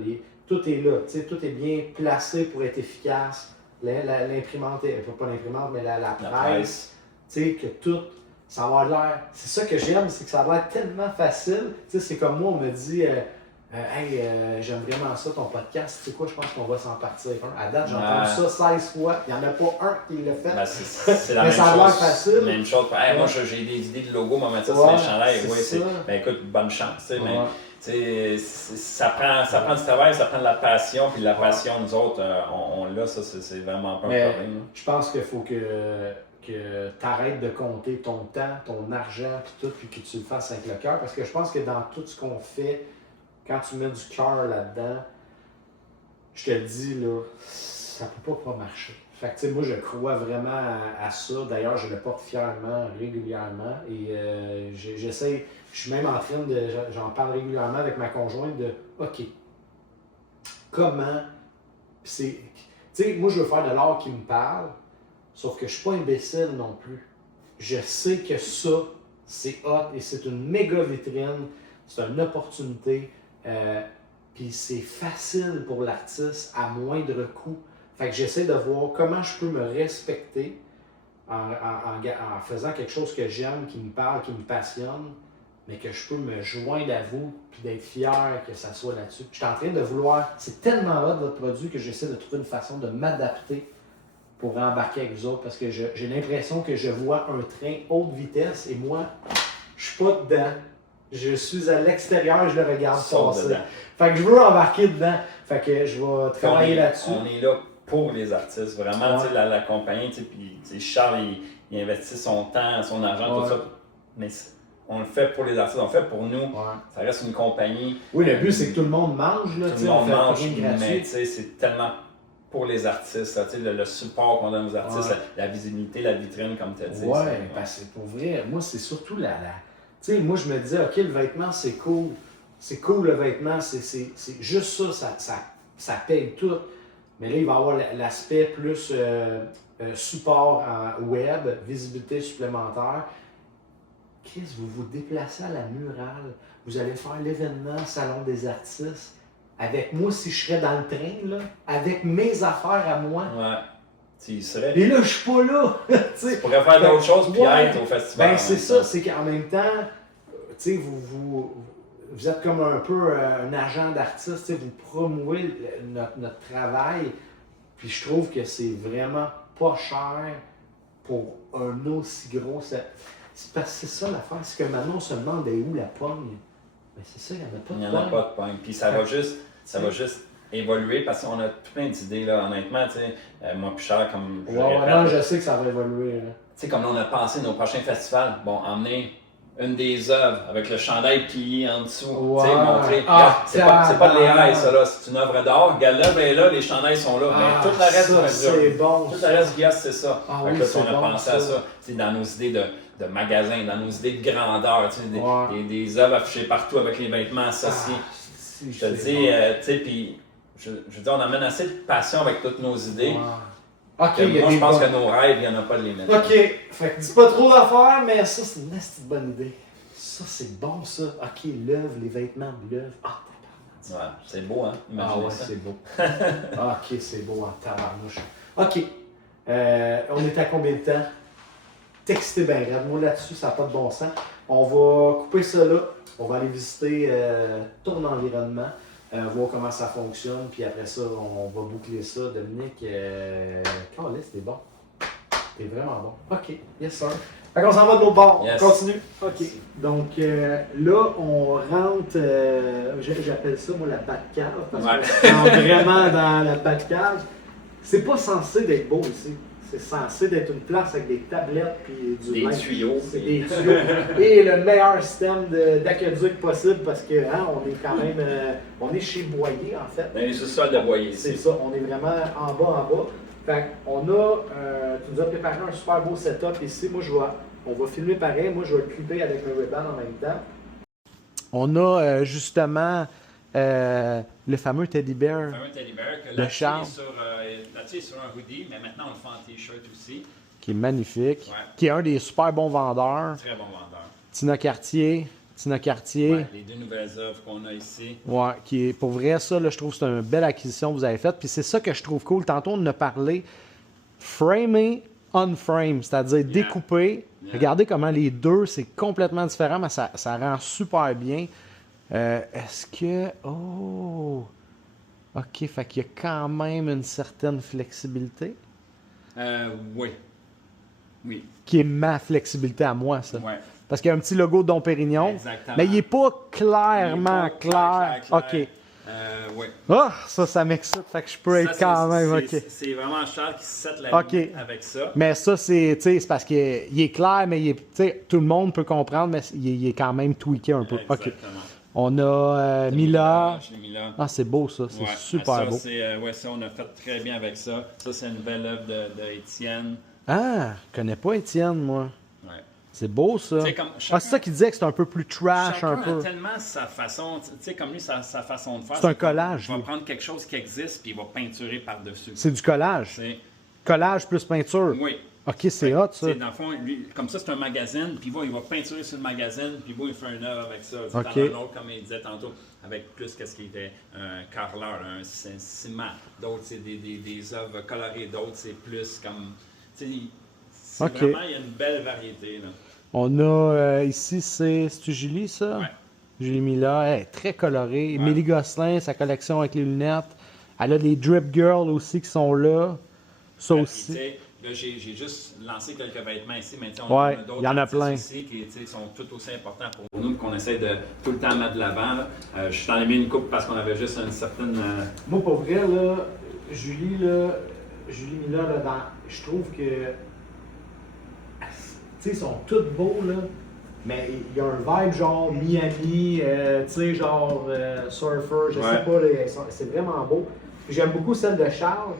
tout est là, tu sais, tout est bien placé pour être efficace. L'imprimante, pas l'imprimante, mais la presse, tu sais, que tout, ça va avoir l'air. C'est ça que j'aime, c'est que ça va l'air tellement facile. Tu sais, c'est comme moi, on me dit, hey, j'aime vraiment ça, ton podcast, tu sais quoi, je pense qu'on va s'en partir. À date, j'ai entendu ça 16 fois, il n'y en a pas un qui l'a fait. Ben, c'est la Mais même ça a l'air chose. facile. Même chose. Hey, moi, Ouais. j'ai des idées de logo, on va mettre ça Ouais, sur les chandails. c'est Ouais, ça. ben écoute, bonne chance. Tu sais, mais Ouais. tu sais, ça prend du travail, ça prend de la passion. Puis la passion, nous autres, on l'a, ça, c'est vraiment pas un Mais problème. je pense qu'il faut que tu arrêtes de compter ton temps, ton argent, puis tout, puis que tu le fasses avec le cœur. Parce que je pense que dans tout ce qu'on fait, quand tu mets du cœur là-dedans, je te le dis, là, ça peut pas marcher. Fait que, tu sais, moi, je crois vraiment à ça. D'ailleurs, je le porte fièrement, régulièrement. Et j'essaie, je suis même en train de, j'en parle régulièrement avec ma conjointe de, OK, comment, puis c'est, tu Tu sais, moi, je veux faire de l'art qui me parle, sauf que je suis pas imbécile non plus. Je sais que ça, c'est hot et c'est une méga vitrine, c'est une opportunité, puis c'est facile pour l'artiste à moindre coût. Fait que j'essaie de voir comment je peux me respecter en faisant quelque chose que j'aime, qui me parle, qui me passionne, mais que je peux me joindre à vous puis d'être fier que ça soit là-dessus. Je suis en train de vouloir, c'est tellement hot votre produit que j'essaie de trouver une façon de m'adapter pour embarquer avec vous autres parce que j'ai l'impression que je vois un train haute vitesse et moi, je suis pas dedans. Je suis à l'extérieur et je le regarde passer. Fait que je veux embarquer dedans. Fait que je vais travailler là-dessus. On est là pour les artistes, vraiment, tu sais, la compagnie, tu sais, puis Charles, il investit son temps, son argent, tout ça, mais on le fait pour les artistes, on le fait pour nous, ça reste une compagnie. Oui, le but, c'est que tout le monde mange, là, tout le monde mange, rien de gratuit. mais tu sais, c'est tellement pour les artistes, là, tu sais, le support qu'on donne aux artistes, la visibilité, la vitrine, comme tu as dit. Oui, parce que pour vrai, moi, c'est surtout tu sais, moi, je me disais, OK, le vêtement, c'est cool. C'est cool, le vêtement, c'est juste ça paye tout. Mais là, il va y avoir l'aspect plus support en web, visibilité supplémentaire. Chris, vous vous déplacez à la murale, vous allez faire l'événement Salon des artistes. Avec moi, si je serais dans le train, là, avec mes affaires à moi. Ouais. Tu y serais. Et là, je suis pas là. Tu pourrais faire d'autres choses puis être au festival. Ben, c'est ça, c'est qu'en même temps, tu sais, vous êtes comme un peu un agent d'artiste, tu sais, vous promouvez notre travail, puis je trouve que c'est vraiment pas cher pour un aussi gros. C'est parce que c'est ça l'affaire, c'est que maintenant on se demande où la pogne. Ben, c'est ça, il n'y en a pas de pogne. Il n'y en a pas de pogne. Puis ça va juste évoluer parce qu'on a plein d'idées, là, honnêtement, tu sais, moi puis Charles, comme je répète, non, je sais que ça va évoluer. Tu sais, comme là, on a pensé nos prochains festivals, bon, emmener une des œuvres avec le chandail plié en dessous, tu sais, montrer, c'est pas de l'AI, ça, là, c'est une œuvre d'art, regarde l'œuvre est là, les chandails sont là, mais tout le reste, c'est bon. Tout le reste du gars, c'est ça. Fait que on a pensé à ça, tu sais, dans nos idées de magasins, dans nos idées de grandeur, tu sais, des œuvres affichées partout avec les vêtements associés. Je te dis, tu sais, puis je veux dire, on amène assez de passion avec toutes nos idées. Okay, moi, je pense que nos rêves, il n'y en a pas de les mettre. OK. Fait que dis pas trop d'affaires, mais ça, c'est une petite bonne idée. Ça, c'est bon, ça. OK, l'œuvre, les vêtements de l'œuvre. Ah, ouais, c'est beau, hein? Imaginez ça. C'est beau. OK, c'est beau en tabarnouche. OK. On est à combien de temps? Textez bien, regarde-moi là-dessus, ça n'a pas de bon sens. On va couper ça là. On va aller visiter tout l'environnement. Voir comment ça fonctionne, puis après ça, on va boucler ça. Dominique, Carlis, t'es bon. T'es vraiment bon. OK, yes sir. Fait qu'on s'en va de l'autre bord. Yes. On continue. OK. Donc là, on rentre, j'appelle ça, moi, la Batcave, parce qu'on rentre vraiment dans la Batcave. C'est pas censé d'être beau ici. C'est censé d'être une place avec des tablettes puis des tuyaux. C'est des tuyaux. Et le meilleur système d'aqueduc possible parce que on est quand même on est chez Boyer en fait. Dans les sous-sols de Boyer. C'est ça, on est vraiment en bas. Fait on a tu nous as préparé un super beau setup ici. Moi on va filmer pareil, moi je vais le clipper avec un Ray-Ban en même temps. On a justement le fameux teddy bear. Le fameux teddy bear que de Charles. Là-dessus est sur un hoodie, mais maintenant on le fait en t-shirt aussi. Qui est magnifique. Qui est un des super bons vendeurs. Très bon vendeur. Tina Cartier. Ouais, les deux nouvelles œuvres qu'on a ici. Ouais, qui est pour vrai, ça, là, je trouve que c'est une belle acquisition que vous avez faite. Puis c'est ça que je trouve cool. Tantôt, on en a parlé. Framé, unframe, c'est-à-dire découpé. Regardez comment les deux, c'est complètement différent, mais ça rend super bien. Est-ce que. Oh! OK, fait qu'il y a quand même une certaine flexibilité. Oui. Oui. Qui est ma flexibilité à moi, ça. Ouais. Parce qu'il y a un petit logo de Dom Pérignon. Exactement. Mais il n'est pas clairement clair. OK. Oui. Ah, ça m'excite, fait que je peux être quand même. OK. C'est vraiment Charles qui se set la ligne avec ça. Mais ça, c'est parce qu'il est clair, mais tout le monde peut comprendre, mais il est quand même tweaké un peu. Exactement. OK. On a Mila. Mila. Ah, c'est beau ça, c'est super beau. Ça, on a fait très bien avec ça. Ça, c'est une belle œuvre de Étienne. Ah, je connais pas Étienne, moi. Ouais. C'est beau, ça. Tu sais, comme Ah, chacun- c'est ça qu'il disait que c'est un peu plus trash, Chacun un peu. a tellement sa façon, tu sais, comme lui, sa façon de faire. C'est un comme, collage, Il va lui. prendre quelque chose qui existe, puis il va peinturer par-dessus. C'est du collage. C'est- Collage plus peinture. Oui. OK, c'est hot, ça. Tu sais, dans le fond, lui, comme ça, c'est un magazine, puis il va peinturer sur le magazine, puis il fait une œuvre avec ça. Tu sais, OK. t'en as un autre, comme il disait tantôt, avec plus qu'est-ce qu'il était, un carreleur, un ciment. D'autres, c'est des œuvres colorées. D'autres, c'est plus comme... Tu sais, c'est OK. vraiment, il y a une belle variété, là. On a ici, c'est-tu Julie, ça? Ouais. Julie Mila, elle est très colorée. Émilie Gosselin, sa collection avec les lunettes. Elle a des Drip Girls aussi qui sont là. Ça Puis, aussi. tu sais, là, j'ai juste lancé quelques vêtements ici, mais tu sais, Ouais, a d'autres il y en a artistes plein. ici qui tu sais, sont tout aussi importants pour nous, qu'on essaie de tout le temps mettre de l'avant. Là. Je t'en ai mis une coupe parce qu'on avait juste une certaine... Moi, pour vrai, là, Julie Mila, là, je trouve que. Tu sais, ils sont tous beaux, là. Mais il y a un vibe genre Miami, tu sais, genre surfer, je Ouais. sais pas, là, c'est vraiment beau. Puis j'aime beaucoup celle de Charles.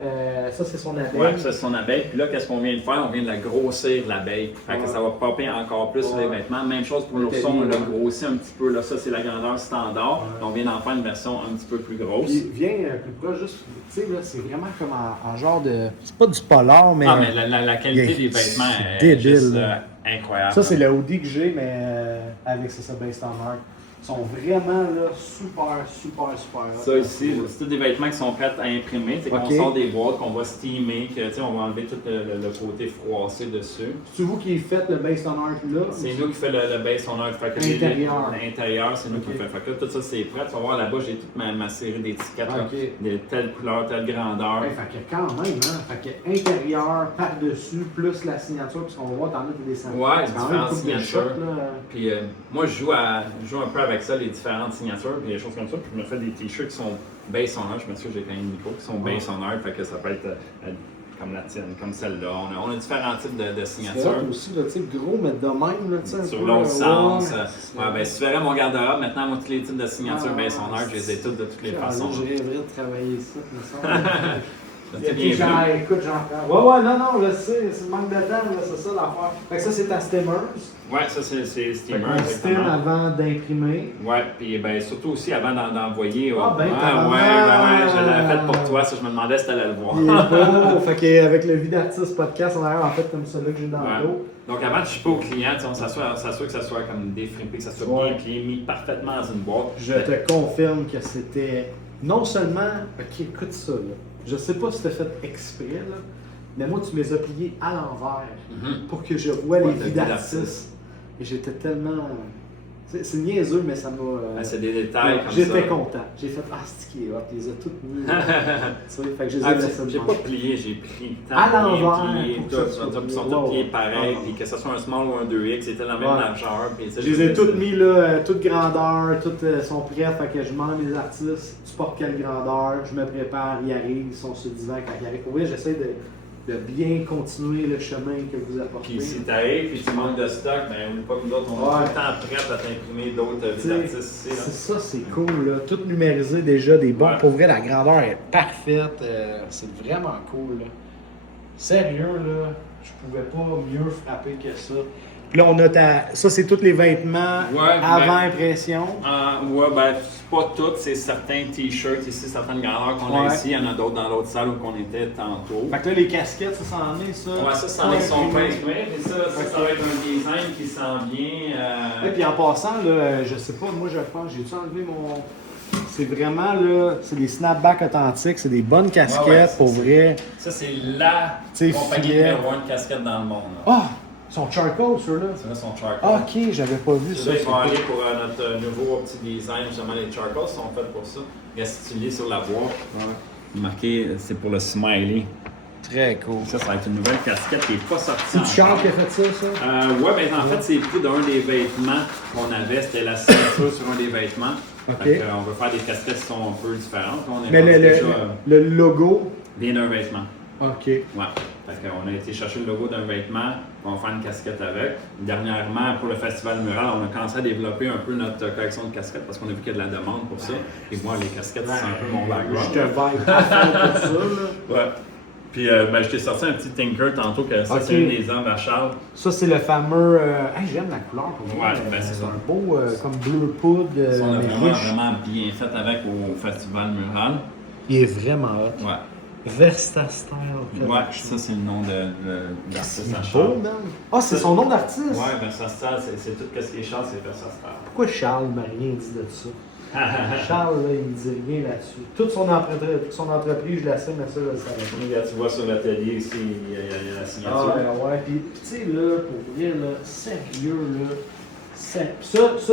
Ça, c'est son abeille. Ouais, ça c'est son abeille. Puis là, qu'est-ce qu'on vient de faire? On vient de la grossir, l'abeille. Fait que Ouais. ça va popper encore plus sur les Ouais. vêtements. Même chose pour l'ourson, on l'a grossi un petit peu. Là, ça, c'est la grandeur standard. Ouais. On vient d'en faire une version un petit peu plus grosse. Puis viens plus proche, juste, tu sais, là, c'est vraiment comme en genre de. C'est pas du polar, mais. Ah, mais la qualité il y a- des vêtements c'est est débile, juste là. incroyable. Ça, c'est le hoodie que j'ai, mais avec ça, Based on Art. Ils sont vraiment là, super hot. Ça ici, c'est tous des vêtements qui sont prêts à imprimer. C'est qu'on Ok. sort des boîtes, qu'on va steamer, que, tu sais, on va enlever tout le côté froissé dessus. C'est vous qui faites le Based on Art là? C'est nous qui fait le base on art. Fait que L'intérieur. L'intérieur, c'est nous qui Ok. le fait. Fait que là, tout ça, c'est prêt. Tu vas voir là-bas, j'ai toute ma série d'étiquettes. là. Ok. De telle couleur, telle grandeur. Ouais, fait que quand même, hein? Fait que intérieur, par-dessus, plus la signature, puisqu'on va voir, t'en as des dessins. Ouais, C'est quand même différentes une couple de signatures. shots, là. Puis moi, je joue un peu avec ça, les différentes signatures, puis des choses comme ça. Puis je me fais des t-shirts qui sont base on art. Je m'excuse, j'ai quand même une micro, qui sont base on art. Fait que ça peut être comme la tienne, comme celle-là. On a différents types de C'est signatures. hot aussi, là, tu sais, gros, mais de même, là, tu sais. un Sur peu, l'autre sens. ouais. Ouais, ben, si tu verrais mon garde-robe, maintenant, moi, tous les types de signatures Ah, base on art, je les ai toutes de toutes les façons. Je rêverais de travailler ça, me semble. T'es bien vu. Écoute, j'en prends. Ouais, non, je sais, c'est le manque de temps, là, c'est ça l'affaire. Fait que ça, c'est ta Steamers. Ouais, ça, c'est Steamer. On steam exactement. avant d'imprimer. Ouais, puis ben, surtout aussi avant d'envoyer. Ah, ben, ouais, tabarnak! je l'avais fait pour toi, ça, je me demandais si t'allais le voir. Il est beau. Fait qu'avec le Vie d'artiste podcast, on a en fait comme celui que j'ai dans Ouais. le dos. Donc avant de shipper au client, tu sais, on s'assure que ça soit comme défrimpé, que ça soit Ouais. bien plié, mis parfaitement dans une boîte. Je te confirme que c'était non seulement. Ok, écoute ça, là. Je sais pas si c'était fait exprès, là, mais moi, tu me les as pliés à l'envers Mhm. pour que je vois Ouais, les le vies Vie d'artistes. d'artiste. Et j'étais tellement. C'est niaiseux, mais ça m'a. Ah, c'est des détails comme ça. J'étais content. J'ai fait, ah, c'est qui est hot, les a toutes mis. Tu sais, fait que je les ai Ah, laissés de j'ai même. pas plié, j'ai pris le temps À de bien l'envers, plier, pour que tout, ça soit ils sont plié. tous pliés Ouais, pareil, ouais. puis que ce soit un small ou un 2X, c'était la même Ouais. largeur. Puis, tu sais, Je les ai fais toutes ça. mis, là, toutes grandeurs, toutes sont prêtes. Fait que je demande à mes artistes, tu portes quelle grandeur, je me prépare, ils arrivent, ils sont sur le divan quand ils arrivent. Oui, j'essaie de bien continuer le chemin que vous apportez. Puis si t'arrives puis tu manques de stock, ben oublie pas que nous autres, on est Ouais. tout le temps prêts à t'imprimer d'autres Tu sais, vies d'artistes ici. là. c'est ça, c'est cool. Là. Tout numérisé déjà, des bons. Ouais. Pour vrai, la grandeur est parfaite. C'est vraiment cool. Là. Sérieux, là, je pouvais pas mieux frapper que ça. Puis là, on a ça, c'est tous les vêtements Ouais, avant ben- impression. Ouais, ben, c'est pas toutes, c'est certains t-shirts ici, certaines grandeurs qu'on a Ouais. ici. Il y en a d'autres dans l'autre salle où on était tantôt. Fait que là, les casquettes, ça s'en est, ça. Ouais, ça, c'en est son imprimé. imprimé. Et ça va être un design qui s'en vient. Et puis en passant, là, je sais pas, moi je pense, j'ai-tu enlevé mon. C'est vraiment là, c'est des snapbacks authentiques, c'est des bonnes casquettes Ouais, ouais, pour c'est- vrai. Ça, c'est la T'sais, compagnie filet. numéro 1 de casquette dans le monde. là. Ah! Ils sont charcoal, ceux-là. C'est là son charcoal. Ah, ok, j'avais pas vu ça. Là, ils c'est vont cool. aller pour notre nouveau petit design. Justement, les charcoals sont faits pour ça. Regarde, si tu lis sur la boîte, marqué, c'est pour le smiley. Très cool. Ça va être une nouvelle casquette qui n'est pas sortie. C'est du encore. Charles qui a fait ça, ça? Ouais, ben en fait, c'est pris d'un des vêtements qu'on avait. C'était la signature sur un des vêtements. Ok. Fait que, on veut faire des casquettes qui sont un peu différentes. On est Mais rendu déjà le logo. bien d'un vêtement. Ok. Ouais. Fait qu'on a été chercher le logo d'un vêtement, on va faire une casquette avec. Dernièrement, pour le Festival Mural, on a commencé à développer un peu notre collection de casquettes parce qu'on a vu qu'il y a de la demande pour ça. Et moi, les casquettes, c'est un peu mon Je background. te vibe à fond pour ça, là. Ouais. Puis je t'ai sorti un petit Tinker tantôt, que ça, c'est une des armes à Charles. Ça, c'est le fameux. J'aime la couleur. C'est c'est ça. un beau, comme bleu poudre. Ça, on a mais vraiment, riche. vraiment bien fait avec au Festival Mural. Il est vraiment hot. Ouais. Versta Style. Ouais, ça, c'est le nom d'artiste à C'est Charles. beau, man. Ah, c'est son nom d'artiste? Ouais, Versa Style, c'est tout ce qui est Charles, c'est Versa Style. Pourquoi Charles m'a rien dit de ça? Charles, là, il me dit rien là-dessus. Toute son entreprise, je la sais, mais ça, je le savais pas. Regarde, tu vois sur l'atelier ici, il y a la signature. Ah, ouais. Puis, tu sais, là, pour vrai, là, sérieux, là. Ça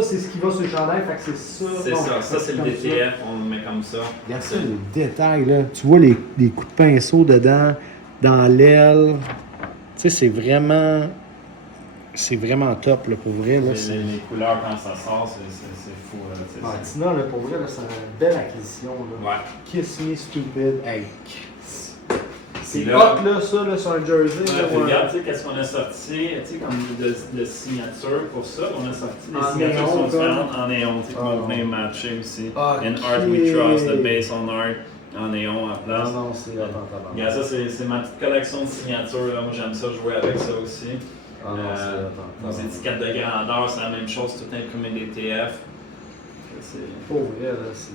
c'est ce qui va sur le chandail, fait que c'est ça. C'est Bon, ça c'est le comme DTF, on le met comme ça. Regarde ça, les détails, là. Tu vois les coups de pinceau dedans, dans l'aile. Tu sais, c'est vraiment top, là, pour vrai. Là, Les couleurs, quand ça sort, c'est fou. Là, Tina, là, pour vrai, là, c'est une belle acquisition. Là. Ouais. Kiss Me Stupid. Hey. C'est Là- hot, là, ça, là, sur un jersey. Ouais, là, puis ouais. regarde, tu sais, qu'est-ce qu'on a sorti, tu sais, comme de signature pour ça. On a sorti des En signatures néon, qui sont comme. différentes en néon, tu sais, qui Ah, vont non. venir matcher aussi. Ok. In Art We Trust, the base on art, en néon à place. Non, c'est hot. Regarde, ça, c'est ma petite collection de signatures. Là. Moi, j'aime ça jouer avec ça aussi. Nos étiquettes de grandeur, c'est la même chose, tout imprimé DTF. Pour vrai, là, c'est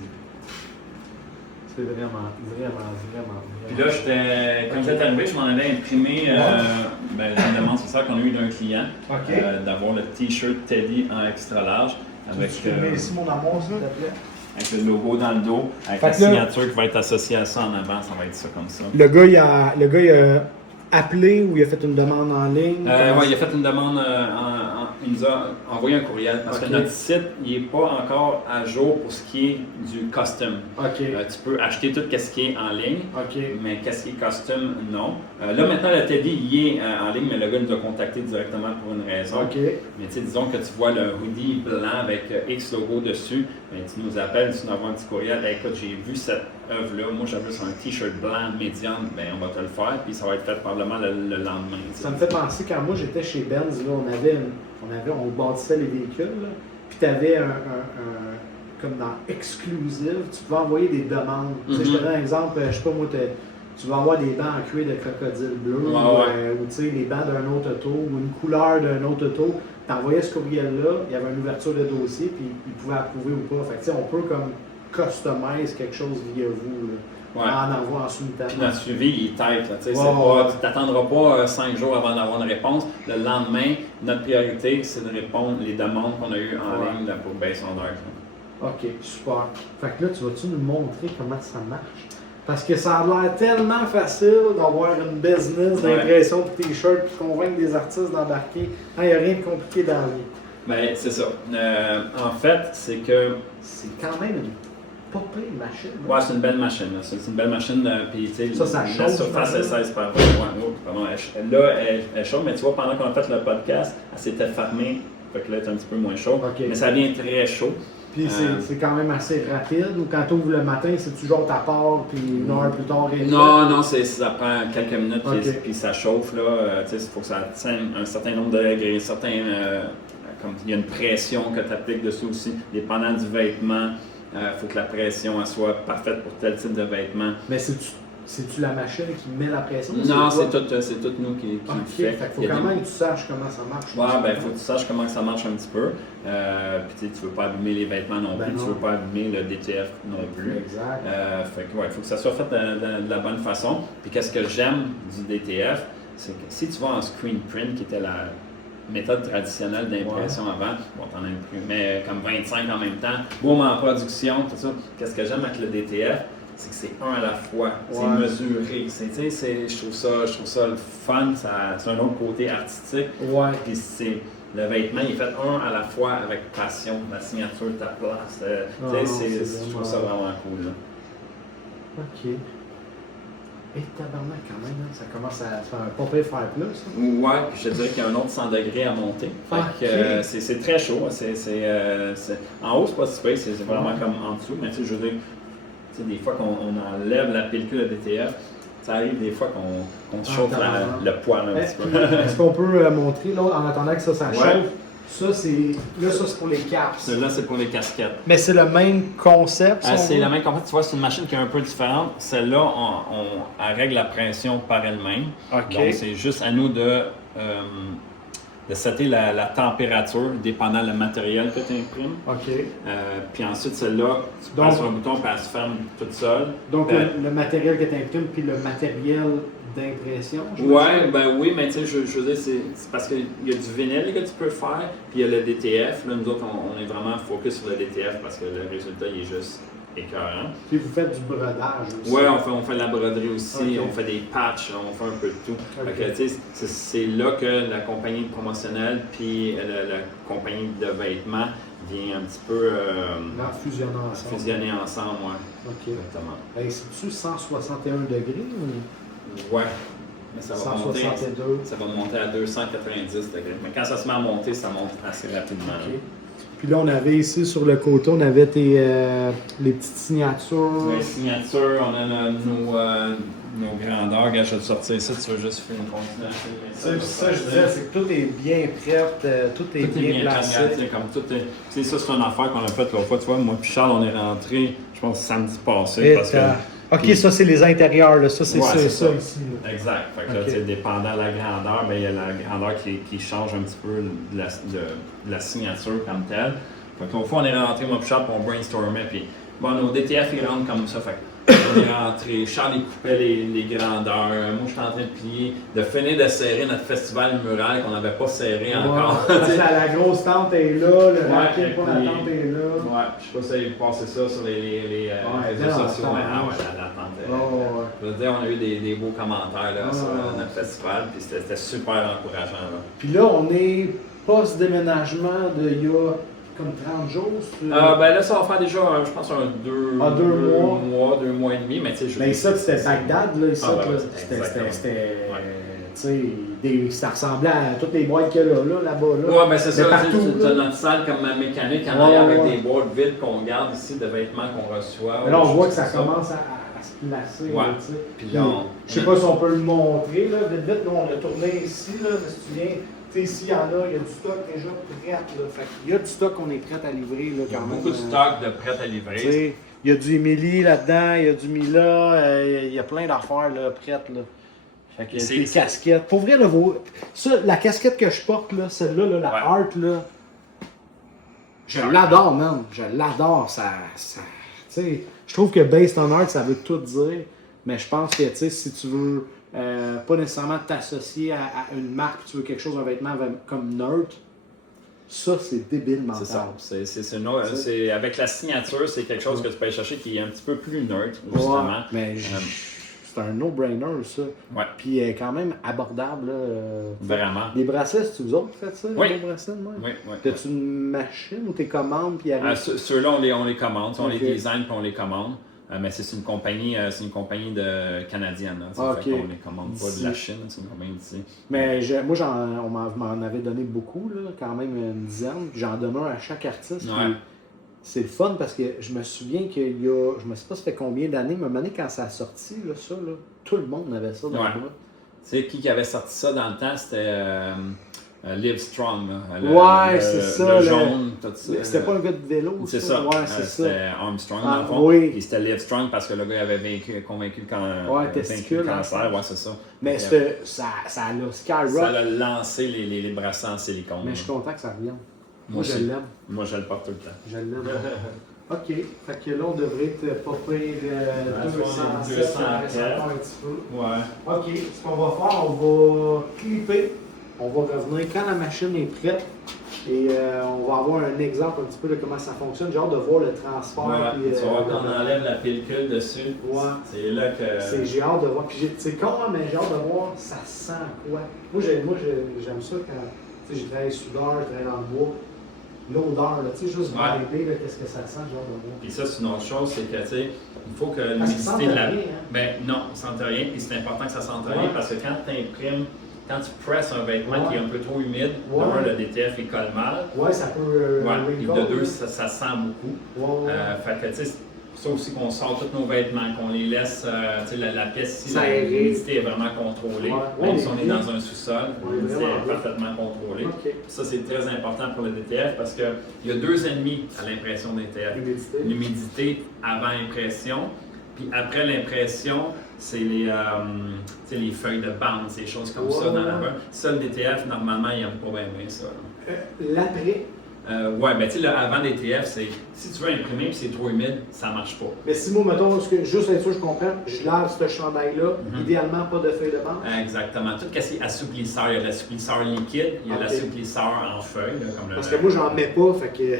vraiment. Puis là, quand j'étais arrivé, je m'en allais imprimer une demande sociale qu'on a eue d'un client OK. d'avoir le t-shirt Teddy en extra large avec, Tu mets ici mon amour, s'il te plaît. avec le logo dans le dos, avec Fait la que là- signature qui va être associée à ça en avant, ça va être ça comme ça. Le gars, il a appelé ou il a fait une demande en ligne? Ouais, il a fait une demande, il nous a envoyé un courriel parce Ok. que notre site il n'est pas encore à jour pour ce qui est du custom. OK. Tu peux acheter tout ce qui est en ligne, OK. mais qu'est-ce qui est custom, non. Là maintenant le Teddy il est en ligne, mais le gars nous a contacté directement pour une raison. OK. Mais tu sais, disons que tu vois le hoodie blanc avec X logo dessus, ben, tu nous appelles, tu nous envoies un petit courriel. Hey, écoute, j'ai vu cette œuvre-là, moi j'avais sur un t-shirt blanc médium, ben on va te le faire, puis ça va être fait probablement le lendemain. tu sais. Ça me fait penser, quand moi j'étais chez Benz, là, on bâtissait les véhicules, là, puis tu avais comme dans Exclusive, tu pouvais envoyer des demandes. Tu sais, je te donne un exemple, je sais pas moi, tu vas avoir des bancs en cuir de crocodile bleu, ou tu sais, les bancs d'un autre auto, ou une couleur d'un autre auto. Tu envoyais ce courriel-là, il y avait une ouverture de dossier, puis il pouvait approuver ou pas. Fait que, tu sais, on peut comme customize quelque chose via vous, là, Ouais. en envoi en simultané. Puis notre suivi, il est tête. Là, tu sais, Ouais, c'est ouais. pas, tu t'attendras pas 5 jours avant d'avoir une réponse. Le lendemain, notre priorité, c'est de répondre les demandes qu'on a eues en Ouais. ligne là, pour Base on Art. là. OK, super. Fait que là, tu vas-tu nous montrer comment ça marche? Parce que ça a l'air tellement facile d'avoir une business d'impression de t-shirts puis convaincre des artistes d'embarquer. Il n'y a rien de compliqué dans la vie. Ben, c'est ça. En fait, c'est que. C'est quand même une pas pire machine. hein? Ouais, c'est une belle machine. Là. C'est une belle machine. Puis, tu sais, Ça la chauffe, surface est j'imagine. 16 par 20. Ouais, pardon, là, elle chauffe, mais tu vois, pendant qu'on a fait le podcast, elle s'était fermée. Fait que là, elle est un petit peu moins chaud. Ok. Mais ça vient très chaud. Puis c'est quand même assez rapide. Ou quand tu ouvres le matin, c'est toujours ta part, puis une heure plus tard, et Non, ça prend quelques minutes, Ok. puis ça chauffe. Là, il faut que ça atteigne un certain nombre de degrés, comme il y a une pression que tu appliques dessus aussi, dépendant du vêtement. Il faut que la pression elle soit parfaite pour tel type de vêtement. Mais c'est-tu la machine qui met la pression? Non, c'est c'est tout nous qui OK, le fait. fait qu'il Il y faut a quand des- même que tu saches comment ça marche. Ouais, ben, faut que tu saches comment ça marche un petit peu. Puis tu veux pas abîmer les vêtements non Ben plus, non. tu veux pas abîmer le DTF non plus. Exact. Fait que, ouais, il faut que ça soit fait de la bonne façon. Puis qu'est-ce que j'aime du DTF, c'est que si tu vas en screen print, qui était la méthode traditionnelle d'impression avant, bon, t'en imprimais comme 25 en même temps, boum, en production, tout ça. Qu'est-ce que j'aime avec le DTF, c'est que c'est un à la fois, c'est Ouais. mesuré. Je trouve ça le fun, c'est un autre côté artistique. Ouais. Puis le vêtement, il est fait un à la fois avec passion, la signature, ta place. Non, Je c'est trouve ça vraiment cool. Là. OK. Et tabarnak, quand même, hein, ça commence à faire un pas pire faire plus. hein. Ouais, puis je te dirais qu'il y a un autre 100 degrés à monter. Fait que, Ok. c'est très chaud. En haut, c'est pas si pire, c'est vraiment comme en dessous. Mais tu sais, je veux dire, tu sais, des fois qu'on enlève la pellicule de DTF, ça arrive des fois qu'on chauffe tabarnak. le poil un petit peu. Est-ce qu'on peut montrer, là, en attendant que ça Ouais. chauffe, Ça, c'est pour les caps. Celle-là, c'est pour les casquettes. Mais c'est le même concept, si on C'est veut? la même compagnie. Tu vois, c'est une machine qui est un peu différente. Celle-là, elle règle la pression par elle-même. OK. Donc, c'est juste à nous de setter la température dépendant le matériel que tu imprimes. OK. Puis ensuite, celle-là, tu Donc- passes sur un bouton puis elle se ferme toute seule. Donc, Ben, le matériel que tu imprimes, puis le matériel d'impression. Ouais, ben oui, mais tu sais, je veux dire, c'est parce qu'il y a du vinyle que tu peux faire, puis il y a le DTF. Là, nous autres, on est vraiment focus sur le DTF parce que le résultat, il est juste écœurant. Puis vous faites du brodage aussi. Ouais, on fait de la broderie aussi, Ok. on fait des patchs, on fait un peu de tout. Ok. Fait que, tu sais, c'est là que la compagnie promotionnelle puis la compagnie de vêtements vient un petit peu Fusionner ensemble. fusionner ensemble, ouais. OK. Exactement. Hey, c'est-tu 161 degrés ou Ouais. Mais ça va monter. 162? Ça va monter à 290 degrés. Mais quand ça se met à monter, ça monte assez rapidement. OK. Puis là, on avait ici sur le côté, on avait les petites signatures. Les signatures, on a nos grandeurs. Regarde, je vais te sortir ça, tu veux juste faire une continuation. Ça, je disais, c'est que tout est bien prêt, tout est bien placé. placé. Comme tout est... C'est ça, c'est une affaire qu'on a faite l'autre fois. Tu vois, moi puis Charles, on est rentré, je pense, samedi passé. Parce que... OK, Puis- ça, c'est les intérieurs, là. Ça, c'est Ouais, ça, c'est ça ça. ici. Là. Exact. Fait que là, Ok. tu sais, dépendant de la grandeur, ben, il y a la grandeur qui change un petit peu de la signature comme telle. Fait que l'autre fois, on est rentré, moi puis Charles, puis on brainstormait. Puis, bon, nos DTF, ils rentrent comme ça. Fait que on est rentré. Charles, il coupait les grandeurs. Moi, j'étais en train de plier, de finir de serrer notre festival mural qu'on n'avait pas serré encore. Ouais, parce que la grosse tente est là, le Ouais, racket pour la puis- tente est là. Ouais, je sais pas si vous avez passé ça sur les réseaux non, sociaux. attends, Mais ah non. ouais, la tente est- Oh, ouais. Je veux dire, on a eu des beaux commentaires là, sur Ouais. notre festival, puis c'était super encourageant. Là. Puis là, on est post-déménagement il y a comme 30 jours. Ben là, ça va faire déjà, je pense, deux mois, 2 mois et demi, mais tu sais, je Ben ça, c'était Bagdad, là, ici. Ah, ouais, là. ouais, C'était, exactement. tu sais, ça ressemblait à toutes les boîtes qu'il y a là-bas. Là. Ouais, ben c'est Mais ça, partout, tu as là. notre salle comme mécanique en Ouais, arrière avec ouais. des boîtes vides qu'on garde ici de vêtements qu'on reçoit. Mais là, on des voit que choses ça comme commence à se placer. Ouais. Là, tu sais. Puis là, Je sais pas si on peut le montrer, là, vite, nous on a tourné ici, là, si tu viens, tu sais, ici il y en a, il y a du stock déjà prêt, là, fait qu'il y a du stock qu'on est prêt à livrer, là, il y a quand même. beaucoup de stock de prêt à Tu livrer. sais, il y a du Emily là-dedans, il y a du Mila, il y a plein d'affaires, là, prêtes, là. Fait que C'est- des casquettes. Pour vrai, là, la casquette que je porte, là, celle-là, là, la Ouais. Art, là, je l'adore, man, je l'adore, tu sais, je trouve que Based on Art, ça veut tout dire, mais je pense que, tu sais, si tu veux pas nécessairement t'associer à une marque, tu veux quelque chose, un vêtement comme Nerd, ça, c'est débile mental. C'est ça. C'est avec la signature, c'est quelque chose que tu peux aller chercher qui est un petit peu plus neutre, justement. Ouais, mais c'est un no-brainer, ça. Ouais. Puis quand même abordable. Là, Vraiment. Les bracelets, c'est-tu vous autres qui faites ça? Oui. Les bracelets, ouais? Oui, oui. T'as-tu une machine ou t'es commandes puis arrive? Ceux-là, on les commande. On les Ok. design puis on les commande. Mais c'est une compagnie de canadienne. Là, Ah, fait ok. qu'on les commande pas de la Chine, c'est une compagnie d'ici. Mais moi, on m'en avait donné beaucoup, là, quand même une dizaine. Puis j'en donne un à chaque artiste. Ouais. Puis c'est le fun parce que je me souviens qu'il y a, je me sais pas ça fait combien d'années, mais une année quand ça a sorti, là, ça, là, tout le monde avait ça dans Ouais. le boîte. Tu sais, qui avait sorti ça dans le temps, c'était Live Strong. Là. Ouais, c'est ça, Le le- jaune, tout ça. C'était pas un gars de vélo, C'est ça. Ouais, c'est ça. C'était Armstrong, Ah, dans le fond. oui. Puis c'était Live Strong parce que le gars avait convaincu Ouais, testicule, le cancer. Ouais, c'est ça. Mais Fait que, ça a ça skyrock. a lancé les bracelets en silicone. Mais je suis content que ça revienne. Moi, je aussi. l'aime. Moi, je le porte tout le temps. Je l'aime. OK. Fait que là, on devrait te popper Ouais, 207, 200 ça reste encore un petit peu. Ouais. OK. Ce qu'on va faire, on va clipper. On va revenir quand la machine est prête. Et on va avoir un exemple un petit peu de comment ça fonctionne. J'ai hâte de voir le transfert. Ouais, puis, tu vois qu'on enlève la pellicule dessus. Ouais. C'est là que. J'ai hâte de voir. Puis c'est con, hein, mais j'ai hâte de voir ça sent quoi. Moi, j'aime ça quand tu sais, je travaille soudeur, je travaille dans le bois. L'odeur, là, tu sais, juste Ouais. vibrer, là, qu'est-ce que ça sent, j'ai hâte de voir. Puis ça, c'est une autre chose, c'est que, tu sais, il faut que Parce qu'ils l'humidité de la. sentent rien, hein. Ben non, ils sentent rien, puis c'est important que ça sente rien Ouais. parce que quand tu imprimes, quand tu presses un vêtement qui est un peu trop humide, Ouais. d'abord, le DTF il colle mal. Ouais, ça peut. Ouais, puis wrinkle, de deux, là. ça sent beaucoup. Ouais, ouais. Fait que, tu sais, ça aussi qu'on sort tous nos vêtements, qu'on les laisse, la pièce ici, S'aérer. l'humidité est vraiment contrôlée. Ouais. Même si on est bien. dans un sous-sol, Ouais, l'humidité vraiment est bien. parfaitement contrôlée. OK. Ça, c'est très important pour le DTF parce qu'il y a deux ennemis à l'impression DTF. L'humidité. L'humidité avant impression, puis après l'impression, c'est les feuilles de bande, ces choses comme ça dans la main. Ça, le DTF, normalement, il n'aime pas bien ça. L'après. Ouais, ben tu sais, avant DTF, c'est si tu veux imprimer et c'est trop humide, ça marche pas. Mais si moi, mettons, juste être sûr, je comprends, je lave ce chandail-là, idéalement pas de feuilles de bande. Exactement. Tout ce qui est assouplisseur, il y a l'assouplisseur liquide, il y a Ok. l'assouplisseur en feuille, là, comme Parce que moi, j'en mets pas, fait que. Ouais.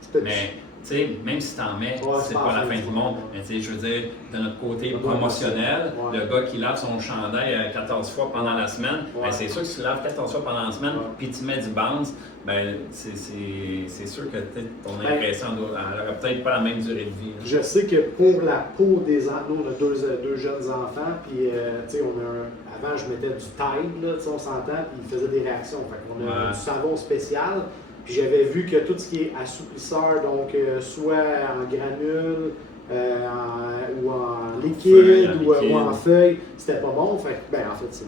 c'est peut-être- Mais, tu sais, même si t'en mets, Ouais, c'est c'est pas pas la la fin fin du du monde. monde. Mais, tu sais, je veux dire, de notre côté Ouais, promotionnel, ouais. le gars qui lave son chandail 14 fois pendant la semaine, Ouais. ben, c'est sûr que si tu laves 14 fois pendant la semaine, Ouais. puis tu mets du bounce, ben, c'est sûr que ton Ben, impression elle aurait peut-être pas la même durée de vie. là. Je sais que pour la peau des enfants, nous on a deux jeunes enfants, puis tu sais, avant je mettais du Tide, là, tu sais, on s'entend, puis ils faisaient des réactions. Fait qu'on a Ouais. du savon spécial, puis j'avais vu que tout ce qui est assouplisseur, donc soit en granules, ou en liquide, ou en feuille, c'était pas bon. Fait que, ben en fait, c'est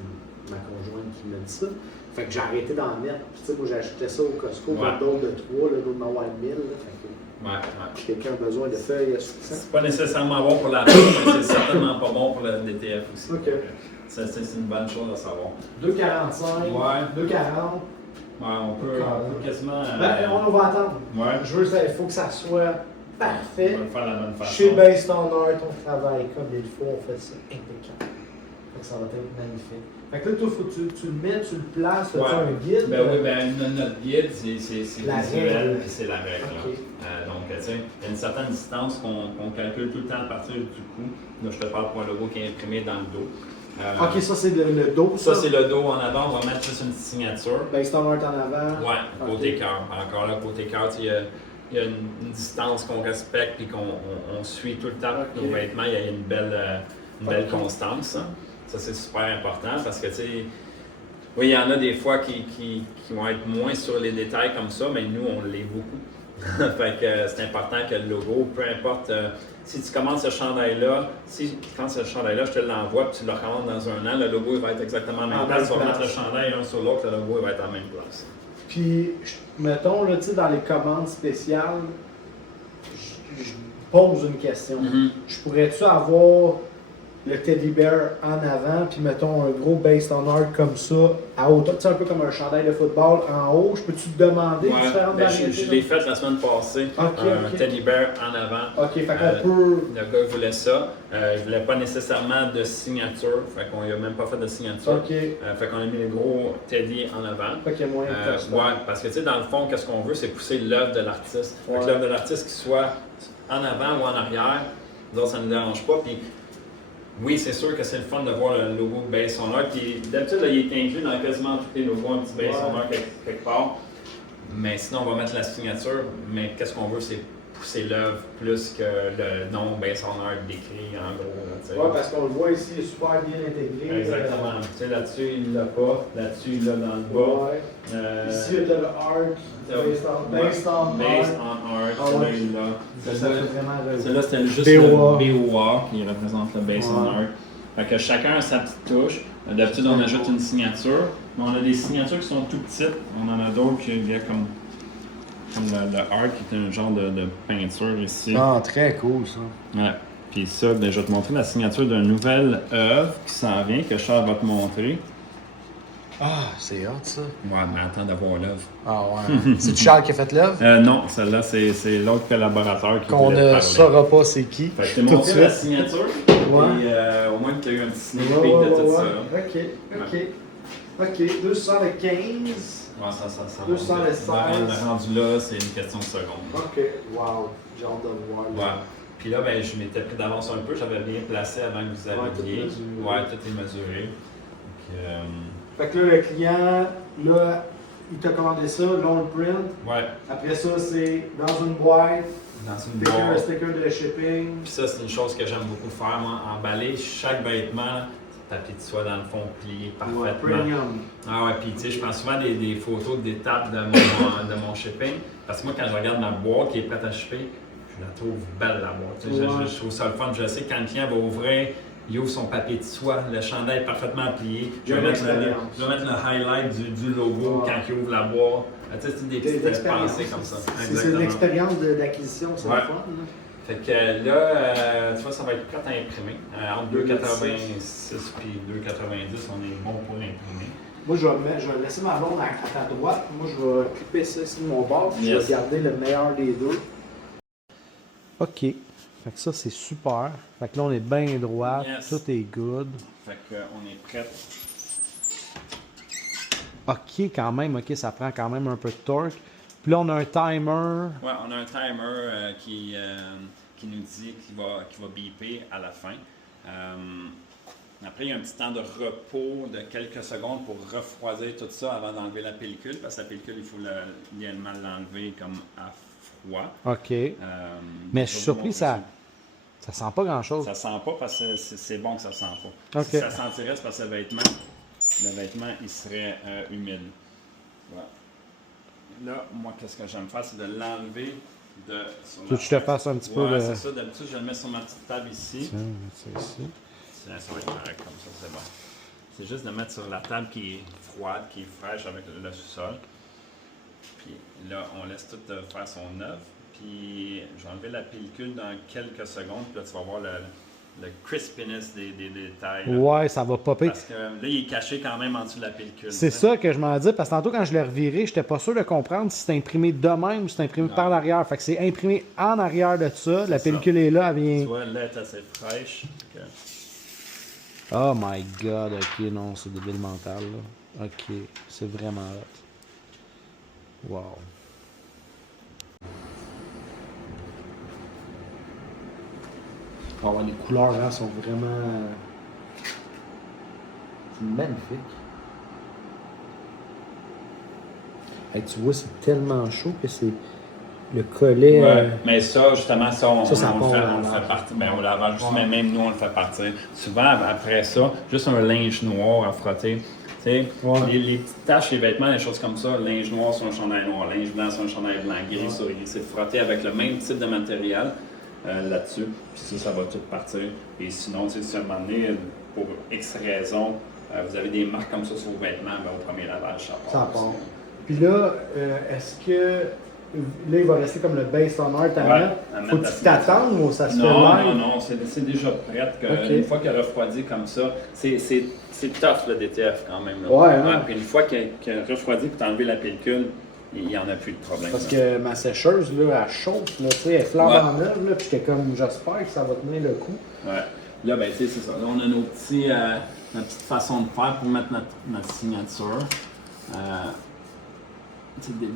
ma conjointe qui m'a dit ça. Fait que j'ai arrêté d'en mettre. Puis, tu sais, moi j'achetais ça au Costco, Ouais. une dose de 3, là, d'autres d'en avoir 1000. Là, fait que, Ouais. quelqu'un a besoin de feuilles assouplissant. C'est pas nécessairement bon pour la peau, mais c'est certainement pas bon pour le DTF aussi. Ok. C'est une bonne chose à savoir. 2,45, Ouais. 2,40. Ouais, on peut quasiment. Ben, on va attendre. Ouais. Je veux ça, il faut que ça soit On parfait. va le faire de la bonne façon. Chez Based on Art, on travaille comme il faut, on fait ça impeccable. Fait que ça va être magnifique. Fait que là, toi, faut que tu le mets, tu le places, tu Ouais. as un guide. Ben oui, ben notre guide, c'est La visuel règle. et c'est la règle. là. Ok. Donc, tu sais, il y a une certaine distance qu'on calcule tout le temps à partir du cou. Là, je te parle pour un logo qui est imprimé dans le dos. Ok, ça c'est le dos. Ça, c'est le dos en avant. On va mettre juste une petite signature. Based on Art en avant. Ouais, côté Ok. cœur. Encore là, côté cœur, tu sais, il y a une distance qu'on respecte et qu'on suit tout le temps. Ok. Nos vêtements, il y a une belle Ok. constance. Hein. Ça, c'est super important parce que, tu sais, oui, il y en a des fois qui vont être moins sur les détails comme ça, mais nous, on l'est beaucoup. Fait que c'est important que le logo, peu importe, si tu commandes ce chandail-là, je te l'envoie puis tu le recommandes dans un an, le logo il va être exactement à la En même place. Tu même vas mettre le place. chandail un sur l'autre, le logo il va être à la même place. Puis, mettons, là, tu sais, dans les commandes spéciales, je pose une question. Je pourrais-tu avoir le teddy bear en avant, puis mettons un gros based on art comme ça, à hauteur, tu sais, un peu comme un chandail de football en haut, je peux-tu te demander Ouais, différentes ben, variétés? je l'ai fait la semaine passée, Ok, un ok. teddy bear en avant. Ok, fait qu'on Euh, peut. Le gars voulait ça. Il voulait pas nécessairement de signature, fait qu'on lui a même pas fait de signature. Ok, Fait qu'on a mis le gros teddy en avant. fait qu'il y a moyen de faire ça. Ouais, parce que tu sais, dans le fond, qu'est-ce qu'on veut, c'est pousser l'œuvre de l'artiste. Fait que Ouais. l'œuvre de l'artiste qui soit en avant ou en arrière, nous autres, ça ne nous dérange pas. Puis, oui, c'est sûr que c'est le fun de voir le logo de Based on Art. Puis d'habitude, là, il est inclus dans quasiment tous les logos, un petit Based on Art quelque part. Mais sinon, on va mettre la signature. Mais qu'est-ce qu'on veut, c'est pousser l'œuvre plus que le nom Based on Art décrit en gros. Là, tu sais. Ouais, parce qu'on le voit ici, il est super bien intégré. Exactement. Tu sais, là-dessus, il l'a pas. Là-dessus, il l'a dans le bas. Ouais. Euh, Ici, il y a de l'art. Based on Based art. on Art, Ah celui-là, ouais. il l'a. Ça fait vraiment rêver. Celui-là, c'était juste BOA. le BOA qui représente le Based on Ouais. Art. Fait que chacun a sa petite touche. D'habitude, on ajoute une signature. Mais on a des signatures qui sont tout petites. On en a d'autres qui viennent comme le art qui est un genre de peinture ici. Ah, très cool ça. Ouais. Puis ça, ben, je vais te montrer la signature d'une nouvelle œuvre qui s'en vient, que Charles va te montrer. Ah, c'est hot ça. Ouais, mais attends d'avoir l'œuvre. Ah ouais. C'est Charles qui a fait l'œuvre? Non, celle-là, c'est l'autre collaborateur qui Qu'on voulait te ne parler. saura pas c'est qui. Fait que je t'ai Tout de montré la suite. signature, Ouais. et au moins tu as eu un petit sneak Ouais, peek ouais, de tout ouais, ça. ouais. Ok. 215. Ouais, ça 216. rendu là, c'est une question de secondes. Ok. Wow. J'ai hâte de voir. là. Ouais. Puis là, ben, je m'étais pris d'avance un peu, j'avais bien placé avant que vous Ouais, tout arriviez. mesuré. Ouais, tout est mesuré. Donc, Fait que là, le client, là, il t'a commandé ça, long print. ouais, Après ça, c'est dans une boîte, dans une sticker, boîte. sticker de shipping. Puis ça, c'est une chose que j'aime beaucoup faire, moi, emballer chaque vêtement, tapis de soie dans le fond, plié Ouais, parfaitement. premium. Ah ouais, puis tu sais, je prends souvent des photos d'étapes de mon shipping. Parce que moi, quand je regarde ma boîte qui est prête à shipper, Je la trouve belle la boîte. Tu sais, je trouve ça le fun. Je sais que quand le client va ouvrir, il ouvre son papier de soie, le chandail est parfaitement plié. Je vais mettre le highlight du logo quand il ouvre la boîte. Tu sais, c'est des petites pensées comme ça. C'est une expérience d'acquisition, c'est le fun. Fait que là, tu vois, ça va être prêt à imprimer. Entre 2,86 et 2,90, on est bon pour imprimer. Moi, je vais laisser ma blonde à ta droite. Moi, je vais clipper ça ici de mon bord. Puis je vais garder le meilleur des deux. OK. Fait que ça, c'est super. Fait que là, on est bien droit. Tout est good. Fait qu'on est prêt. OK, quand même. OK, ça prend quand même un peu de torque. Puis là, on a un timer. Ouais, on a un timer qui nous dit qu'il va beeper à la fin. Après, il y a un petit temps de repos de quelques secondes pour refroidir tout ça avant d'enlever la pellicule, parce que la pellicule, il faut idéalement l'enlever comme à froid. OK. Mais je suis surpris, ça sent pas grand-chose. Ça sent pas parce que c'est bon que ça sent pas. Okay. Si ça sentirait, c'est parce que le vêtement, il serait humide. Voilà. Là, moi, qu'est-ce que j'aime faire, c'est de l'enlever de... Tu veux que je te fasse un petit peu de... c'est ça. D'habitude, je le mets sur ma petite table ici. Tiens, c'est ici. Ça va être correct comme ça, c'est bon. C'est juste de mettre sur la table qui est froide, qui est fraîche avec le sous-sol. Puis là, on laisse tout faire son œuvre. Puis je vais enlever la pellicule dans quelques secondes. Puis là, tu vas voir le crispiness des détails. Là. Ouais, ça va popper. Parce que là, il est caché quand même en dessous de la pellicule. C'est ça que je m'en dis, parce que tantôt, quand je l'ai reviré, j'étais pas sûr de comprendre si c'était imprimé de même ou si c'était imprimé par l'arrière. Fait que c'est imprimé en arrière de ça. La pellicule est là, elle vient... Tu vois, là, elle est assez fraîche. Okay. Oh my god, ok, non, c'est débile mental, là. Ok, c'est vraiment hot. Wow. Oh, les couleurs, là, sont vraiment... C'est magnifique. Hey, tu vois, c'est tellement chaud que c'est... Le collet... Ouais, mais ça, justement, on le fait partir. Ben, au lavage aussi, mais même nous, on le fait partir. Souvent, après ça, juste un linge noir à frotter. Les petites taches, les vêtements, les choses comme ça, linge noir sur un chandail noir, linge blanc sur un chandail blanc, gris sur gris, c'est de frotter avec le même type de matériel là-dessus. Puis ça va tout partir. Et sinon, si à un moment donné, pour X raison, vous avez des marques comme ça sur vos vêtements, ben, au premier lavage, ça part. Puis là, est-ce que... Là, il va rester comme le base on art à mettre. Faut que tu t'attendes ou ça se fait live? Non, c'est déjà prêt. Une fois qu'il a refroidi comme ça, c'est tough le DTF quand même. Là. Puis une fois qu'il a refroidi et tu as enlevé la pellicule, il n'y en a plus de problème. Parce que ma sécheuse, là, elle chauffe, là, elle flambe en œuvre, puis j'étais comme, j'espère que ça va tenir le coup. Ouais. Là, ben, tu sais, c'est ça. Là, on a notre petite façon de faire pour mettre notre signature.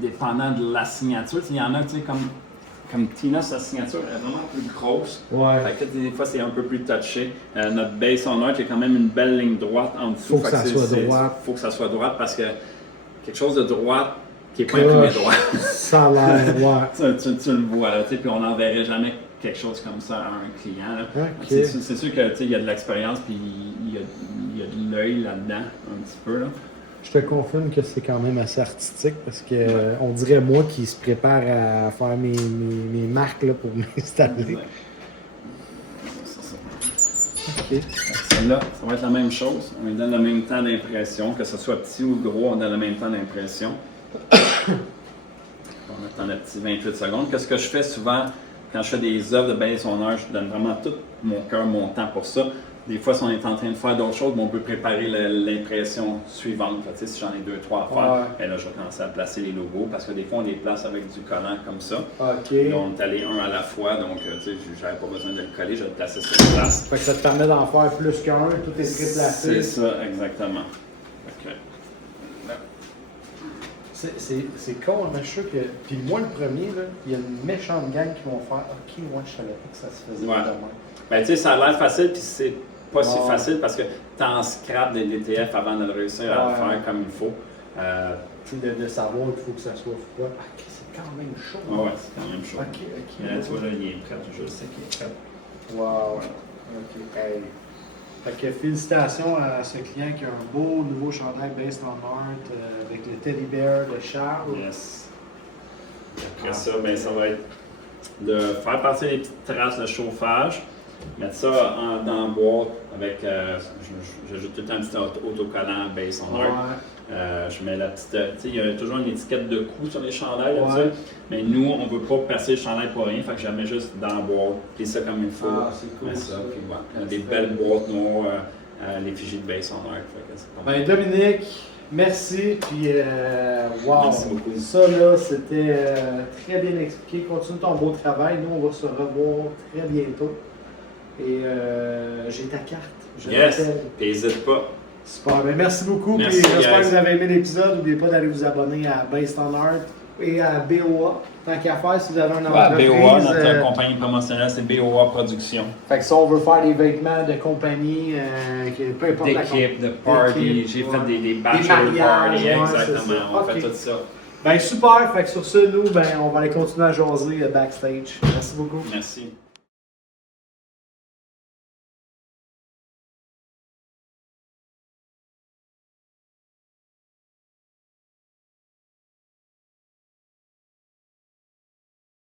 Dépendant de la signature, il y en a, tu sais, comme Tina, sa signature est vraiment plus grosse. Ouais. Fait que des fois, c'est un peu plus touché. Notre base on art, il y a quand même une belle ligne droite en dessous. Faut que ça soit droit. Faut que ça soit droit parce que quelque chose de droit qui n'est pas imprimé droit. Ça a l'air droit. tu le vois, là, puis on n'enverrait jamais quelque chose comme ça à un client. Là. Okay. C'est sûr qu'il y a de l'expérience, puis il y a de l'œil là-dedans, un petit peu. Là. Je te confirme que c'est quand même assez artistique parce que on dirait moi qui se prépare à faire mes marques là, pour m'installer. Ouais. Okay. Celle-là, ça va être la même chose. On lui donne le même temps d'impression, que ce soit petit ou gros, on donne le même temps d'impression. On attend le petit 28 secondes. Qu'est-ce que je fais souvent quand je fais des œuvres de base on art, je donne vraiment tout mon cœur, mon temps pour ça. Des fois, si on est en train de faire d'autres choses, on peut préparer l'impression suivante. Fait, si j'en ai 2, 3 à faire, ben là, je vais commencer à placer les logos parce que des fois, on les place avec du collant comme ça. Okay. Là, on est allé un à la fois, donc je n'avais pas besoin de le coller, je vais le placer sur place. Fait que ça te permet d'en faire plus qu'un, tout est préplacé. C'est ça, exactement. Okay. C'est con, mais je suis sûr que. Puis moi, le premier, là, il y a une méchante gang qui vont faire OK, moi, je savais pas que ça se faisait vraiment. Ben, tu sais, ça a l'air facile, puis c'est pas si facile parce que tu en scrapes des DTF avant de le réussir à le faire comme il faut. Tu sais, de savoir qu'il faut que ça soit froid. OK, c'est quand même chaud. Ouais, c'est quand même chaud. OK. Là, tu vois, là, il est prêt, je sais qu'il est prêt. Wow. OK. Hey. Fait que félicitations à ce client qui a un beau nouveau chandail Based on Art avec le Teddy Bear de Charles. Yes. Après ça, ben, ça va être de faire passer les petites traces de chauffage, mettre ça dans la boîte avec, j'ajoute tout le temps un petit autocollant Based on Art. Je mets la petite, tu sais, il y a toujours une étiquette de coût sur les chandails, là, mais nous, on ne veut pas percer le chandail pour rien, fait que je la mets juste dans la boîte, plie ça comme il faut, c'est cool. ça, puis voilà. Des belles boîtes noires, l'effigie de Based on Art. Fait que c'est pas mal. Ben, Dominique, merci, puis wow, Merci beaucoup. ça là, c'était très bien expliqué. Continue ton beau travail, nous on va se revoir très bientôt. Et j'ai ta carte, je Yes, l'appelle. puis n'hésite pas. Super, ben merci beaucoup, puis Merci, j'espère guys. que vous avez aimé l'épisode. N'oubliez pas d'aller vous abonner à Based on Art et à BOA, tant qu'à faire si vous avez une entreprise. BOA, notre compagnie promotionnelle, c'est BOA Production. Fait que si on veut faire des vêtements de compagnie, peu importe la D'équipe, de party, d'équipe, j'ai ouais. fait des Des bachelor mariages, parties, ouais, exactement, c'est ça. on fait Ok. tout ça. Ben super, fait que sur ce, nous, ben, on va aller continuer à jaser backstage. Merci beaucoup. Merci.